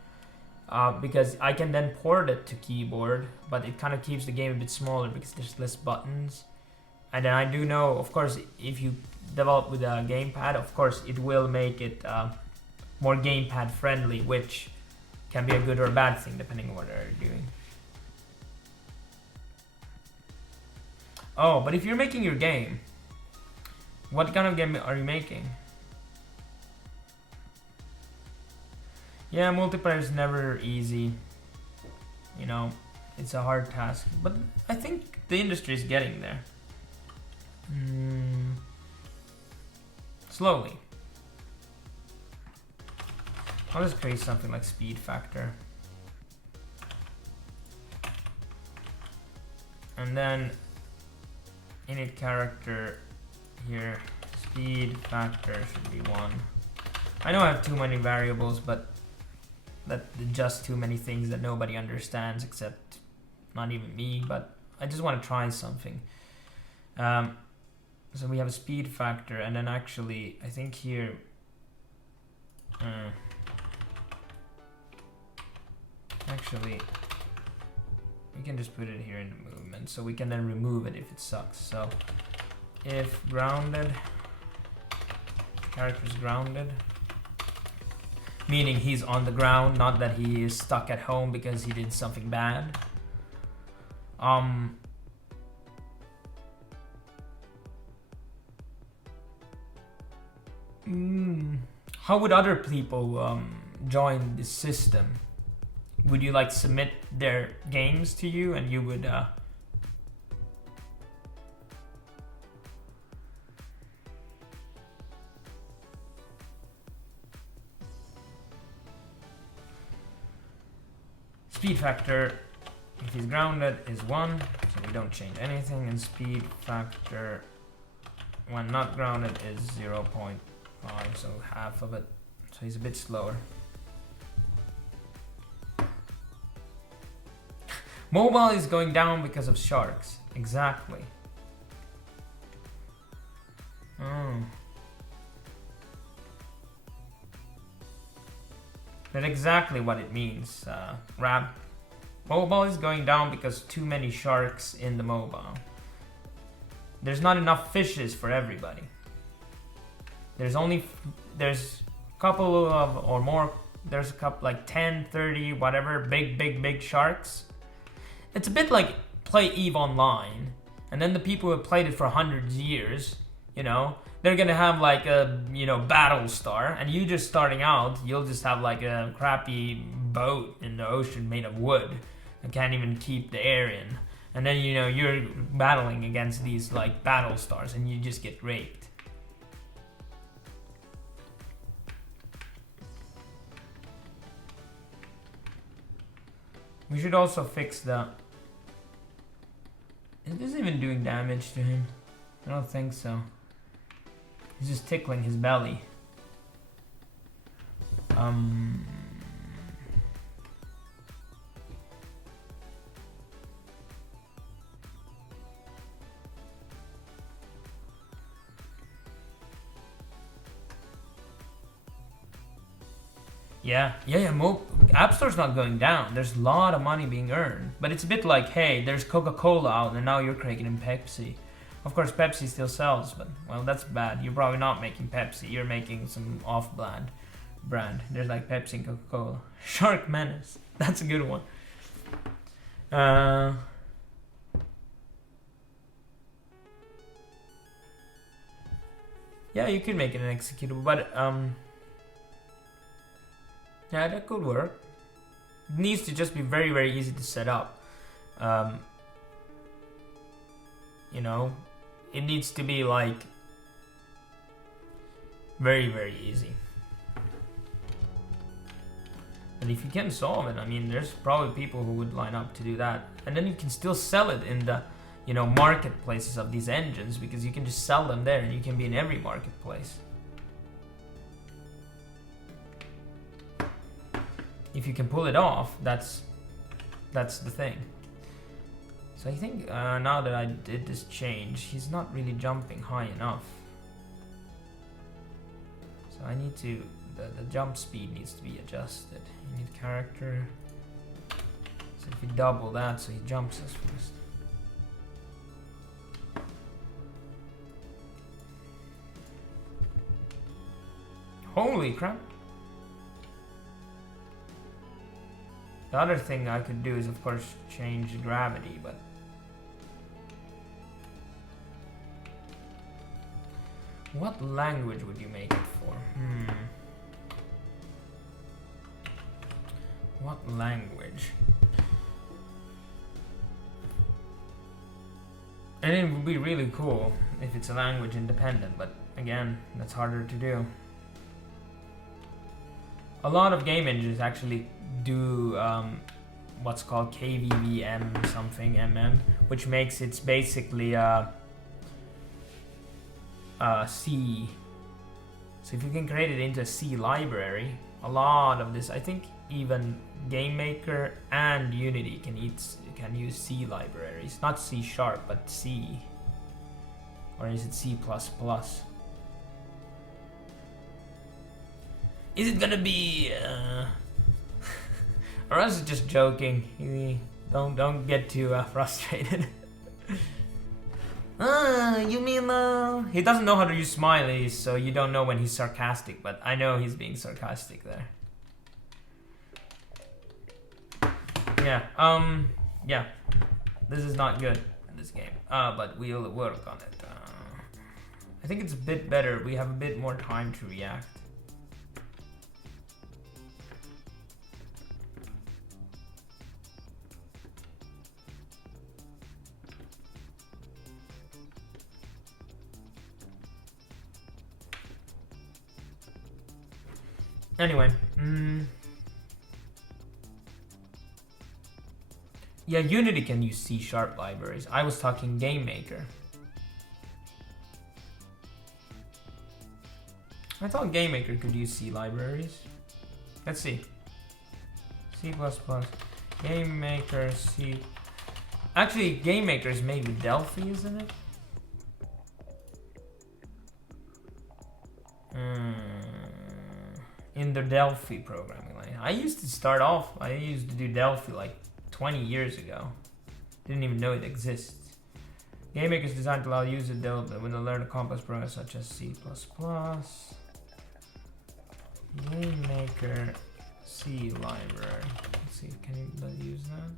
because I can then port it to keyboard, but it kind of keeps the game a bit smaller because there's less buttons. And then I do know, of course, if you develop with a gamepad, of course it will make it more gamepad friendly, which can be a good or a bad thing depending on what they're doing. Oh, but if you're making your game, what kind of game are you making? Yeah, multiplayer is never easy. You know, it's a hard task, but I think the industry is getting there. Slowly. I'll just create something like speed factor. And then init character here, speed factor should be 1. I know I have too many variables, but that's just too many things that nobody understands except not even me, but I just want to try something. So we have a speed factor, and then actually I think here actually we can just put it here in the movement, so we can then remove it if it sucks. So if grounded, character's grounded, meaning he's on the ground, not that he is stuck at home because he did something bad. How would other people join this system? Would you like submit their games to you and you would speed factor, if he's grounded, is 1, so we don't change anything, and speed factor when not grounded is 0.5, so half of it, so he's a bit slower. Mobile is going down because of sharks. Exactly. That's exactly what it means, Rab. Mobile is going down because too many sharks in the mobile. There's not enough fishes for everybody. There's a couple of, or more, there's a couple, like 10, 30, whatever, big sharks. It's a bit like play EVE Online, and then the people who have played it for 100 years, you know, they're gonna have like a, you know, battle star, and you just starting out, you'll just have like a crappy boat in the ocean made of wood that can't even keep the air in. And then, you know, you're battling against these like battle stars and you just get raped. We should also fix the... Is this even doing damage to him? I don't think so. He's just tickling his belly. Yeah. App Store's not going down. There's a lot of money being earned. But it's a bit like, hey, there's Coca-Cola out and now you're creating Pepsi. Of course, Pepsi still sells, but, well, that's bad. You're probably not making Pepsi. You're making some off-brand brand. There's like Pepsi and Coca-Cola. Shark Menace. That's a good one. Yeah, you could make it an executable, but, yeah, that could work. It needs to just be very, very easy to set up. You know, it needs to be like very, very easy. And if you can solve it, I mean, there's probably people who would line up to do that. And then you can still sell it in the, you know, marketplaces of these engines, because you can just sell them there and you can be in every marketplace. If you can pull it off, that's the thing. So I think now that I did this change, he's not really jumping high enough. So I need to, the jump speed needs to be adjusted. You need character. So if we double that, so he jumps as fast. Holy crap. The other thing I could do is, of course, change gravity, but what language would you make it for? What language? And it would be really cool if it's a language independent, but again, that's harder to do. A lot of game engines actually do what's called KVVM something MM, which makes it basically C. So if you can create it into a C library, a lot of this, I think even GameMaker and Unity can use C libraries, not C#, but C, or is it C++? Is it gonna be or else it's just joking. Don't get too frustrated. You mean he doesn't know how to use smileys, so you don't know when he's sarcastic, but I know he's being sarcastic there. Yeah, yeah. This is not good in this game. But we'll work on it. I think it's a bit better. We have a bit more time to react. Anyway, yeah, Unity can use C# libraries. I was talking GameMaker. I thought GameMaker could use C libraries. Let's see. C++, GameMaker, C. Actually, GameMaker is made with Delphi, isn't it? In the Delphi programming language. I used to do Delphi like 20 years ago. Didn't even know it exists. GameMaker is designed to allow users when they learn a complex program such as C++. GameMaker C library. Let's see, can you use that?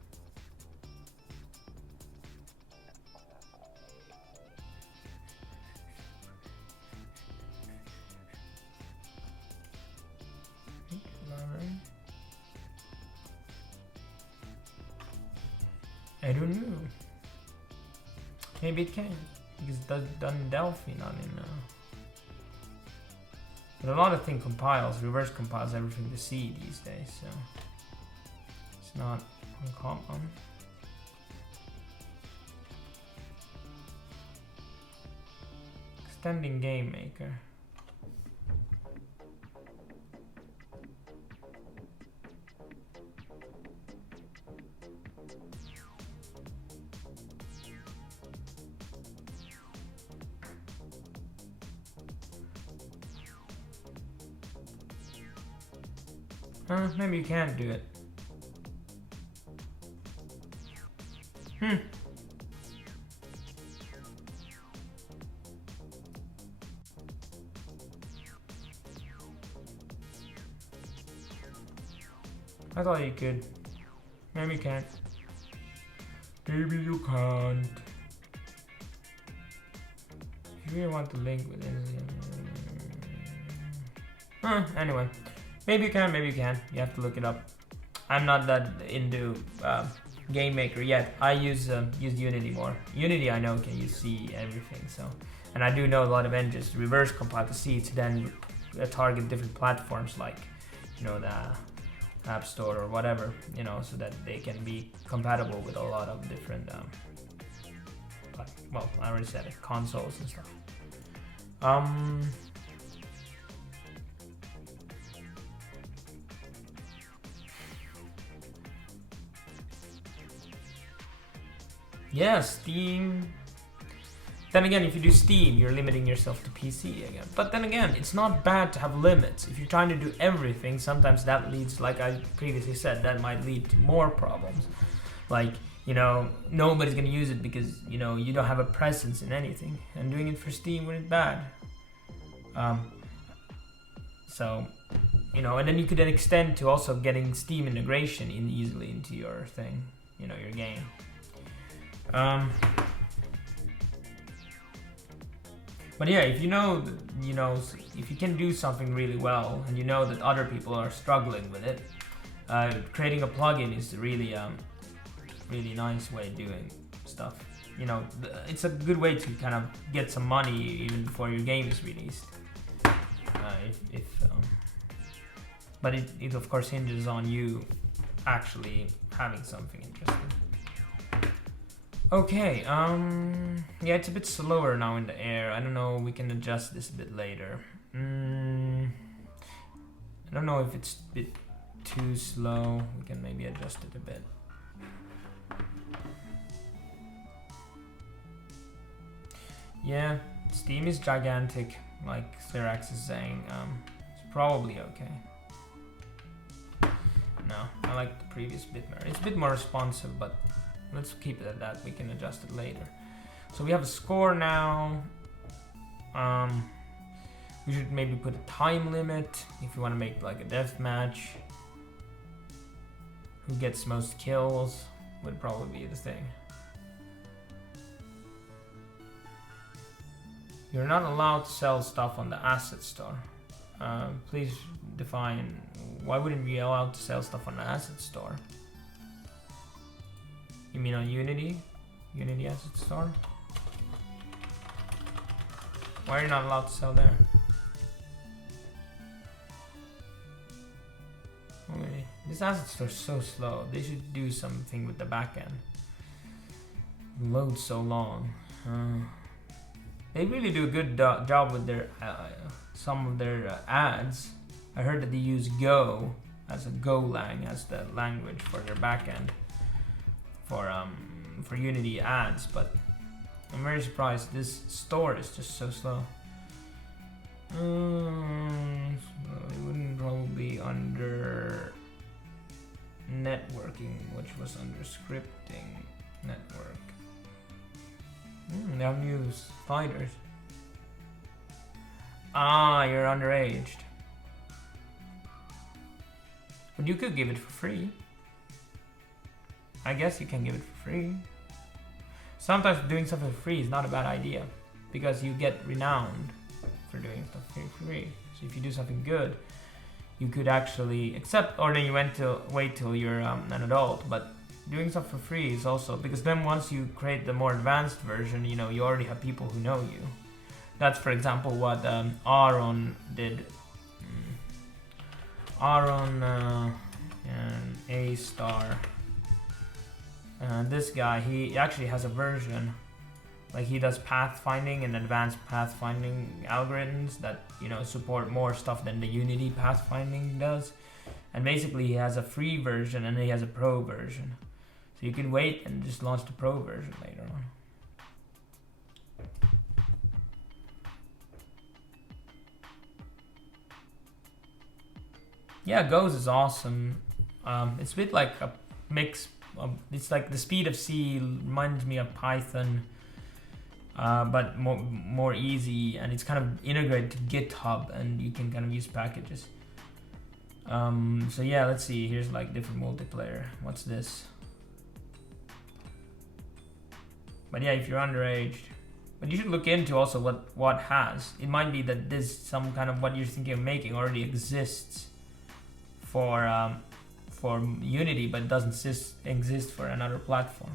I don't know. Maybe it can, because it's done in Delphi, not in. But a lot of things reverse compiles everything to C these days, so it's not uncommon. extending game maker. Maybe you can't do it. I thought you could. Maybe you can't. Maybe you can't. If you really want to link with anything. Anyway. Maybe you can, maybe you can. You have to look it up. I'm not that into Game Maker yet. I use Unity more. Unity I know can use C everything, so. And I do know a lot of engines reverse compile to C to then target different platforms like, you know, the App Store or whatever, you know, so that they can be compatible with a lot of different, well, I already said it, consoles and stuff. Yeah, Steam. Then again, if you do Steam, you're limiting yourself to PC again. But then again, it's not bad to have limits. If you're trying to do everything, sometimes that leads, like I previously said, that might lead to more problems. Like, you know, nobody's gonna use it because, you know, you don't have a presence in anything. And doing it for Steam wouldn't be bad. So, you know, and then you could then extend to also getting Steam integration in easily into your thing, you know, your game. But yeah, if you know, if you can do something really well and you know that other people are struggling with it, creating a plugin is really, really nice way of doing stuff. You know, it's a good way to kind of get some money even before your game is released. But it of course hinges on you actually having something interesting. Okay, yeah, it's a bit slower now in the air. I don't know, we can adjust this a bit later. I don't know if it's a bit too slow. We can maybe adjust it a bit. Yeah, Steam is gigantic, like Cyrax is saying. It's probably okay. No, I like the previous bit more. It's a bit more responsive, but let's keep it at that. We can adjust it later. So we have a score now. We should maybe put a time limit if you want to make like a death match. Who gets most kills would probably be the thing. You're not allowed to sell stuff on the asset store. Please define, why wouldn't we be allowed to sell stuff on the asset store? You mean on Unity? Unity asset store? Why are you not allowed to sell there? Okay. This asset store is so slow. They should do something with the backend. Loads so long. They really do a good job with their some of their ads. I heard that they use Go as a Golang as the language for their backend for Unity ads, but I'm very surprised this store is just so slow. It wouldn't probably be under networking, which was under scripting network. They have new sliders. Ah, you're underaged. But you could give it for free. I guess you can give it for free. Sometimes doing something for free is not a bad idea, because you get renowned for doing stuff for free. So if you do something good, you could actually accept, or then you wait till you're an adult. But doing stuff for free is also, because then once you create the more advanced version, you know, you already have people who know you. That's, for example, what Aaron did. Aaron and A-Star. This guy, he actually has a version Like he does pathfinding and advanced pathfinding algorithms that, you know, support more stuff than the Unity pathfinding does. And basically he has a free version and he has a pro version. So you can wait and just launch the pro version later on. Yeah, Ghost is awesome. It's a bit like a mix. It's like the speed of C reminds me of Python, but more easy, and it's kind of integrated to GitHub, and you can kind of use packages. So yeah, let's see. Here's like different multiplayer. What's this? But yeah, if you're underage, but you should look into also what has. It might be that this some kind of what you're thinking of making already exists for Unity, but doesn't exist for another platform.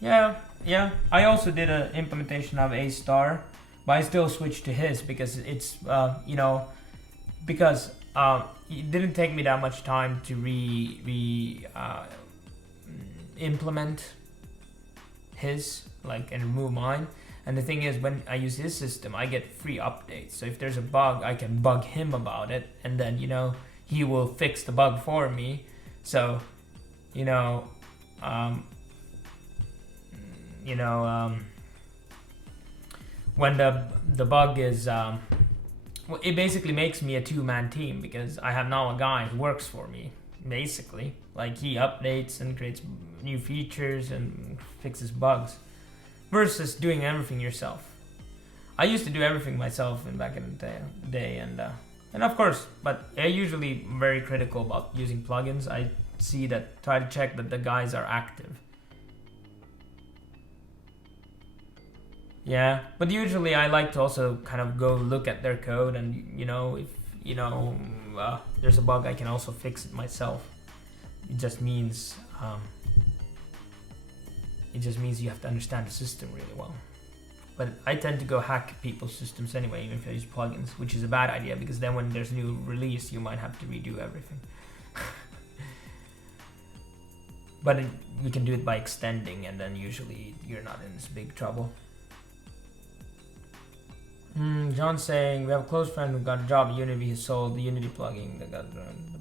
Yeah. I also did an implementation of A star, but I still switched to his because it's you know, because it didn't take me that much time to implement his and remove mine. And the thing is, when I use his system, I get free updates. So if there's a bug, I can bug him about it, and then, you know, he will fix the bug for me. So, you know, when the bug is, it basically makes me a two-man team because I have now a guy who works for me, basically. Like he updates and creates new features and fixes bugs. Versus doing everything yourself. I used to do everything myself back in the day, and of course, but I usually very critical about using plugins. I try to check that the guys are active. Yeah, but usually I like to also kind of go look at their code, and you know, if you know there's a bug, I can also fix it myself. It just means. It just means you have to understand the system really well. But I tend to go hack people's systems anyway, even if I use plugins, which is a bad idea because then when there's a new release, you might have to redo everything. But you can do it by extending, and then usually you're not in this big trouble. John's saying, we have a close friend who got a job at Unity. He sold the Unity plugin. The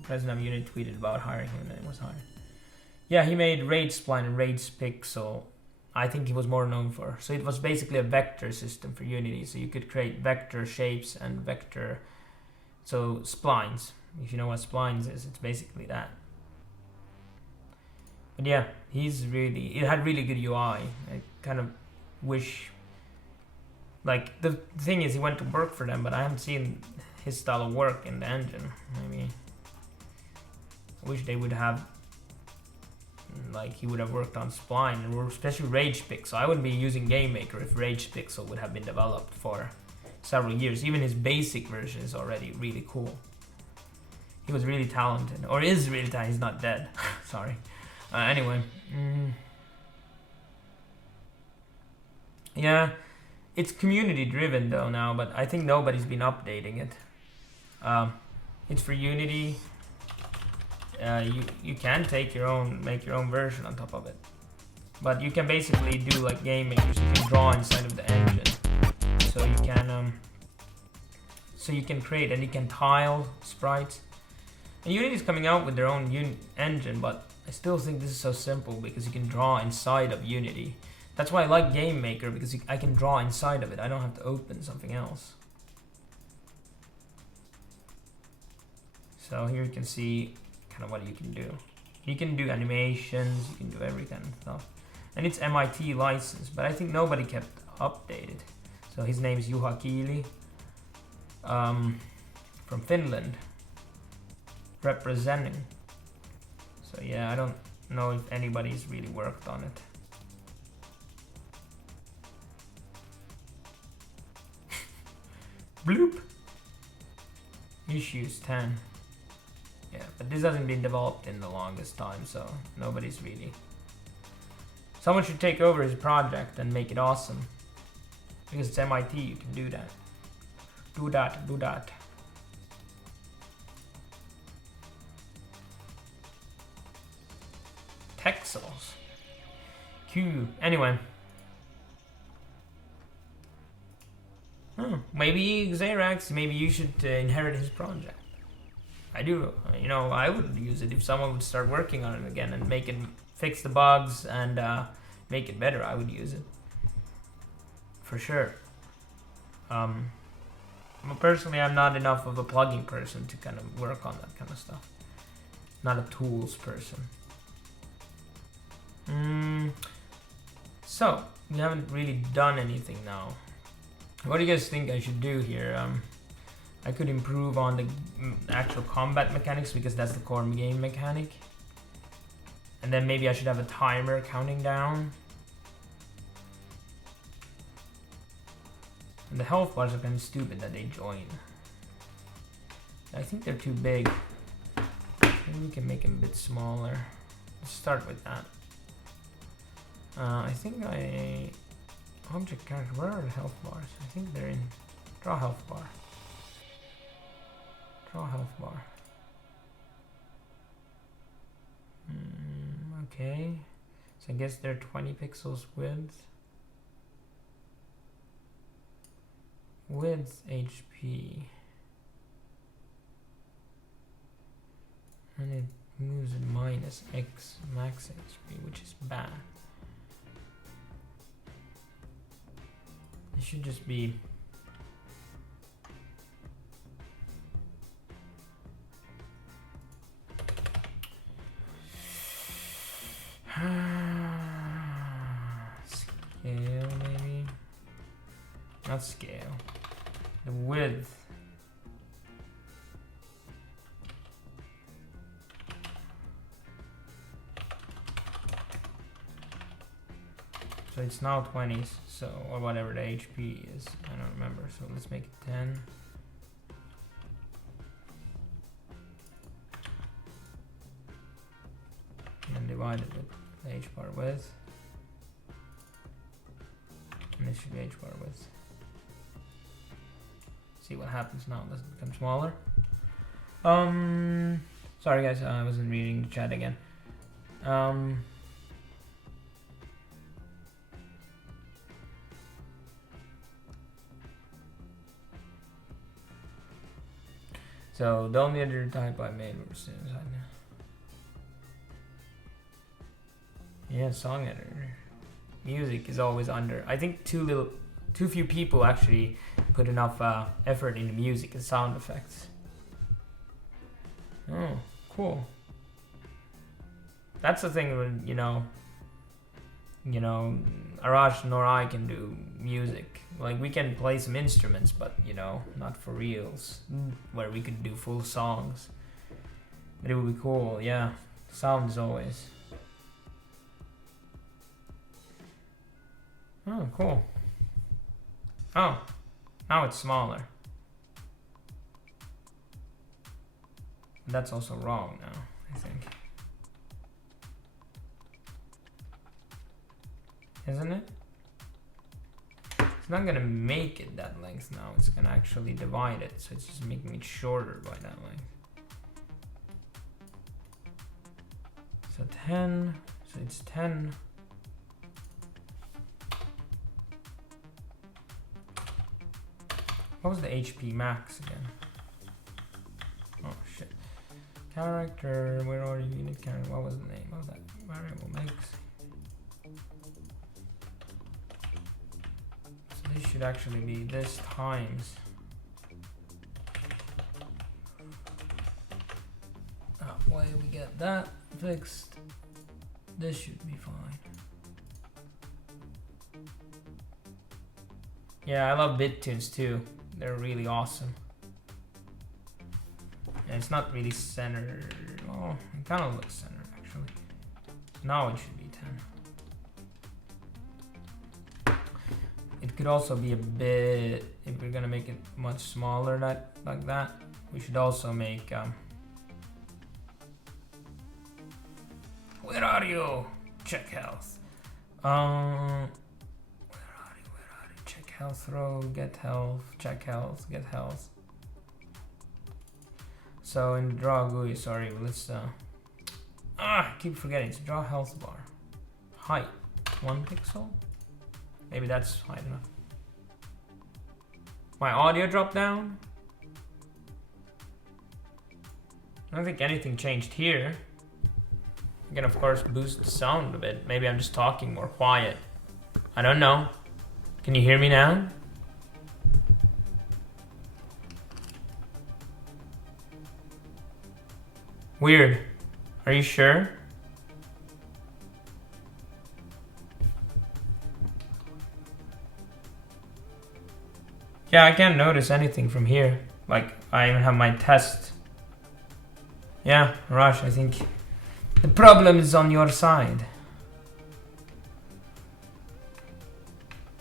president of Unity tweeted about hiring him, and it was hired. Yeah, he made Rage Spline and Rage Pixel. I think he was more known for. So it was basically a vector system for Unity. So you could create vector shapes and vector, so splines. If you know what splines is, it's basically that. But yeah, it had really good UI. I kind of wish, like the thing is he went to work for them, but I haven't seen his style of work in the engine. I mean, I wish they would have, like he would have worked on Spline, or especially Rage Pixel. I wouldn't be using Game Maker if Rage Pixel would have been developed for several years. Even his basic version is already really cool. He was really talented, or is really talented. He's not dead. Sorry. Anyway. Yeah, it's community driven though now, but I think nobody's been updating it. It's for Unity. You can make your own version on top of it, but you can basically do like game makers. You can draw inside of the engine, so you can create, and you can tile sprites. And Unity is coming out with their own engine, but I still think this is so simple because you can draw inside of Unity. That's why I like Game Maker, because I can draw inside of it. I don't have to open something else. So here you can see kind of what you can do. You can do animations, you can do every kind of stuff. And it's MIT licensed, but I think nobody kept updated. So his name is Juha Kiili, from Finland, representing. So yeah, I don't know if anybody's really worked on it. Bloop. Issues 10. Yeah, but this hasn't been developed in the longest time, so nobody's really. Someone should take over his project and make it awesome. Because it's MIT, you can do that. Do that. pixels. Q. Anyway. Maybe Xerax, maybe you should inherit his project. I do, you know, I would use it if someone would start working on it again and make it, fix the bugs and make it better. I would use it for sure. Personally, I'm not enough of a plugging person to kind of work on that kind of stuff. Not a tools person. So we haven't really done anything now. What do you guys think I should do here? I could improve on the actual combat mechanics because that's the core game mechanic. And then maybe I should have a timer counting down. And the health bars are kind of stupid that they join. I think they're too big. Maybe we can make them a bit smaller. Let's start with that. I think object character, where are the health bars? I think they're in draw health bar. Draw health bar. Okay. So I guess they're 20 pixels width. Width HP. And it moves at minus X max HP, which is bad. It should just be scale, maybe not scale, the width. So it's now 20s, so, or whatever the HP is, I don't remember, so let's make it 10. And divide it with the H bar width. And this should be H bar width. See what happens now, does it become smaller? Sorry guys, I wasn't reading the chat again. So the only other type I made was yeah, song editor. Music is always under. I think too few people actually put enough effort into music and sound effects. Oh, cool. That's the thing when you know, Arash nor I can do music. Like we can play some instruments, but you know, not for reals. Where we could do full songs. But it would be cool, yeah. Sound is always. Oh, cool. Oh, now it's smaller. That's also wrong now, I think. Isn't it? It's not gonna make it that length now. It's gonna actually divide it, so it's just making it shorter by that length. So 10, so it's 10. What was the HP max again? Oh shit. Character, where are you? Unit character, what was the name of that variable mix? So this should actually be this times. That way we get that fixed. This should be fine. Yeah, I love BitTunes too. They're really awesome. And it's not really centered. Oh, it kind of looks centered actually. Now it should be 10. It could also be a bit, if we're gonna make it much smaller like that, we should also make, where are you? Check health. Health row, get health, check health, get health. So in draw GUI, sorry, let's I keep forgetting to draw health bar. Height, 1 pixel. Maybe that's high enough. My audio dropped down. I don't think anything changed here. I can of course boost the sound a bit. Maybe I'm just talking more quiet. I don't know. Can you hear me now? Weird. Are you sure? Yeah, I can't notice anything from here. Like, I even have my test. Yeah, Rush, I think the problem is on your side.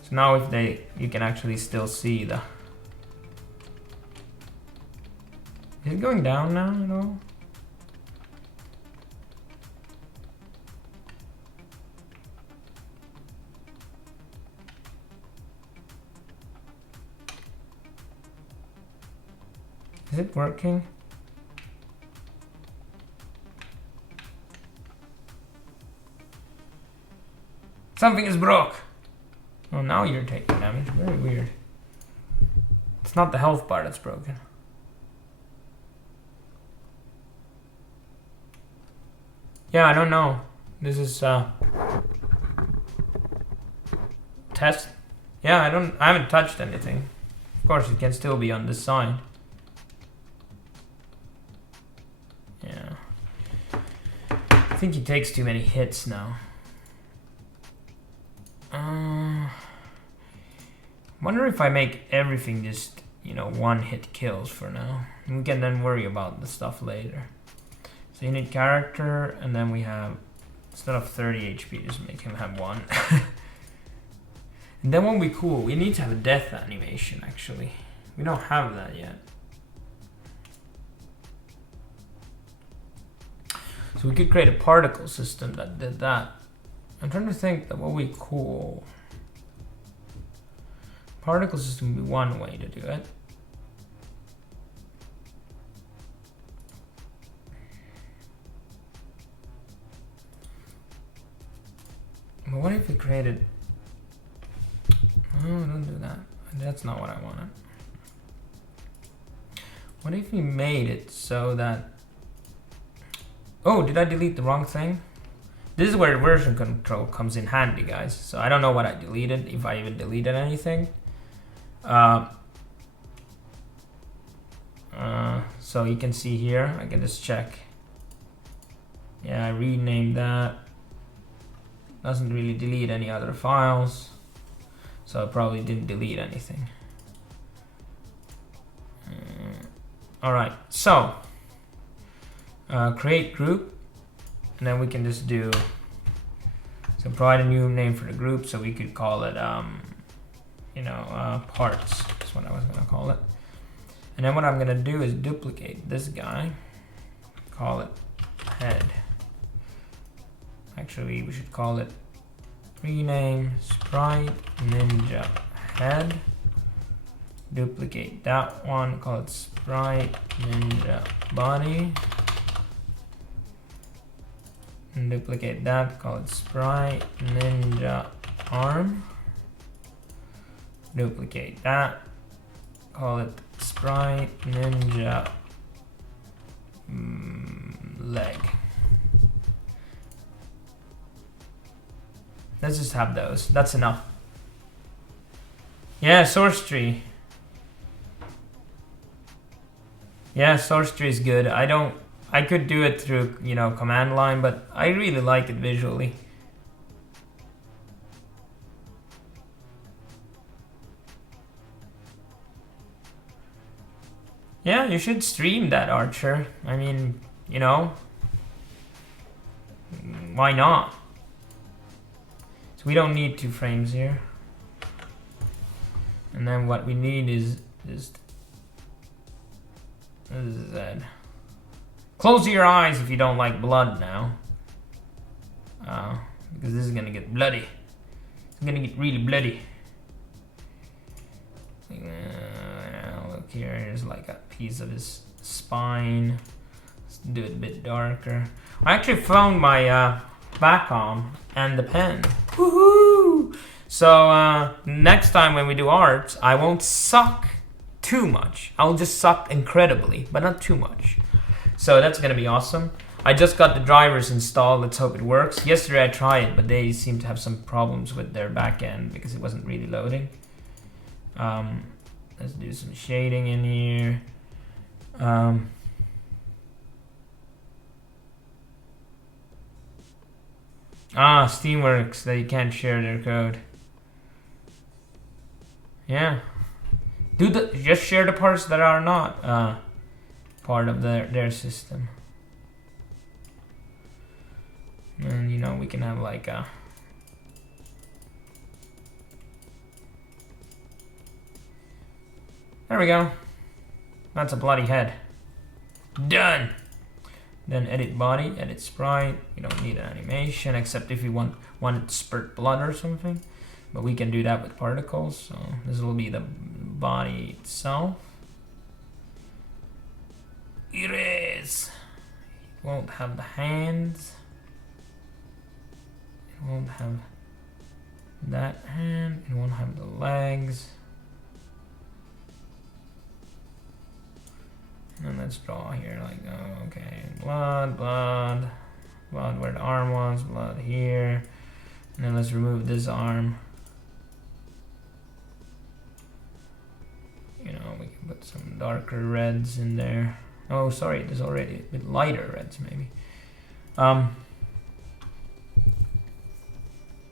So now if you can actually still see the... Is it going down now at all? Is it working? Something is broke. Oh, now you're taking damage. Very weird. It's not the health bar that's broken. Yeah, I don't know. This is test. Yeah, I haven't touched anything. Of course, it can still be on this side. Yeah. I think he takes too many hits now. Wonder if I make everything just, you know, 1-hit kills for now. We can then worry about the stuff later. So you need character, and then we have, instead of 30 HP, just make him have 1. And then what will be cool, we need to have a death animation actually. We don't have that yet. So we could create a particle system that did that. I'm trying to think that what would be cool. Particle system would be one way to do it. But what if we created... Oh, don't do that. That's not what I wanted. What if we made it so that... Oh, did I delete the wrong thing? This is where version control comes in handy, guys. So I don't know what I deleted, if I even deleted anything. So you can see here, I can just check. Yeah, I renamed that. Doesn't really delete any other files. So I probably didn't delete anything. Alright, so create group, and then we can just do, so provide a new name for the group, so we could call it parts. That's what I was gonna call it. And then what I'm gonna do is duplicate this guy, call it head. Actually, we should call it rename sprite ninja head. Duplicate that one, call it sprite ninja body. And duplicate that, call it sprite ninja arm. Duplicate that, call it sprite ninja leg. Let's just have those. That's enough. Yeah, source tree. Yeah, source tree is good. I could do it through, command line, but I really like it visually. Yeah, you should stream that, Archer. I mean, why not? So we don't need 2 frames here. And then what we need is just Z. Close your eyes if you don't like blood now. Because this is gonna get bloody. It's gonna get really bloody. Look here, here's like a piece of his spine. Let's do it a bit darker. I actually found my Wacom and the pen. Woohoo! So next time when we do art, I won't suck too much. I'll just suck incredibly, but not too much. So that's gonna be awesome. I just got the drivers installed. Let's hope it works. Yesterday I tried it, but they seem to have some problems with their backend because it wasn't really loading. Let's do some shading in here. Steamworks, that you can't share their code. Yeah. Just share the parts that are not part of their system. And you know, we can have like a there we go. That's a bloody head. Done. Then edit body, edit sprite. You don't need an animation except if you want it to spurt blood or something. But we can do that with particles. So this will be the body itself. Erase. It won't have the hands. It won't have that hand. It won't have the legs. And let's draw here like, oh, okay, blood, where the arm was, blood here. And then let's remove this arm. You know, we can put some darker reds in there. Oh, sorry, there's already a bit lighter reds maybe.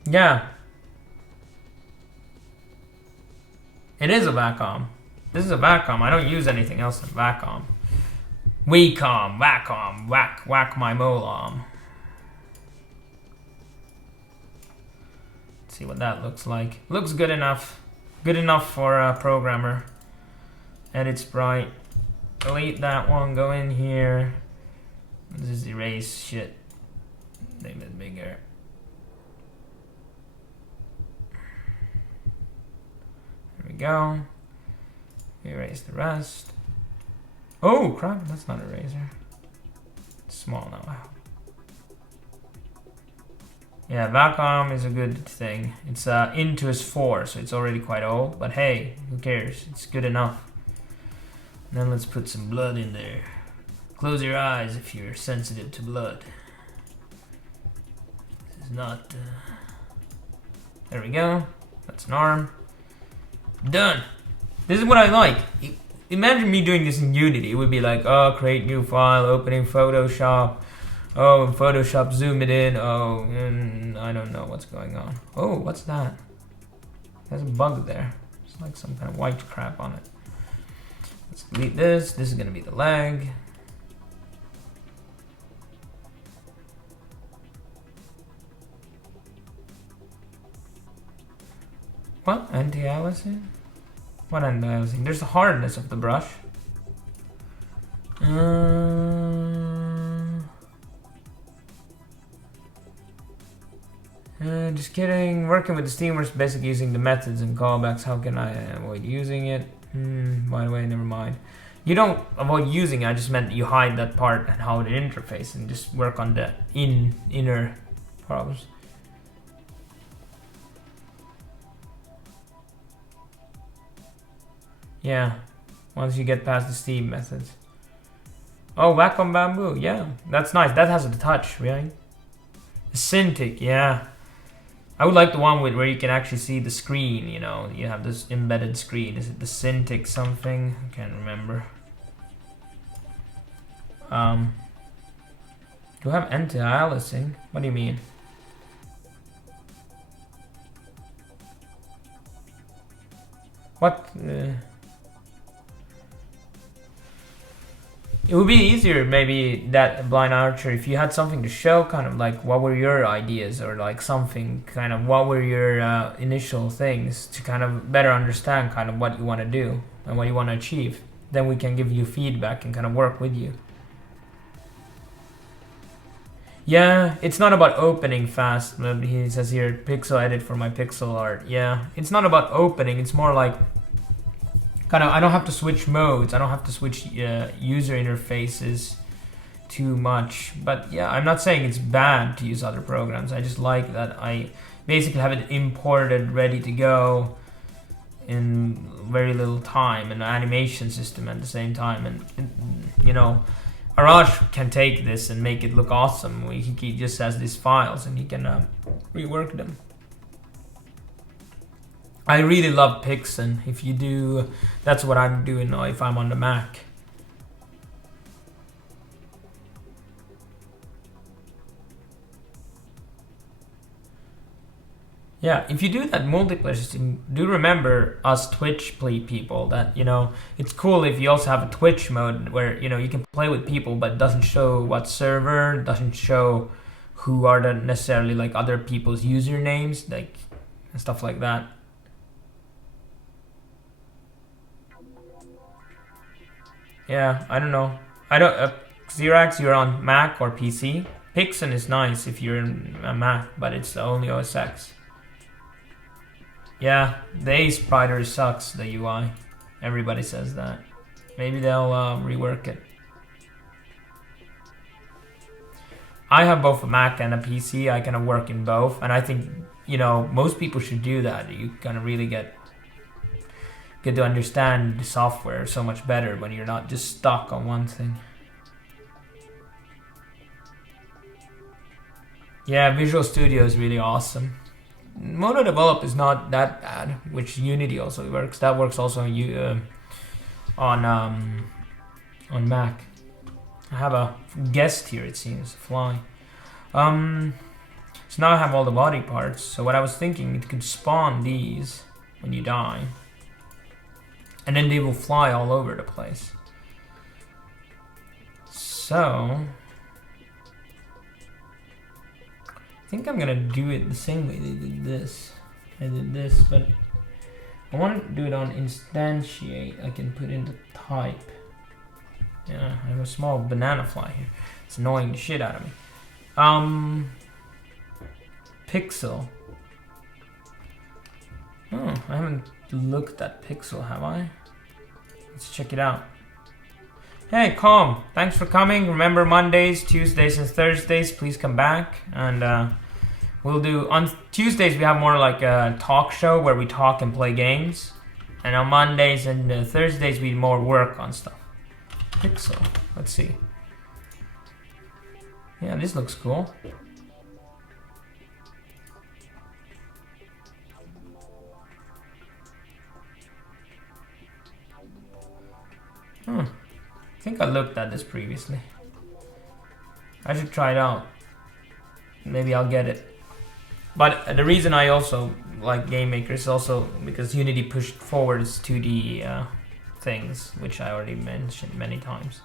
Yeah. It is a Wacom. This is a Wacom. I don't use anything else than Wacom. Wacom, whack my molom. Let's see what that looks like. Looks good enough. Good enough for a programmer. Edit sprite. Delete that one, go in here. Let's just erase shit. Make it bigger. There we go. Erase the rest. Oh crap, that's not a razor. It's small now. Yeah, Wacom is a good thing. It's Intuos 4, so it's already quite old, but hey, who cares? It's good enough. And then let's put some blood in there. Close your eyes if you're sensitive to blood. This is not... There we go. That's an arm. Done. This is what I like. Imagine me doing this in Unity. It would be like, oh, create new file, opening Photoshop. Oh, Photoshop, zoom it in. Oh, I don't know what's going on. Oh, what's that? There's a bug there. It's like some kind of white crap on it. Let's delete this. This is going to be the leg. What? Anti-aliasing? What anti-aliasing? There's the hardness of the brush. Just kidding. Working with the Steamworks, basically using the methods and callbacks. How can I avoid using it? By the way, never mind. You don't avoid using it. I just meant you hide that part and how it interfaces and just work on the inner problems. Yeah, once you get past the Steam methods. Oh, Wacom Bamboo, yeah, that's nice. That has a touch, right? The Cintiq, yeah. I would like the one with where you can actually see the screen, you know. You have this embedded screen. Is it the Cintiq something? I can't remember. Do I have anti-aliasing? What do you mean? What? It would be easier maybe that blind archer if you had something to show, kind of like what were your ideas or like something kind of what were your initial things to kind of better understand kind of what you want to do and what you want to achieve. Then we can give you feedback and kind of work with you. Yeah, it's not about opening fast. He says here, pixel edit for my pixel art. Yeah, it's not about opening. It's more like kind of, I don't have to switch modes. I don't have to switch user interfaces. too much. But yeah, I'm not saying it's bad to use other programs. I just like that I basically have it imported, ready to go in very little time, and an animation system at the same time. And you know, Arash can take this and make it look awesome. He just has these files and he can rework them. I really love Pixen. If you do, that's what I'm doing now if I'm on the Mac. Yeah, if you do that multiplayer system, do remember us Twitch play people that, you know, it's cool if you also have a Twitch mode where, you know, you can play with people but it doesn't show what server, doesn't show who are the necessarily like other people's usernames, like, and stuff like that. Yeah, I don't know. I don't, Xerax, you're on Mac or PC? Pixen is nice if you're in a Mac, but it's only OS X. Yeah, the Ace Spider sucks, the UI. Everybody says that. Maybe they'll rework it. I have both a Mac and a PC. I kind of work in both, and I think, you know, most people should do that. You kind of really get to understand the software so much better when you're not just stuck on one thing. Yeah, Visual Studio is really awesome. Mono Develop is not that bad, which Unity also works. That works also on Mac. I have a guest here, it seems, fly. So now I have all the body parts. So what I was thinking, it could spawn these when you die, and then they will fly all over the place. So I think I'm gonna do it the same way they did this. I did this, but I want to do it on instantiate. I can put in the type. Yeah, I have a small banana fly here. It's annoying the shit out of me. Pixel. Oh, I haven't looked at Pixel, have I? Let's check it out. Hey, Calm, thanks for coming. Remember, Mondays, Tuesdays, and Thursdays, please come back. And we'll do, on Tuesdays, we have more like a talk show where we talk and play games. And on Mondays and Thursdays, we more work on stuff. Pixel, let's see. Yeah, this looks cool. I think I looked at this previously. I should try it out. Maybe I'll get it. But the reason I also like Game Maker is also because Unity pushed forward its 2D things, which I already mentioned many times.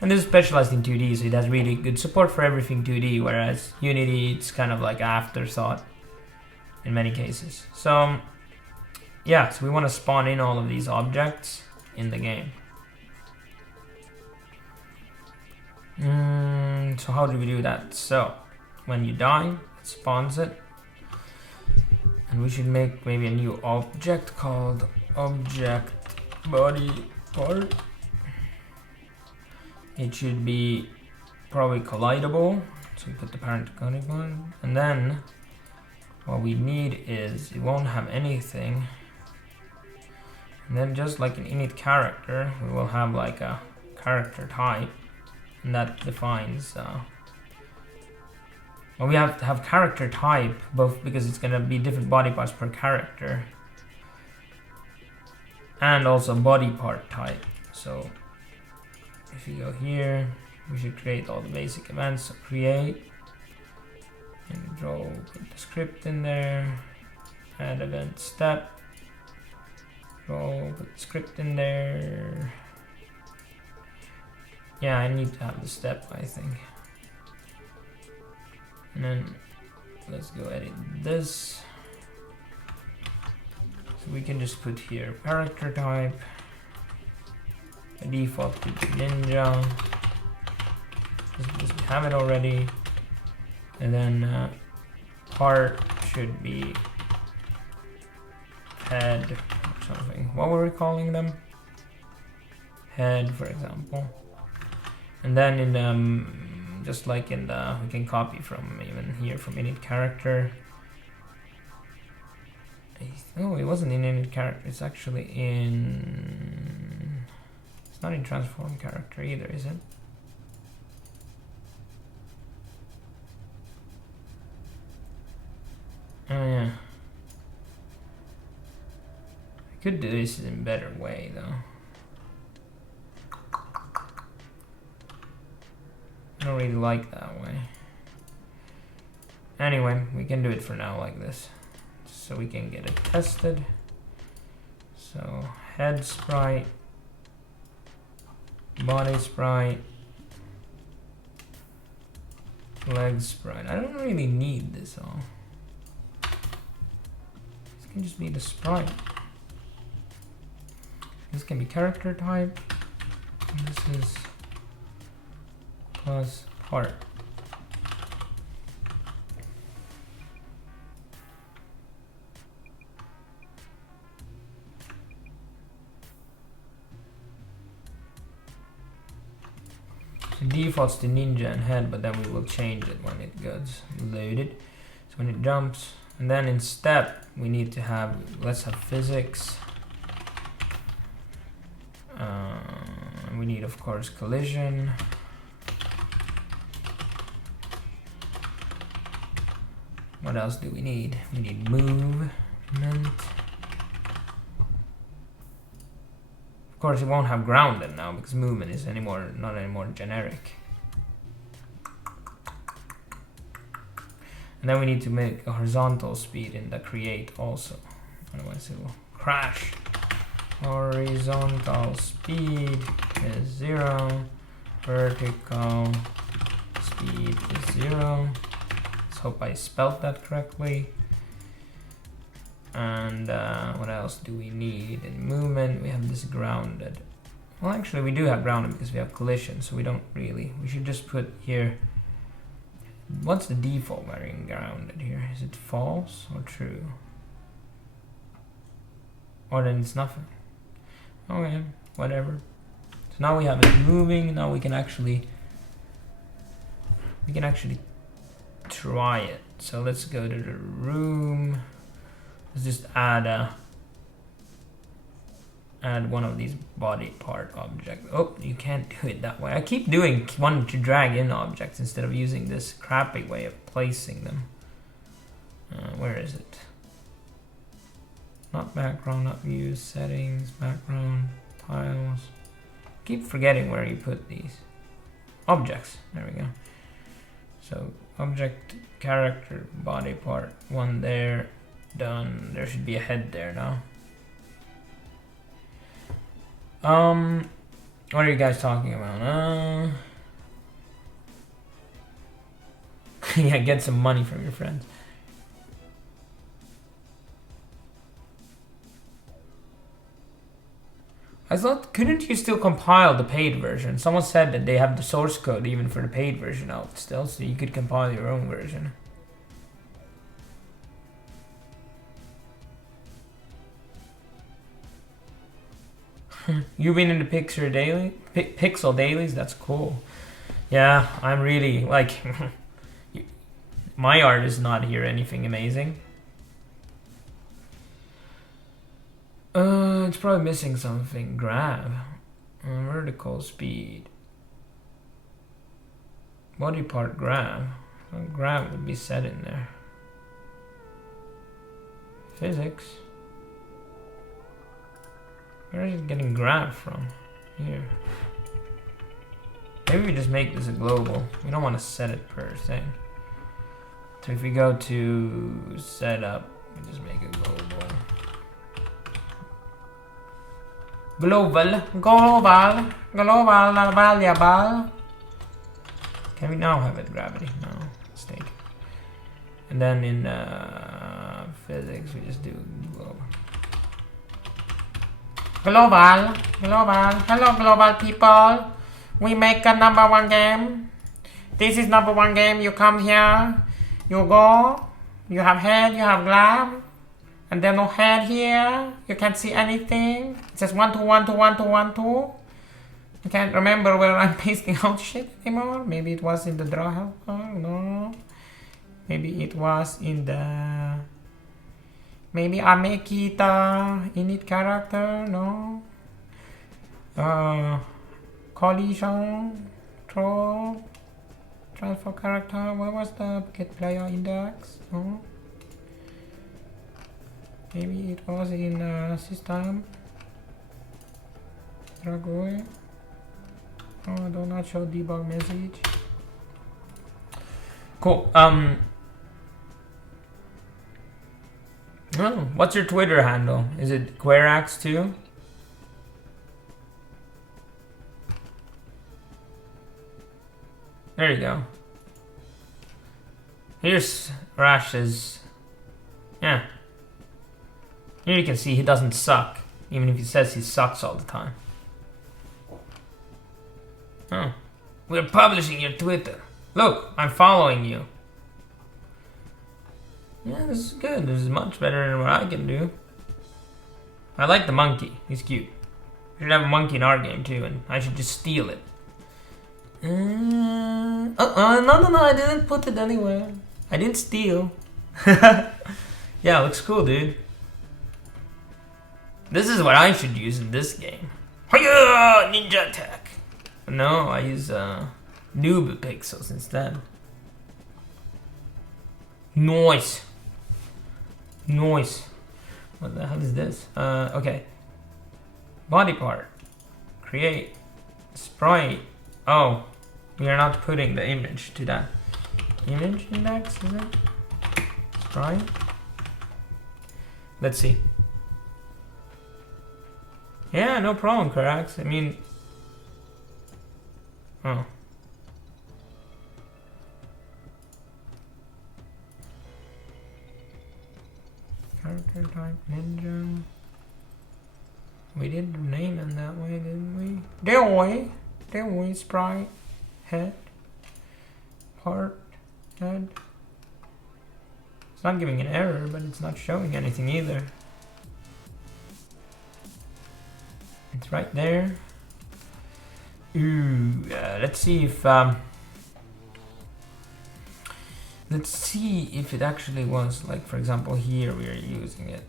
And this is specialized in 2D, so it has really good support for everything 2D, whereas Unity, it's kind of like afterthought in many cases. So yeah, so we want to spawn in all of these objects in the game. So how do we do that? So when you die, it spawns it, and we should make maybe a new object called object body part. It should be probably collidable, so we put the parent coding one, and then what we need is, it won't have anything, and then just like an init character, we will have like a character type. And that defines well, we have to have character type, both because it's gonna be different body parts per character, and also body part type. So if you go here, we should create all the basic events. So create, and draw, put the script in there, add event step, draw, put the script in there. Yeah, I need to have the step, I think. And then let's go edit this. So we can just put here character type. The default could be ninja. Just have it already. And then part should be head or something. What were we calling them? Head, for example. And then in just like in the, we can copy from even here from init character. Oh, it wasn't in init character. It's actually in. It's not in transform character either, is it? Oh yeah. I could do this in a better way though. I don't really like that way. Anyway, we can do it for now like this, so we can get it tested. So head sprite, body sprite, leg sprite. I don't really need this all. This can just be the sprite. This can be character type. And this is plus part. So defaults to ninja and head, but then we will change it when it gets loaded. So when it jumps, and then in step we need to have, let's have physics. We need of course collision. What else do we need? We need movement. Of course, it won't have grounded now because movement is not anymore generic. And then we need to make a horizontal speed in the create also, otherwise it will crash. Horizontal speed is 0. Vertical speed is 0. Let's hope I spelled that correctly. And what else do we need? In movement, we have this grounded. Well, actually, we do have grounded because we have collision, so we don't really. We should just put here. What's the default variant grounded here? Is it false or true? Or then it's nothing. Okay, whatever. So now we have it moving. Now we can actually try it. So let's go to the room. Let's just add one of these body part objects. Oh, you can't do it that way. I keep wanting to drag in objects instead of using this crappy way of placing them. Where is it? Not background, not views, settings, background, tiles. Keep forgetting where you put these. Objects, there we go. So object, character, body part, one there, done. There should be a head there now. What are you guys talking about? Yeah, get some money from your friends. I thought, couldn't you still compile the paid version? Someone said that they have the source code even for the paid version out still, so you could compile your own version. You've been in the Pixel dailies? That's cool. Yeah, I'm really, like, my art is not here anything amazing. It's probably missing something. Grab. Vertical speed. Body part grab. Grab would be set in there. Physics. Where is it getting grab from? Here. Maybe we just make this a global. We don't want to set it per thing. So if we go to setup, we just make it global. Global, variable. Can we now have it gravity? No, mistake. And then in physics, we just do global. Global. Hello, global people. We make a #1 game. This is #1 game. You come here. You go. You have head. You have grab. And there's no head here. You can't see anything. It says 1 to 1 to 1 to 1 to. I can't remember where I'm pasting out shit anymore. Maybe it was in the draw helper. No. Maybe it was in the... Maybe I make it init character. No. Collision. Throw. Transfer character. What was the get player index? No. Maybe it was in system. Drag away. Oh, do not show debug message. Cool. Oh, what's your Twitter handle? Is it Querax too? There you go. Here's Rash's. Yeah. Here you can see he doesn't suck, even if he says he sucks all the time. Oh. We're publishing your Twitter. Look, I'm following you. Yeah, this is good. This is much better than what I can do. I like the monkey. He's cute. We should have a monkey in our game too, and I should just steal it. No, I didn't put it anywhere. I didn't steal. Yeah, looks cool, dude. This is what I should use in this game. Hiya! Ninja attack. No, I use noob pixels instead. Noise. Noise. What the hell is this? Okay. Body part. Create. Sprite. Oh, we are not putting the image to that. Image index, is it? Sprite. Let's see. Yeah, no problem, Karax. I mean... Oh. Character type ninja. We did name it that way, didn't we? There we sprite. Head. Part. Head. It's not giving an error, but it's not showing anything either. It's right there. Ooh, let's see if it actually was, like, for example, here we are using it.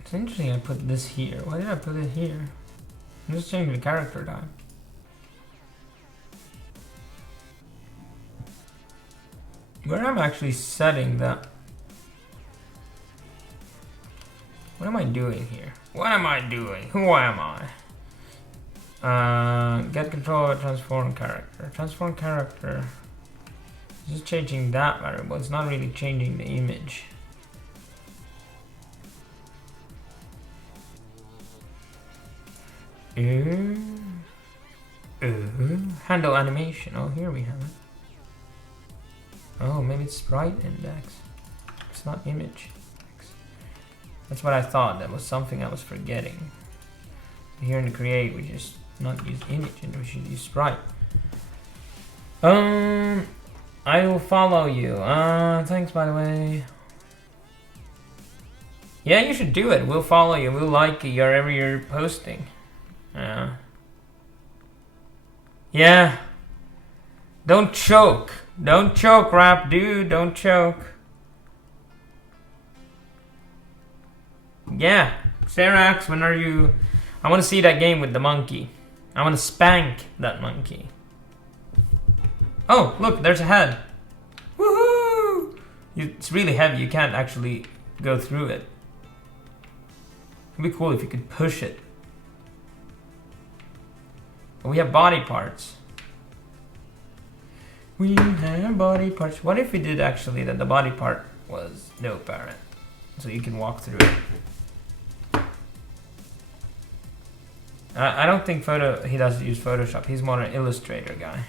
It's interesting I put this here. Why did I put it here? I'm just changing the character type. Where am I actually setting that? What am I doing here? What am I doing? Who am I? Get control, transform character. Transform character. Just changing that variable. It's not really changing the image. Handle animation. Oh, here we have it. Oh, maybe it's sprite index. It's not image. That's what I thought. That was something I was forgetting. Here in the create, we just not use image and we should use sprite. I will follow you. Thanks, by the way. Yeah, you should do it. We'll follow you. We'll like you wherever you're posting. Yeah. Don't choke. Don't choke, rap dude. Don't choke. Yeah, Xerax, when are you... I want to see that game with the monkey. I want to spank that monkey. Oh, look, there's a head. Woohoo! It's really heavy, you can't actually go through it. It'd be cool if you could push it. But we have body parts. We have body parts. What if we did actually that the body part was no parent? So you can walk through it. I don't think he doesn't use Photoshop. He's more an Illustrator guy.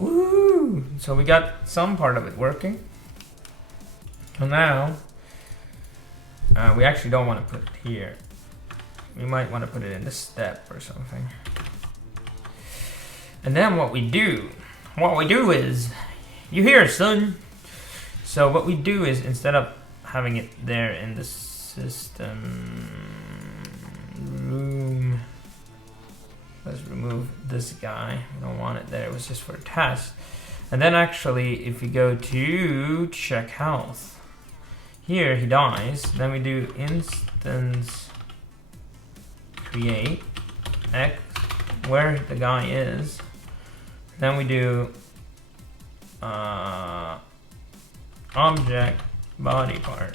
Woo! So we got some part of it working. And now, we actually don't want to put it here. We might want to put it in the step or something. And then what we do is, you hear, son. So what we do is, instead of having it there in the system room. Let's remove this guy. We don't want it there. It was just for a test. And then actually, if we go to check health, here he dies. Then we do instance create x where the guy is. Then we do object body part.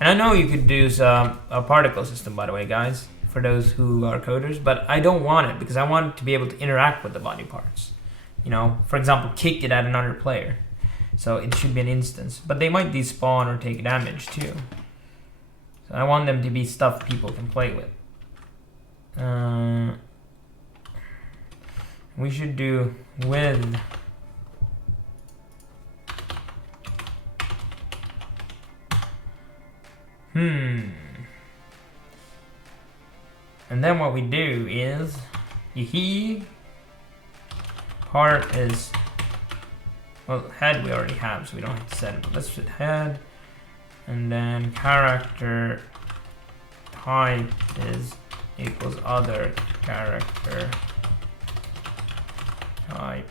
And I know you could do a particle system, by the way, guys, for those who are coders, but I don't want it because I want it to be able to interact with the body parts. You know, for example, kick it at another player. So it should be an instance, but they might despawn or take damage too. So I want them to be stuff people can play with. We should do with and then what we do is part is, well, head we already have, so we don't have to set it, but let's set head, and then character type is equals other character type.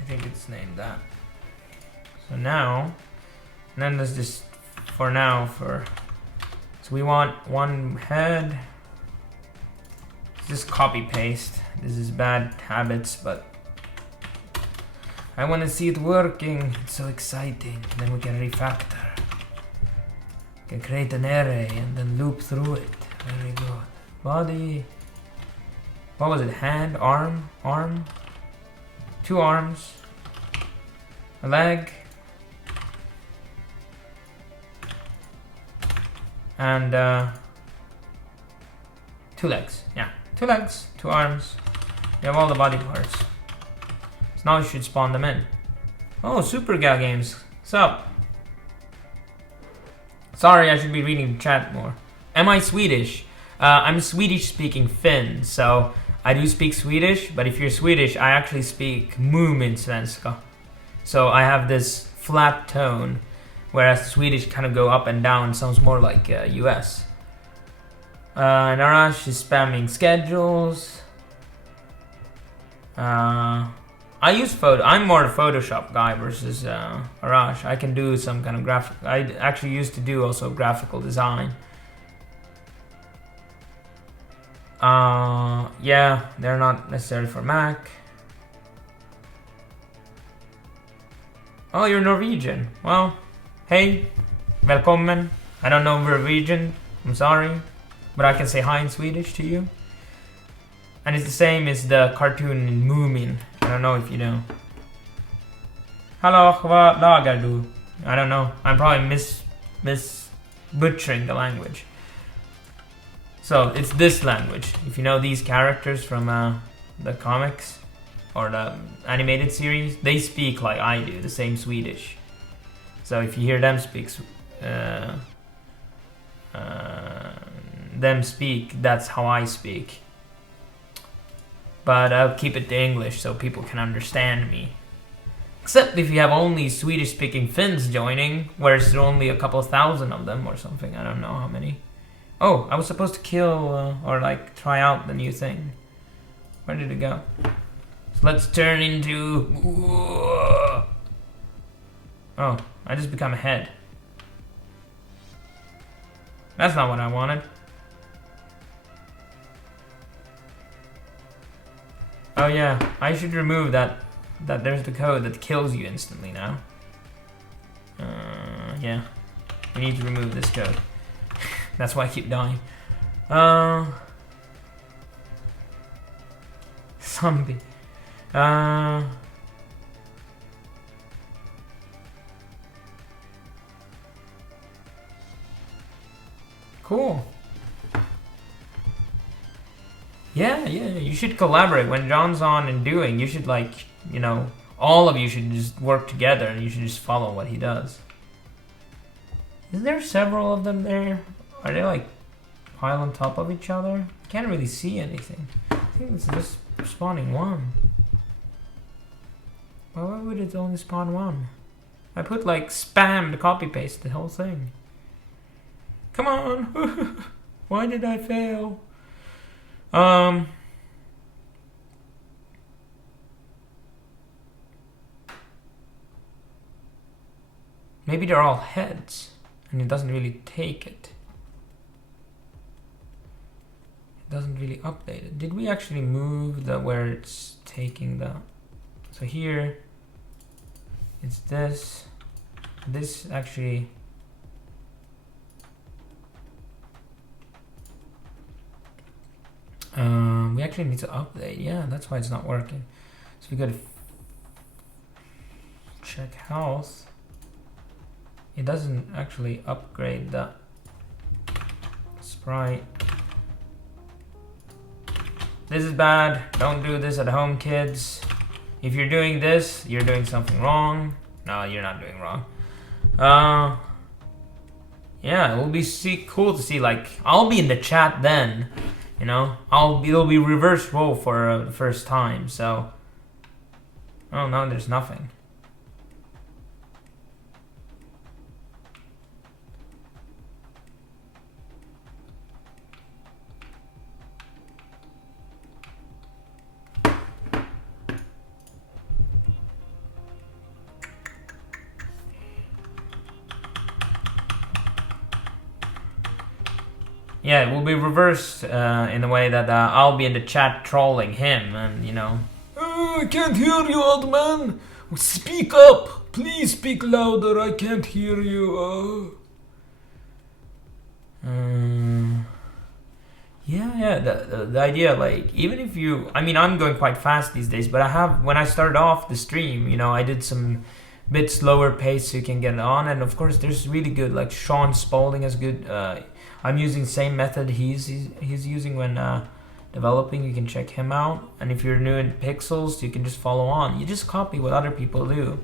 I think it's named that. So now, and then let's just, for now, so we want one head. Just copy paste. This is bad habits, but I want to see it working. It's so exciting. Then we can refactor. We can create an array and then loop through it. Very good. Body. What was it? Hand, arm, 2 arms, a leg, and 2 legs. Yeah, 2 legs, 2 arms. We have all the body parts. So now we should spawn them in. Oh, Super Gal Games. What's up? Sorry, I should be reading the chat more. Am I Swedish? I'm Swedish speaking Finn, so I do speak Swedish, but if you're Swedish, I actually speak Muminsvenska. So I have this flat tone, whereas Swedish kind of go up and down, sounds more like US. And Arash is spamming schedules. I use I'm more a Photoshop guy versus Arash. I can do some kind of graphic. I actually used to do also graphical design. Yeah, they're not necessary for Mac. Oh, you're Norwegian. Well, hey, välkommen. I don't know Norwegian, I'm sorry, but I can say hi in Swedish to you. And it's the same as the cartoon in Moomin. I don't know if you know. Hallå, vad lagar du? I don't know. I'm probably butchering the language. So it's this language. If you know these characters from the comics or the animated series, they speak like I do, the same Swedish. So if you hear them speak, that's how I speak. But I'll keep it to English so people can understand me. Except if you have only Swedish-speaking Finns joining, whereas there are only a couple thousand of them or something. I don't know how many. Oh, I was supposed to kill or like try out the new thing. Where did it go? So let's turn into... Oh, I just become a head. That's not what I wanted. Oh yeah, I should remove that there's the code that kills you instantly now. Yeah, we need to remove this code. That's why I keep dying. Zombie. Cool. Yeah, you should collaborate. When John's on and doing, you should like, you know, all of you should just work together and you should just follow what he does. Is there several of them there? Are they like piled on top of each other? I can't really see anything. I think it's just spawning one. Well, why would it only spawn one? I put like spam to copy paste the whole thing. Come on. Why did I fail? Maybe they're all heads and it doesn't really take it. It doesn't really update it. Did we actually move the where it's taking the... So here it's this. This actually... we actually need to update. Yeah, that's why it's not working. So we gotta check health. It doesn't actually upgrade the sprite. This is bad. Don't do this at home, kids. If you're doing this, you're doing something wrong. No, you're not doing wrong. Yeah, it will be cool to see. Like, I'll be in the chat then. You know, it'll be reverse role for the first time. So, oh no, there's nothing. Yeah, it will be reversed in a way that I'll be in the chat trolling him, and you know. I can't hear you, old man. Speak up, please. Speak louder. I can't hear you. Yeah. The idea, like, even if you, I mean, I'm going quite fast these days, but when I started off the stream, you know, I did some bit slower pace so you can get on, and of course, there's really good, like Sean Spalding is good. I'm using the same method he's using when developing. You can check him out. And if you're new in Pixels, you can just follow on. You just copy what other people do.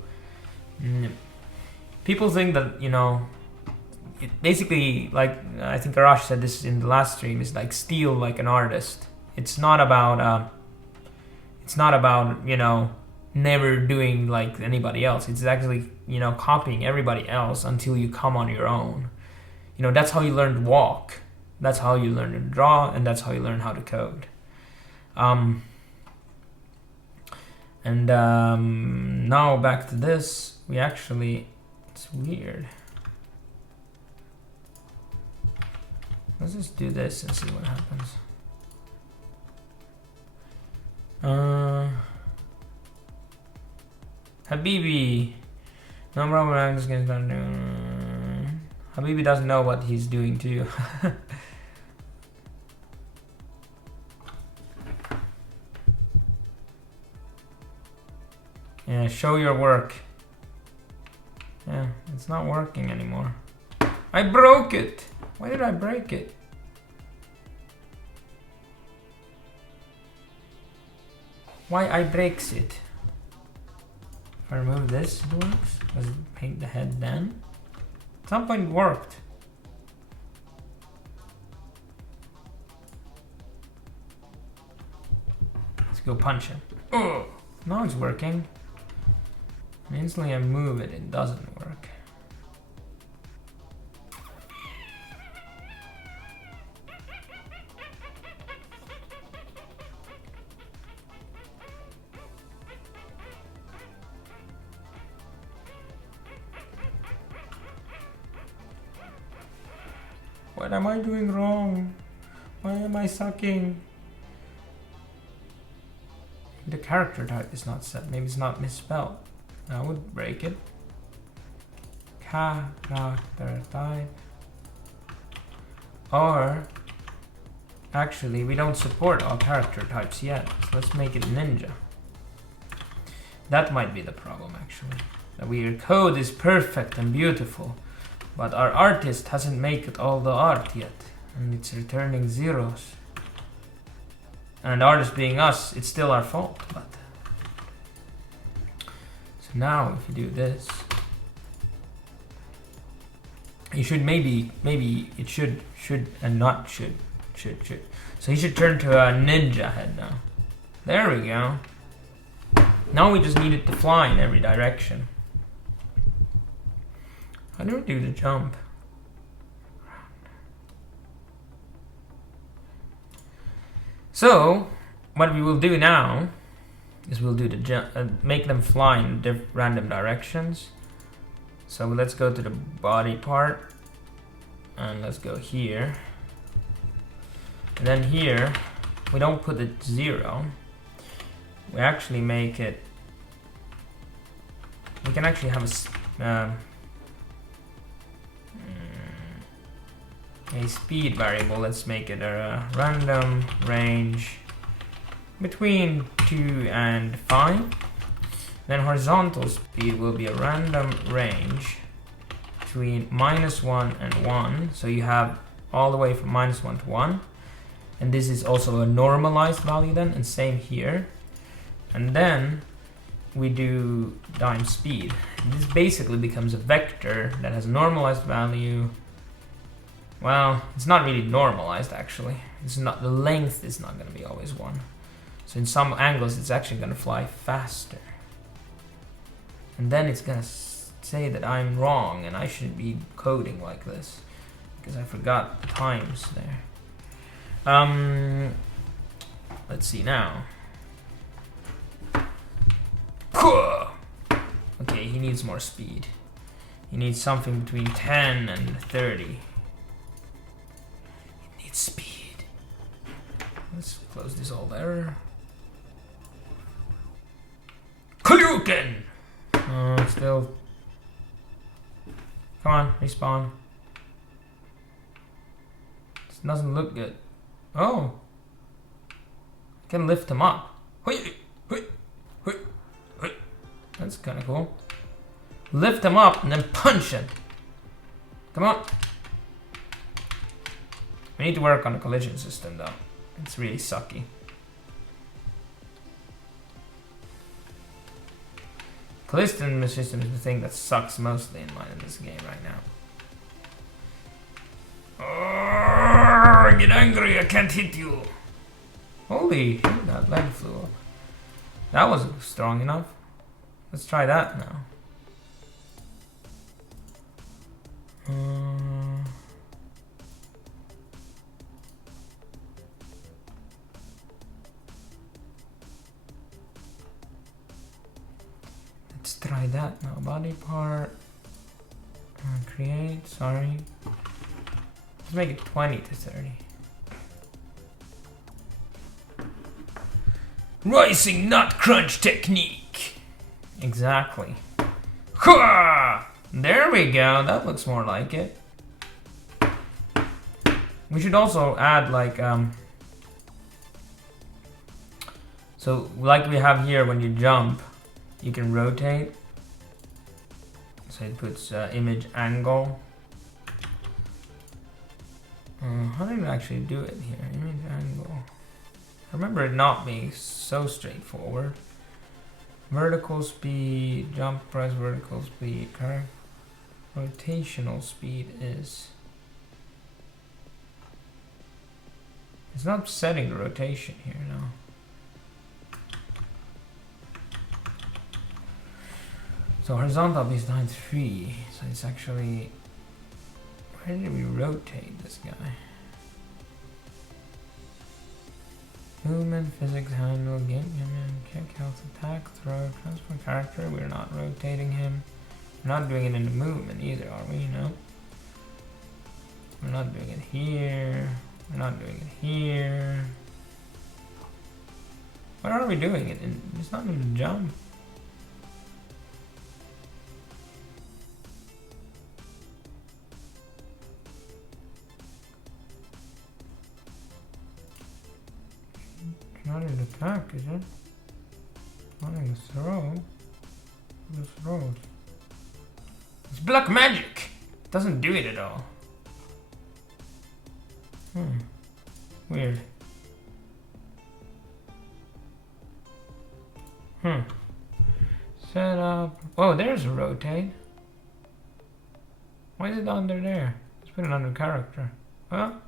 People think that, you know, it basically, like I think Arash said this in the last stream, is like steal like an artist. It's not about you know, never doing like anybody else. It's actually, you know, copying everybody else until you come on your own. You know, that's how you learn to walk. That's how you learn to draw, and that's how you learn how to code. Now back to this. We actually, it's weird. Let's just do this and see what happens. Habibi. No problem, I'm just gonna start doing... Habibi doesn't know what he's doing to you. Yeah, show your work. Yeah, it's not working anymore. I broke it! Why did I break it? Why I breaks it? If I remove this, it works? Does it paint the head then? At some point it worked. Let's go punch him. Oh, now it's working. And instantly I move it, it doesn't work. What am I doing wrong? Why am I sucking? The character type is not set. Maybe it's not misspelled. I would break it. Character type. Or actually, we don't support all character types yet. So let's make it ninja. That might be the problem actually. That our code is perfect and beautiful, but our artist hasn't made all the art yet, and it's returning zeros. And artists being us, it's still our fault. But so now, if you do this, you should maybe it should and not should. So he should turn to a ninja head now. There we go. Now we just need it to fly in every direction. How do we do the jump? So what we will do now is we'll do make them fly in random directions. So let's go to the body part and let's go here. And then here we don't put it 0. We actually make it. We can actually have a speed variable. Let's make it a random range between 2 and 5. Then horizontal speed will be a random range between -1 and 1. So you have all the way from -1 to 1. And this is also a normalized value then, and same here. And then we do time speed. This basically becomes a vector that has a normalized value. Well, it's not really normalized actually. It's not, the length is not going to be always 1. So in some angles it's actually going to fly faster. And then it's going to say that I'm wrong and I shouldn't be coding like this because I forgot the times there. Let's see now. Okay, he needs more speed. He needs something between 10 and 30. He needs speed. Let's close this all there. Kalukin! Still. Come on, respawn. This doesn't look good. Oh. I can lift him up. That's kind of cool. Lift him up and then punch him. Come on. We need to work on the collision system though. It's really sucky. Collision system is the thing that sucks mostly in this game right now. Oh, get angry, I can't hit you. Holy shit, that leg flew up. That wasn't strong enough. Let's try that now. Let's try that now. Body part. Create, sorry. Let's make it 20 to 30. Rising nut crunch technique. Exactly. There we go. That looks more like it. We should also add like so like we have here when you jump, you can rotate. So it puts image angle. How do you actually do it here? Image angle. I remember it not being so straightforward. Vertical speed, jump press, vertical speed, correct? Rotational speed is... It's not setting the rotation here, no. So horizontal is 93, so it's actually... Where did we rotate this guy? Movement, physics, handle, game, kick, health, attack, throw, transfer character. We're not rotating him. We're not doing it in the movement either, are we? No. We're not doing it here. We're not doing it here. Where are we doing it? It's not even a jump. Not an attack, is it? Not in a throw. The throws. It's black magic! It doesn't do it at all. Weird. Set up. Oh, there's a rotate. Why is it under there? Let's put it under character. Well,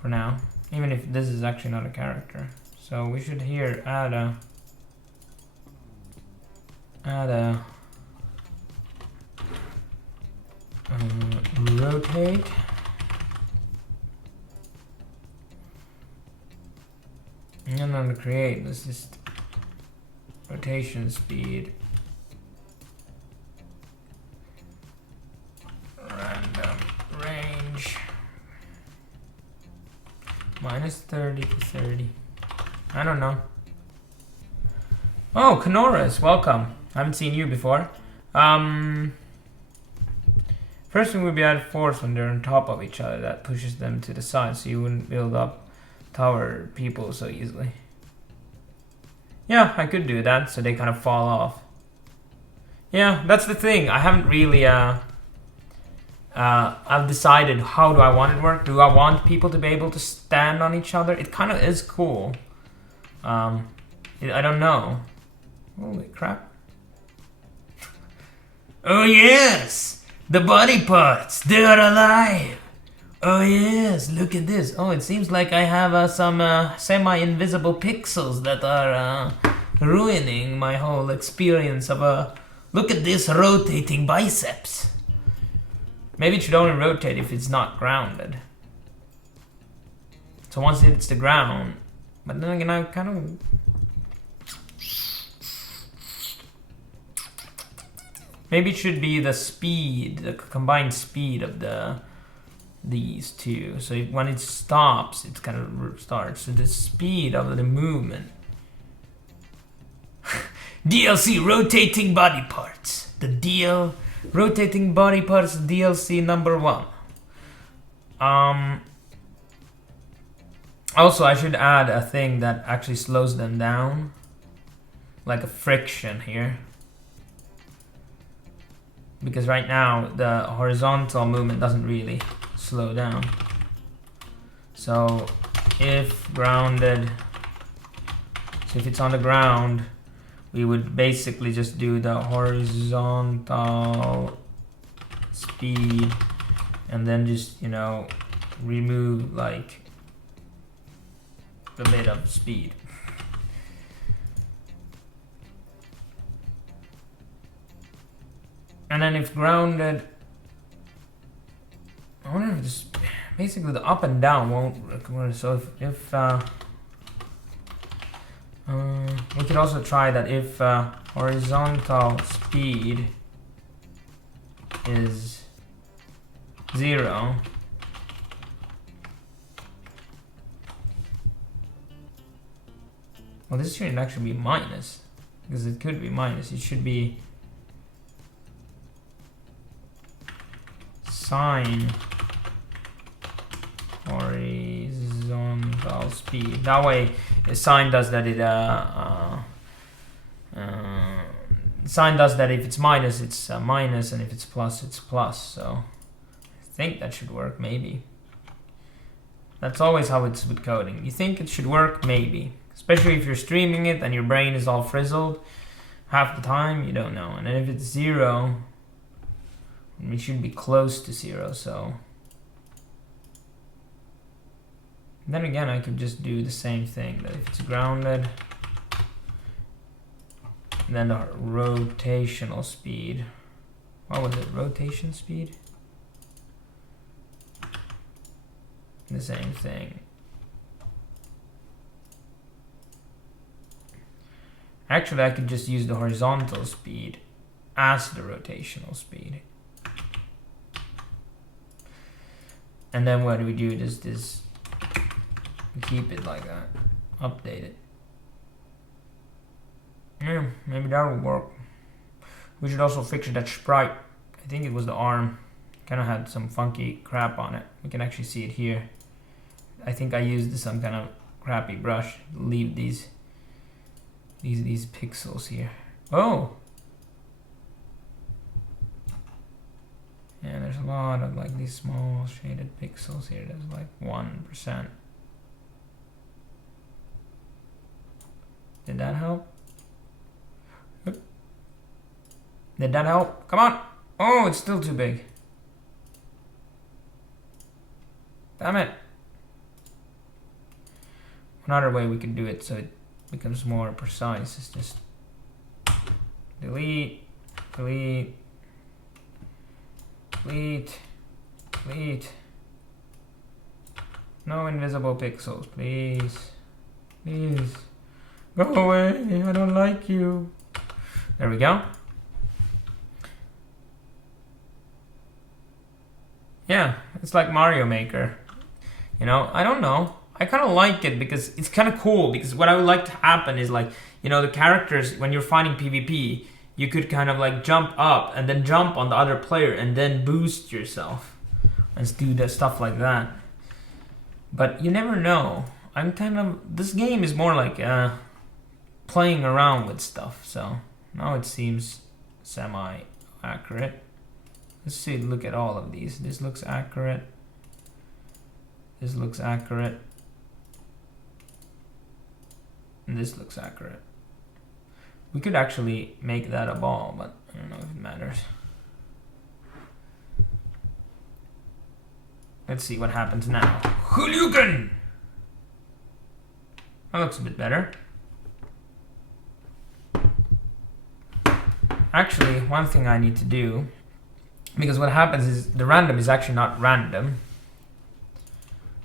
for now. Even if this is actually not a character. So we should here add a rotate. And on the create, this is rotation speed. Random range. Minus 30 to 30. I don't know. Oh, Kanoras, welcome. I haven't seen you before. First thing would be add force when they're on top of each other. That pushes them to the side so you wouldn't build up tower people so easily. Yeah, I could do that so they kind of fall off. Yeah, that's the thing. I haven't really I've decided how do I want it to work. Do I want people to be able to stand on each other? It kind of is cool. I don't know. Holy crap. Oh yes! The body parts! They are alive! Oh yes, look at this. Oh, it seems like I have some semi-invisible pixels that are ruining my whole experience of look at this rotating biceps. Maybe it should only rotate if it's not grounded. So once it's the ground, but then again I kind of... Maybe it should be the speed, the combined speed of these two. So when it stops, it kind of starts. So the speed of the movement. DLC rotating body parts. The rotating body parts DLC number 1. Also, I should add a thing that actually slows them down, like a friction here. Because right now the horizontal movement doesn't really slow down. So if grounded, so if it's on the ground, we would basically just do the horizontal speed and then just, you know, remove like a bit of speed. And then if grounded, I wonder if this, basically the up and down won't, so if we could also try that if horizontal speed is 0, well, this shouldn't actually be minus, because it could be minus. It should be sine horizontal speed. That way, sine does that. Sine does that if it's minus, it's minus, and if it's plus, it's plus. So I think that should work. Maybe. That's always how it's with coding. You think it should work, maybe. Especially if you're streaming it and your brain is all frizzled. Half the time, you don't know. And then if it's 0, it should be close to 0, so. Then again, I could just do the same thing. That if it's grounded, then the rotational speed. What was it? Rotation speed? The same thing. Actually, I could just use the horizontal speed as the rotational speed. And then what do we do? Just this, keep it like that, update it. Yeah, maybe that will work. We should also fix that sprite. I think it was the arm. Kind of had some funky crap on it. We can actually see it here. I think I used some kind of crappy brush to leave these pixels here. Oh! Yeah, there's a lot of like these small shaded pixels here. There's like 1%. Did that help? Did that help? Come on! Oh, it's still too big. Damn it. Another way we could do it so it becomes more precise is just delete, delete, delete, delete. No invisible pixels, please. Please. Go away. I don't like you. There we go. Yeah, it's like Mario Maker. You know, I don't know. I kind of like it because it's kind of cool. Because what I would like to happen is like, you know, the characters, when you're fighting PvP, you could kind of like jump up and then jump on the other player and then boost yourself. Let's do that stuff like that. But you never know. This game is more like playing around with stuff. So now it seems semi-accurate. Let's see, look at all of these. This looks accurate. This looks accurate. And this looks accurate. We could actually make that a ball, but I don't know if it matters. Let's see what happens now. Hadouken! That looks a bit better. Actually, one thing I need to do, because what happens is the random is actually not random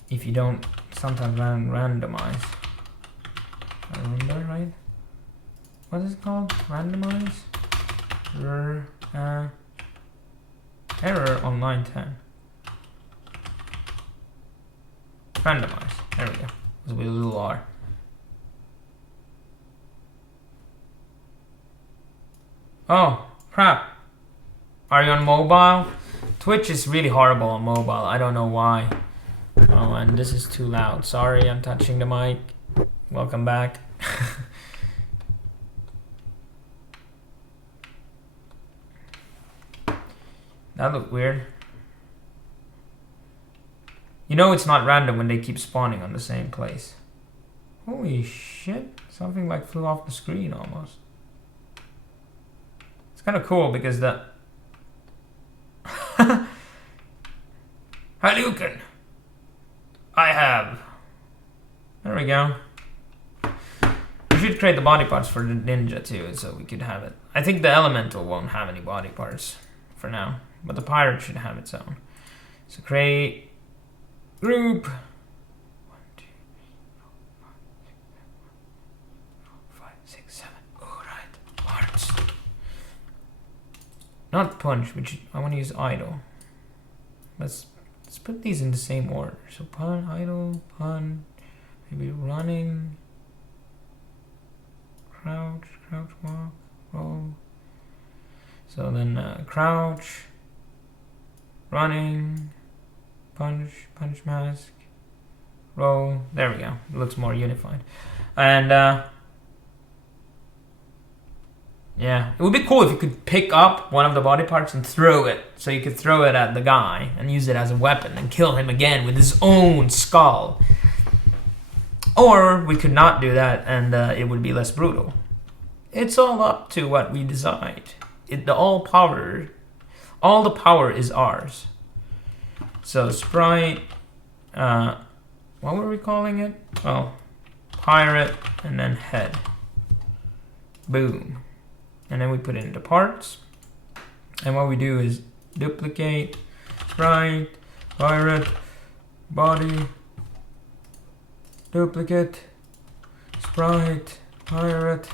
if you don't sometimes randomize. I remember, right? What is it called? Randomize? Error on line 10. Randomize. There we go. With a little R. Oh, crap. Are you on mobile? Twitch is really horrible on mobile. I don't know why. Oh, and this is too loud. Sorry, I'm touching the mic. Welcome back. That looked weird. You know it's not random when they keep spawning on the same place. Holy shit. Something like flew off the screen almost. It's kind of cool because the... Hadouken! I have. There we go. We should create the body parts for the ninja too, so we could have it. I think the elemental won't have any body parts for now, but the pirate should have its own. So create group. 1, 2, 3, 4, 5, 6, 7. Alright, parts. Not punch, which I want to use idle. Let's put these in the same order. So pun, idle, pun, maybe running, crouch, walk, roll. So then crouch, running, punch mask, roll. There we go. It looks more unified. And yeah, it would be cool if you could pick up one of the body parts and throw it. So you could throw it at the guy and use it as a weapon and kill him again with his own skull. Or we could not do that and it would be less brutal. It's all up to what we decide. All the power is ours. So sprite, what were we calling it? Oh, pirate and then head. Boom. And then we put it into parts. And what we do is duplicate, sprite, pirate, body, duplicate, sprite, pirate,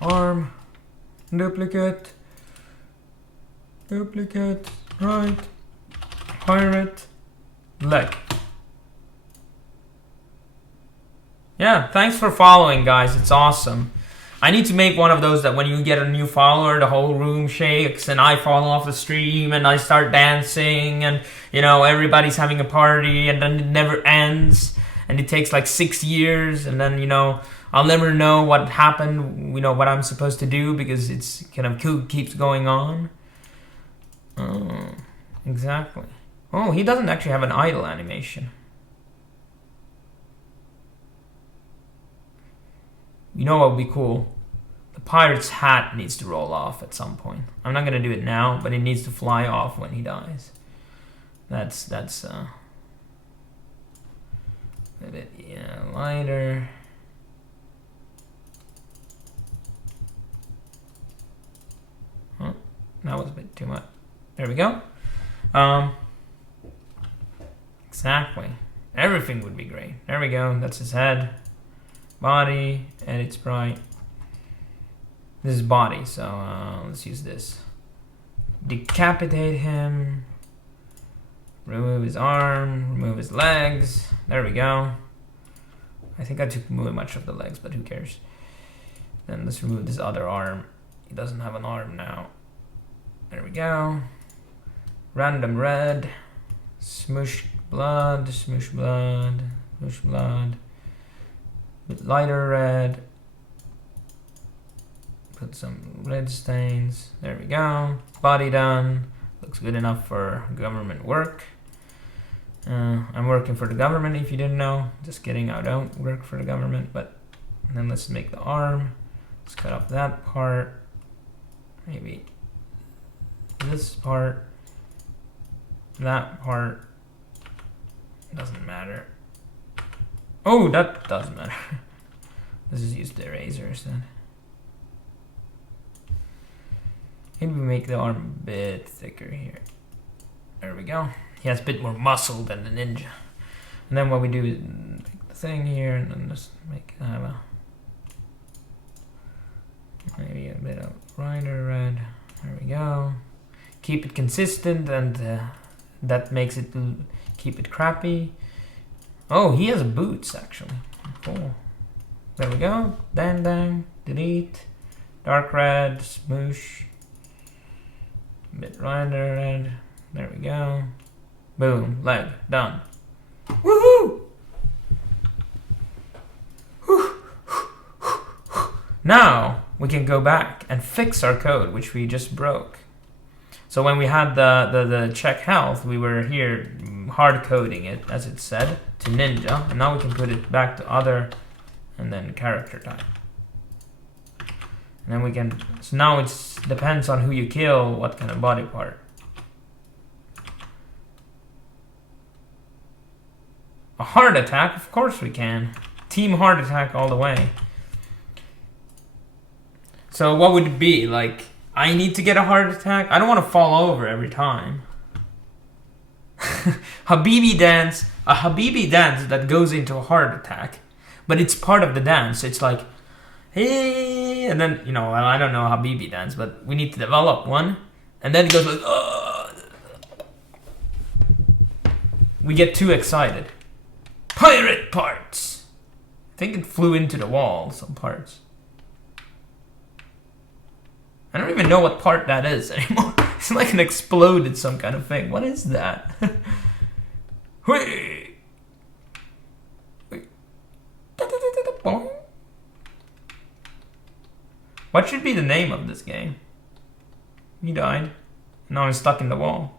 arm, duplicate, sprite, pirate, leg. Yeah, thanks for following, guys. It's awesome. I need to make one of those that when you get a new follower, the whole room shakes and I fall off the stream and I start dancing and, you know, everybody's having a party and then it never ends and it takes like 6 years and then, you know, I'll never know what happened, you know, what I'm supposed to do because it's kind of keeps going on. Oh, exactly. Oh, he doesn't actually have an idle animation. You know what would be cool? The pirate's hat needs to roll off at some point. I'm not gonna do it now, but it needs to fly off when he dies. That's a bit, yeah, lighter. Oh, that was a bit too much. There we go. Exactly. Everything would be great. There we go. That's his head. Body. Edit sprite. This is body, so let's use this. Decapitate him. Remove his arm. Remove his legs. There we go. I think I took really much of the legs, but who cares? Then let's remove this other arm. He doesn't have an arm now. There we go. Random red. Smoosh blood. Smoosh blood. Smoosh blood. Bit lighter red. Put some red stains. There we go. Body done. Looks good enough for government work. I'm working for the government, if you didn't know. Just kidding, I don't work for the government. But then let's make the arm. Let's cut off that part. Maybe this part. That part. Doesn't matter. Oh, that doesn't matter. Let's just use the eraser instead. Maybe we make the arm a bit thicker here. There we go. He has a bit more muscle than the ninja. And then what we do is make the thing here and then just make it have a maybe a bit of lighter red. There we go. Keep it consistent, and that makes it keep it crappy. Oh, he has boots actually. Cool. There we go. Dang dang. Delete. Dark red. Smoosh. Bit lighter red. There we go. Boom. Leg. Done. Woohoo! Now we can go back and fix our code, which we just broke. So when we had the check health, we were here hard coding it, as it said, to ninja, and now we can put it back to other, and then character type. And then we can, so now it depends on who you kill, what kind of body part. A heart attack? Of course we can. Team heart attack all the way. So what would it be? Like, I need to get a heart attack? I don't want to fall over every time. Habibi dance. A Habibi dance that goes into a heart attack. But it's part of the dance. It's like, hey, and then, you know, well, I don't know Habibi dance, but we need to develop one. And then it goes like, we get too excited. Pirate parts! I think it flew into the wall, some parts. I don't even know what part that is anymore. It's like an exploded some kind of thing. What is that? What should be the name of this game? He died. Now he's stuck in the wall.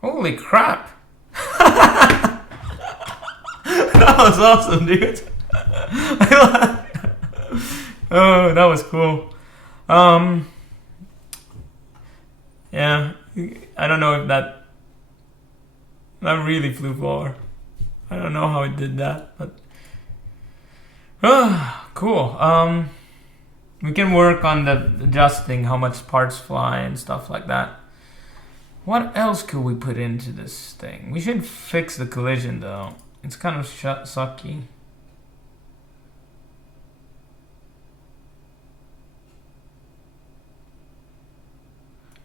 Holy crap! That was awesome, dude. Oh, that was cool. Yeah, I don't know if that really flew far. I don't know how it did that, but cool. We can work on the adjusting how much parts fly and stuff like that. What else could we put into this thing? We should fix the collision though. It's kind of sucky.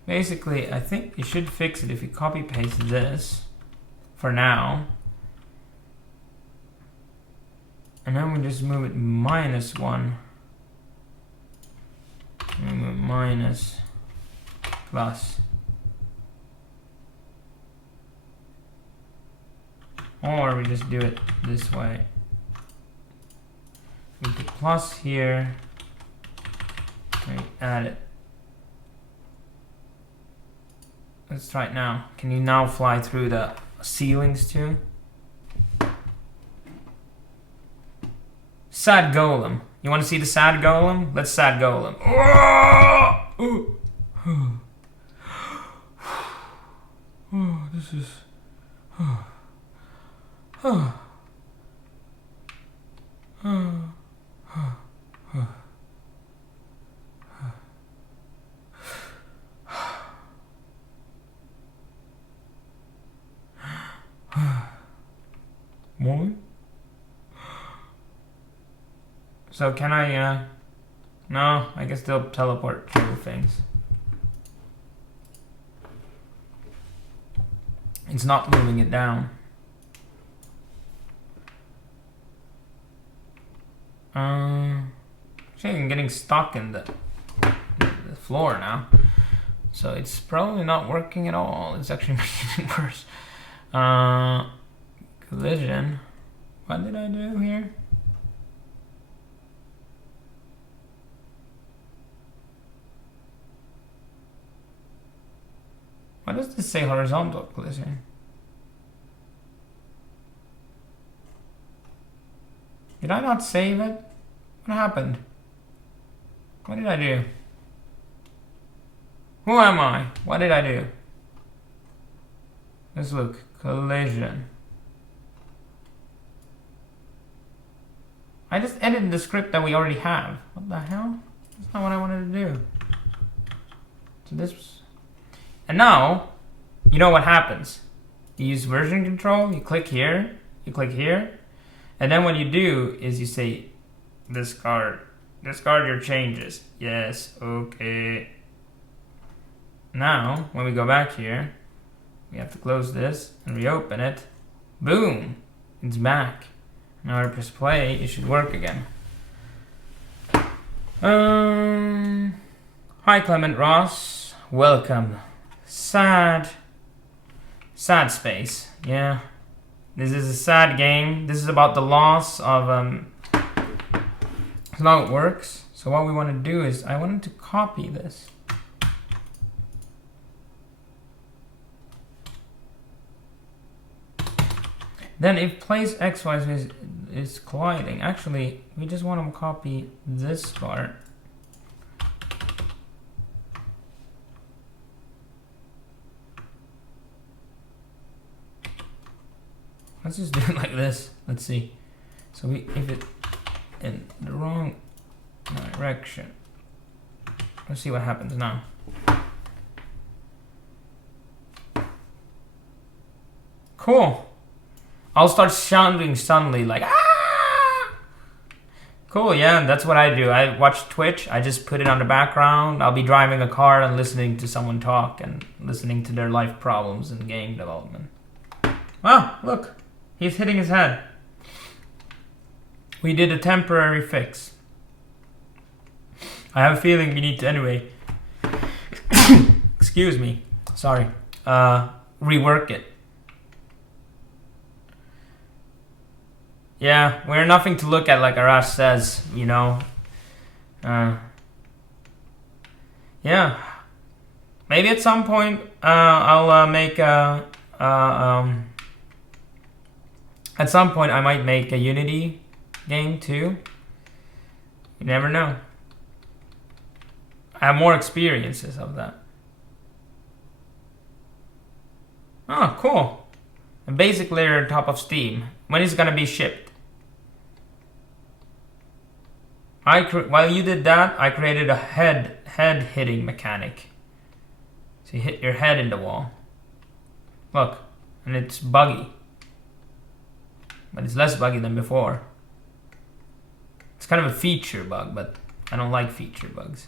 Basically, I think you should fix it if you copy paste this for now. And then we just move it -1. We move minus plus. Or we just do it this way. We put plus here. We add it. Let's try it now. Can you now fly through the ceilings too? Sad golem. You want to see the sad golem? Let's sad golem. Oh, this is. So can I, no, I guess they'll teleport through things. It's not moving it down. Actually, I'm getting stuck in the floor now. So it's probably not working at all. It's actually making it worse. Collision. What did I do here? Why does this say horizontal collision? Did I not save it? What happened? What did I do? Who am I? What did I do? Let's look. Collision. I just edited the script that we already have. What the hell? That's not what I wanted to do. So this... And now, you know what happens. You use version control, you click here, and then what you do is you say, discard your changes. Yes, okay. Now, when we go back here, we have to close this and reopen it. Boom, it's back. Now I press play, it should work again. Hi Clement Ross, welcome. Sad space, yeah. This is a sad game. This is about the loss of, that's not how it works. So what we want to do is, I wanted to copy this. Then if place XY is colliding, actually, we just want to copy this part. Let's just do it like this. Let's see. So if it in the wrong direction. Let's see what happens now. Cool. I'll start shouting suddenly like, ah! Cool, yeah, that's what I do. I watch Twitch, I just put it on the background. I'll be driving a car and listening to someone talk and listening to their life problems in game development. Wow, look, he's hitting his head. We did a temporary fix. I have a feeling we need to anyway, excuse me, sorry, rework it. Yeah, we're nothing to look at like Arash says, you know. Yeah. Maybe at some point I'll make a... at some point I might make a Unity game too. You never know. I have more experiences of that. Oh, cool. A basic layer on top of Steam. When is it gonna be shipped? While you did that, I created a head hitting mechanic. So you hit your head in the wall. Look, and it's buggy. But it's less buggy than before. It's kind of a feature bug, but I don't like feature bugs.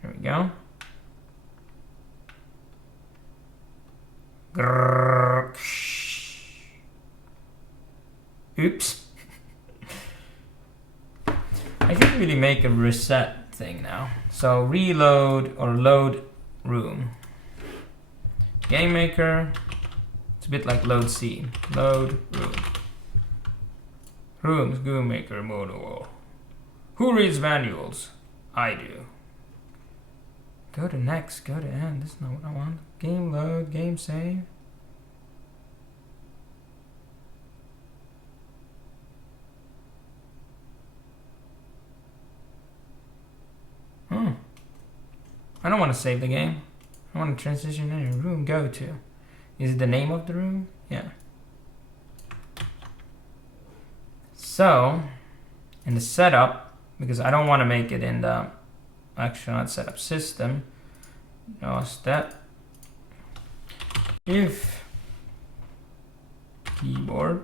Here we go. Grrr. Oops. I should really make a reset thing now. So reload or load room. Game maker. It's a bit like load scene. Load room. Rooms, game maker, manual. Who reads manuals? I do. Go to next, go to end. That's not what I want. Game load, game save. I don't want to save the game. I want to transition in a room go to. Is it the name of the room? Yeah. So, in the setup, because I don't want to make it in the actually not setup system. No step. If keyboard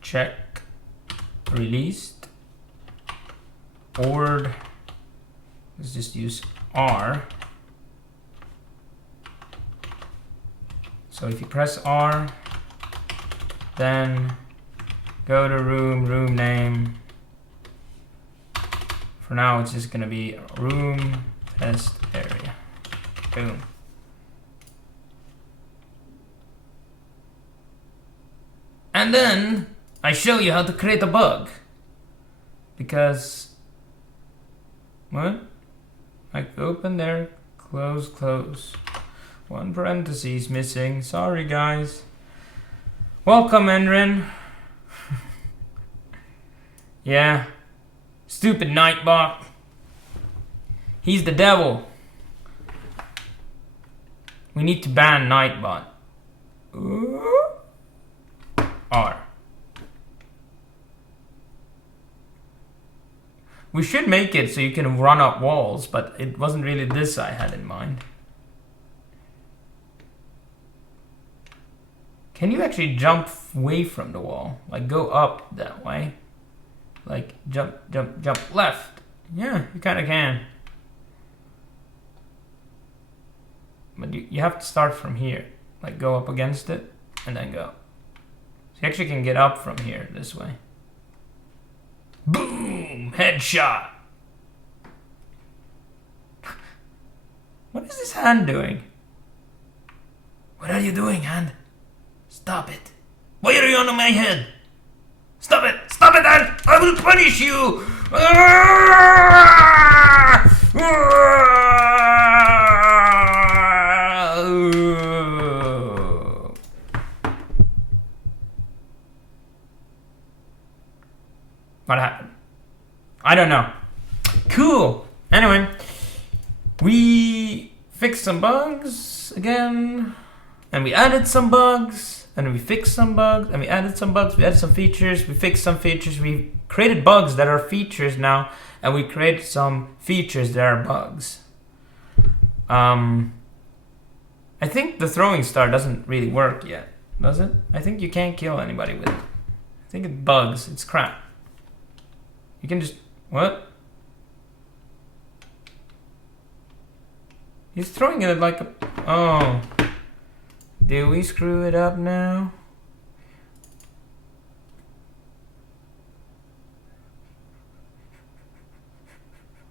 check released ord. Let's just use R. So if you press R, then go to room name. For now, it's just gonna be room test area. Boom. And then I show you how to create a bug. Because what? Like open there, close, close. One parenthesis missing. Sorry guys. Welcome, Enrin. Yeah. Stupid Nightbot. He's the devil. We need to ban Nightbot. R. We should make it so you can run up walls, but it wasn't really this I had in mind. Can you actually jump away from the wall? Like go up that way? Like jump, jump, jump left. Yeah, you kind of can. But you have to start from here. Like go up against it and then go. So you actually can get up from here this way. Boom! Headshot! What is this hand doing? What are you doing, hand? Stop it. Why are you on my head? Stop it! Stop it, hand! I will punish you! What happened? I don't know. Cool. Anyway, we fixed some bugs again, and we added some bugs, and we fixed some bugs, and we added some bugs, we added some features, we fixed some features, we created bugs that are features now, and we created some features that are bugs. I think the throwing star doesn't really work yet, does it? I think you can't kill anybody with it. I think it bugs, it's crap. You can just, what? He's throwing it like a, oh. Did we screw it up now?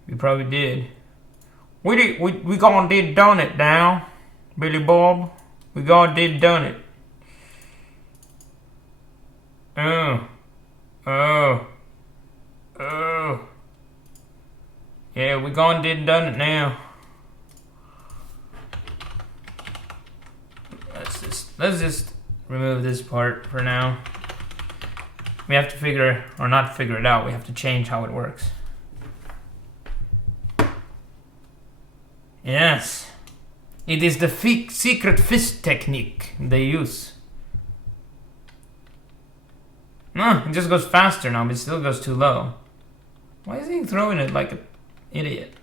We probably did. We gone did done it now, Billy Bob. We gone did done it. Oh. Yeah, we gone did done it now. Let's just remove this part for now. We have to figure, or not figure it out, we have to change how it works. Yes. It is the secret fist technique they use. No, it just goes faster now, but it still goes too low. Why is he throwing it like an idiot?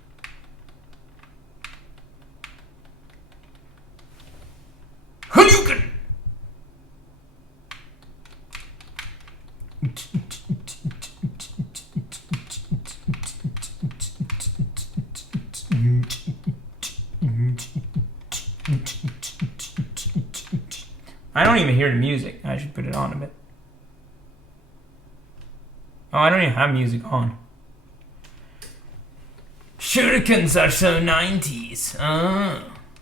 Hadouken! I don't even hear the music. I should put it on a bit. Oh, I don't even have music on. Shurikens are so 90s.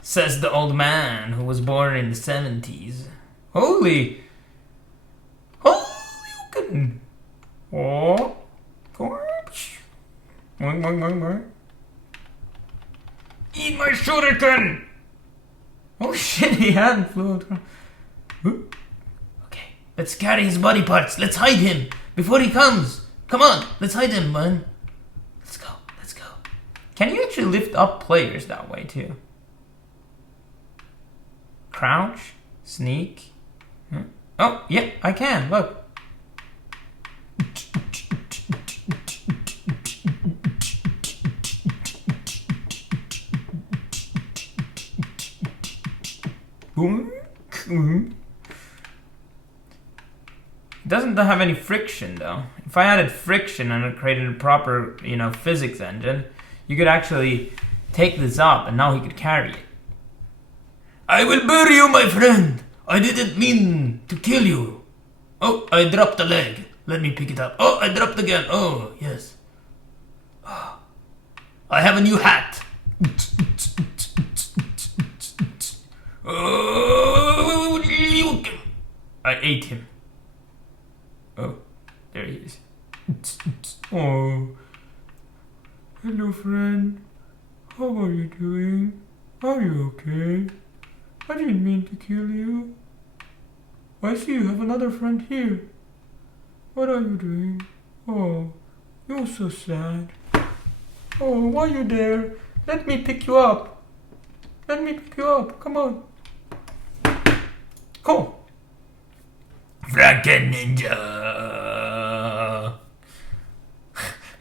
Says the old man who was born in the 70s. Holy! Hadouken! Oh! Gosh! Boing, boing, boing, boing. Eat my shuriken! Oh shit, he had flew out. Okay, let's carry his body parts. Let's hide him before he comes. Come on, let's hide him, man. Let's go, let's go. Can you actually lift up players that way too? Crouch, sneak. Oh, yeah, I can, look. It doesn't have any friction though. It if I added friction and it created a proper, physics engine, you could actually take this up and now he could carry it. I will bury you, my friend. I didn't mean to kill you. Oh, I dropped a leg. Let me pick it up. Oh, I dropped again. Oh, yes. Oh, I have a new hat. Oh, I ate him. Oh, there he is. oh. Hello, friend. How are you doing? Are you okay? I didn't mean to kill you. I see you have another friend here. What are you doing? Oh, you're so sad. Oh, why are you there? Let me pick you up. Let me pick you up. Come on. Cool. Franken Ninja.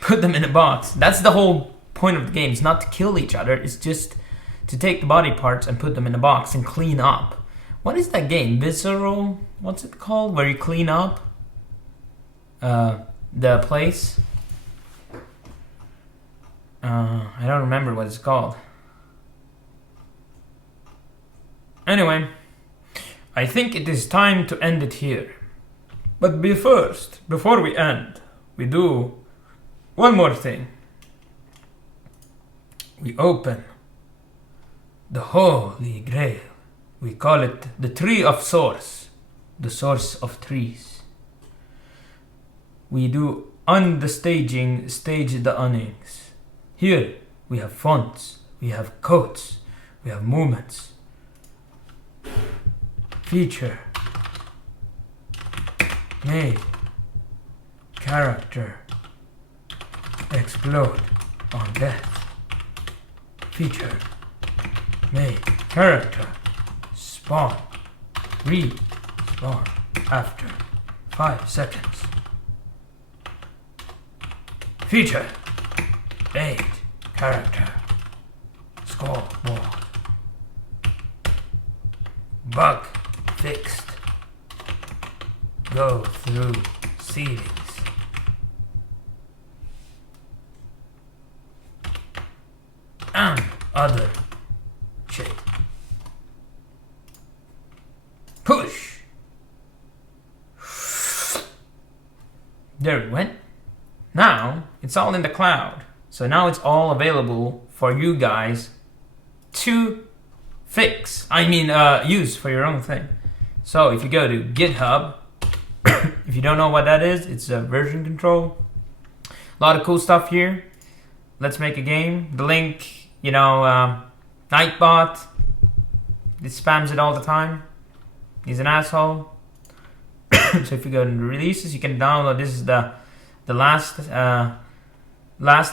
Put them in a box. That's the whole point of the game. It's not to kill each other. It's just to take the body parts and put them in a box and clean up. What is that game? Visceral? What's it called? Where you clean up the place? I don't remember what it's called. Anyway, I think it is time to end it here. But before we end, we do one more thing. We open the Holy Grail. We call it the Tree of Source, the source of trees. We do on the staging, stage the earnings. Here we have fonts, we have codes, we have movements. Feature, made, character, explode on death. Feature, made, character, spawn, respawn after 5 seconds. Feature, made, character, scoreboard. Bug fixed. Go through settings. And other shit. Push. There it went. Now it's all in the cloud. So now it's all available for you guys to fix. Use for your own thing. So if you go to GitHub, if you don't know what that is, it's a version control. A lot of cool stuff here. Let's make a game. The link, Nightbot. It spams it all the time. He's an asshole. So if you go to the releases, you can download. This is the last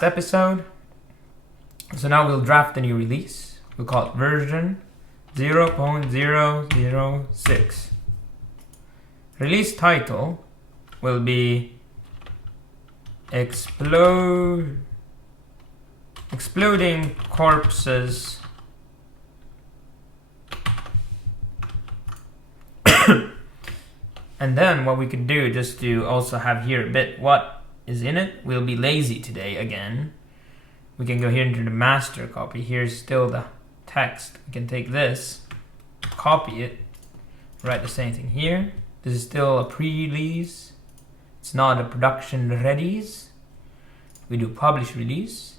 episode. So now we'll draft a new release. We'll call it version 0.006. Release title will be Exploding Corpses and then what we could do, just to also have here a bit what is in it. We'll be lazy today again. We can go here into the master copy. Here's still the text. We can take this, copy it, write the same thing here. This is still a pre-release. It's not a production readies. We do publish release.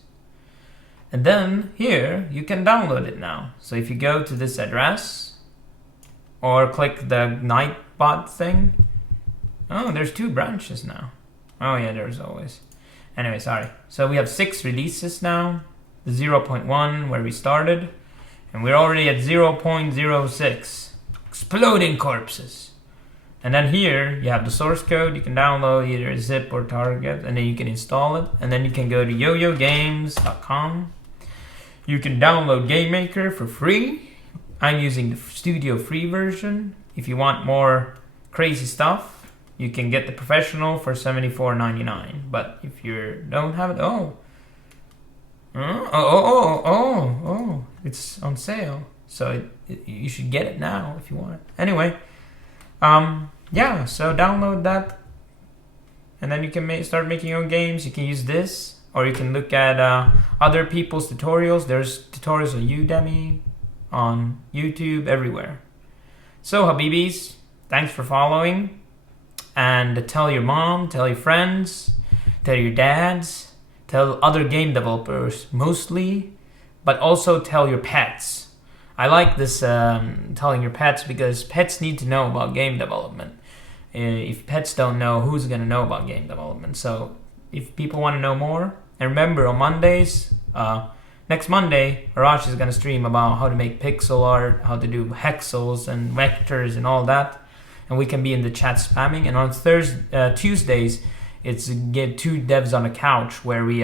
And then here you can download it now. So if you go to this address or click the Nightbot thing. Oh, there's 2 branches now. Oh yeah, there's always. Anyway, sorry. So we have 6 releases now. The 0.1 where we started. And we're already at 0.06. Exploding corpses. And then here you have the source code. You can download either zip or target, and then you can install it. And then you can go to yoyogames.com. You can download GameMaker for free. I'm using the studio free version. If you want more crazy stuff, you can get the professional for $74.99. But if you don't have it, it's on sale. So you should get it now if you want it. Anyway, yeah, so download that and then you can start making your own games. You can use this, or you can look at other people's tutorials. There's tutorials on Udemy, on YouTube, everywhere. So Habibis, thanks for following, and tell your mom, tell your friends, tell your dads, tell other game developers mostly, but also tell your pets. I like this telling your pets, because pets need to know about game development. If pets don't know, who's going to know about game development? So if people want to know more, and remember on Mondays, next Monday, Arash is going to stream about how to make pixel art, how to do hexels and vectors and all that. And we can be in the chat spamming. And on Tuesdays, it's get two devs on a couch, where we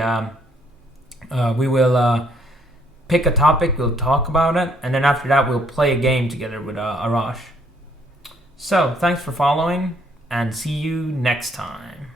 will pick a topic, we'll talk about it, and then after that we'll play a game together with Arash. So thanks for following, and see you next time.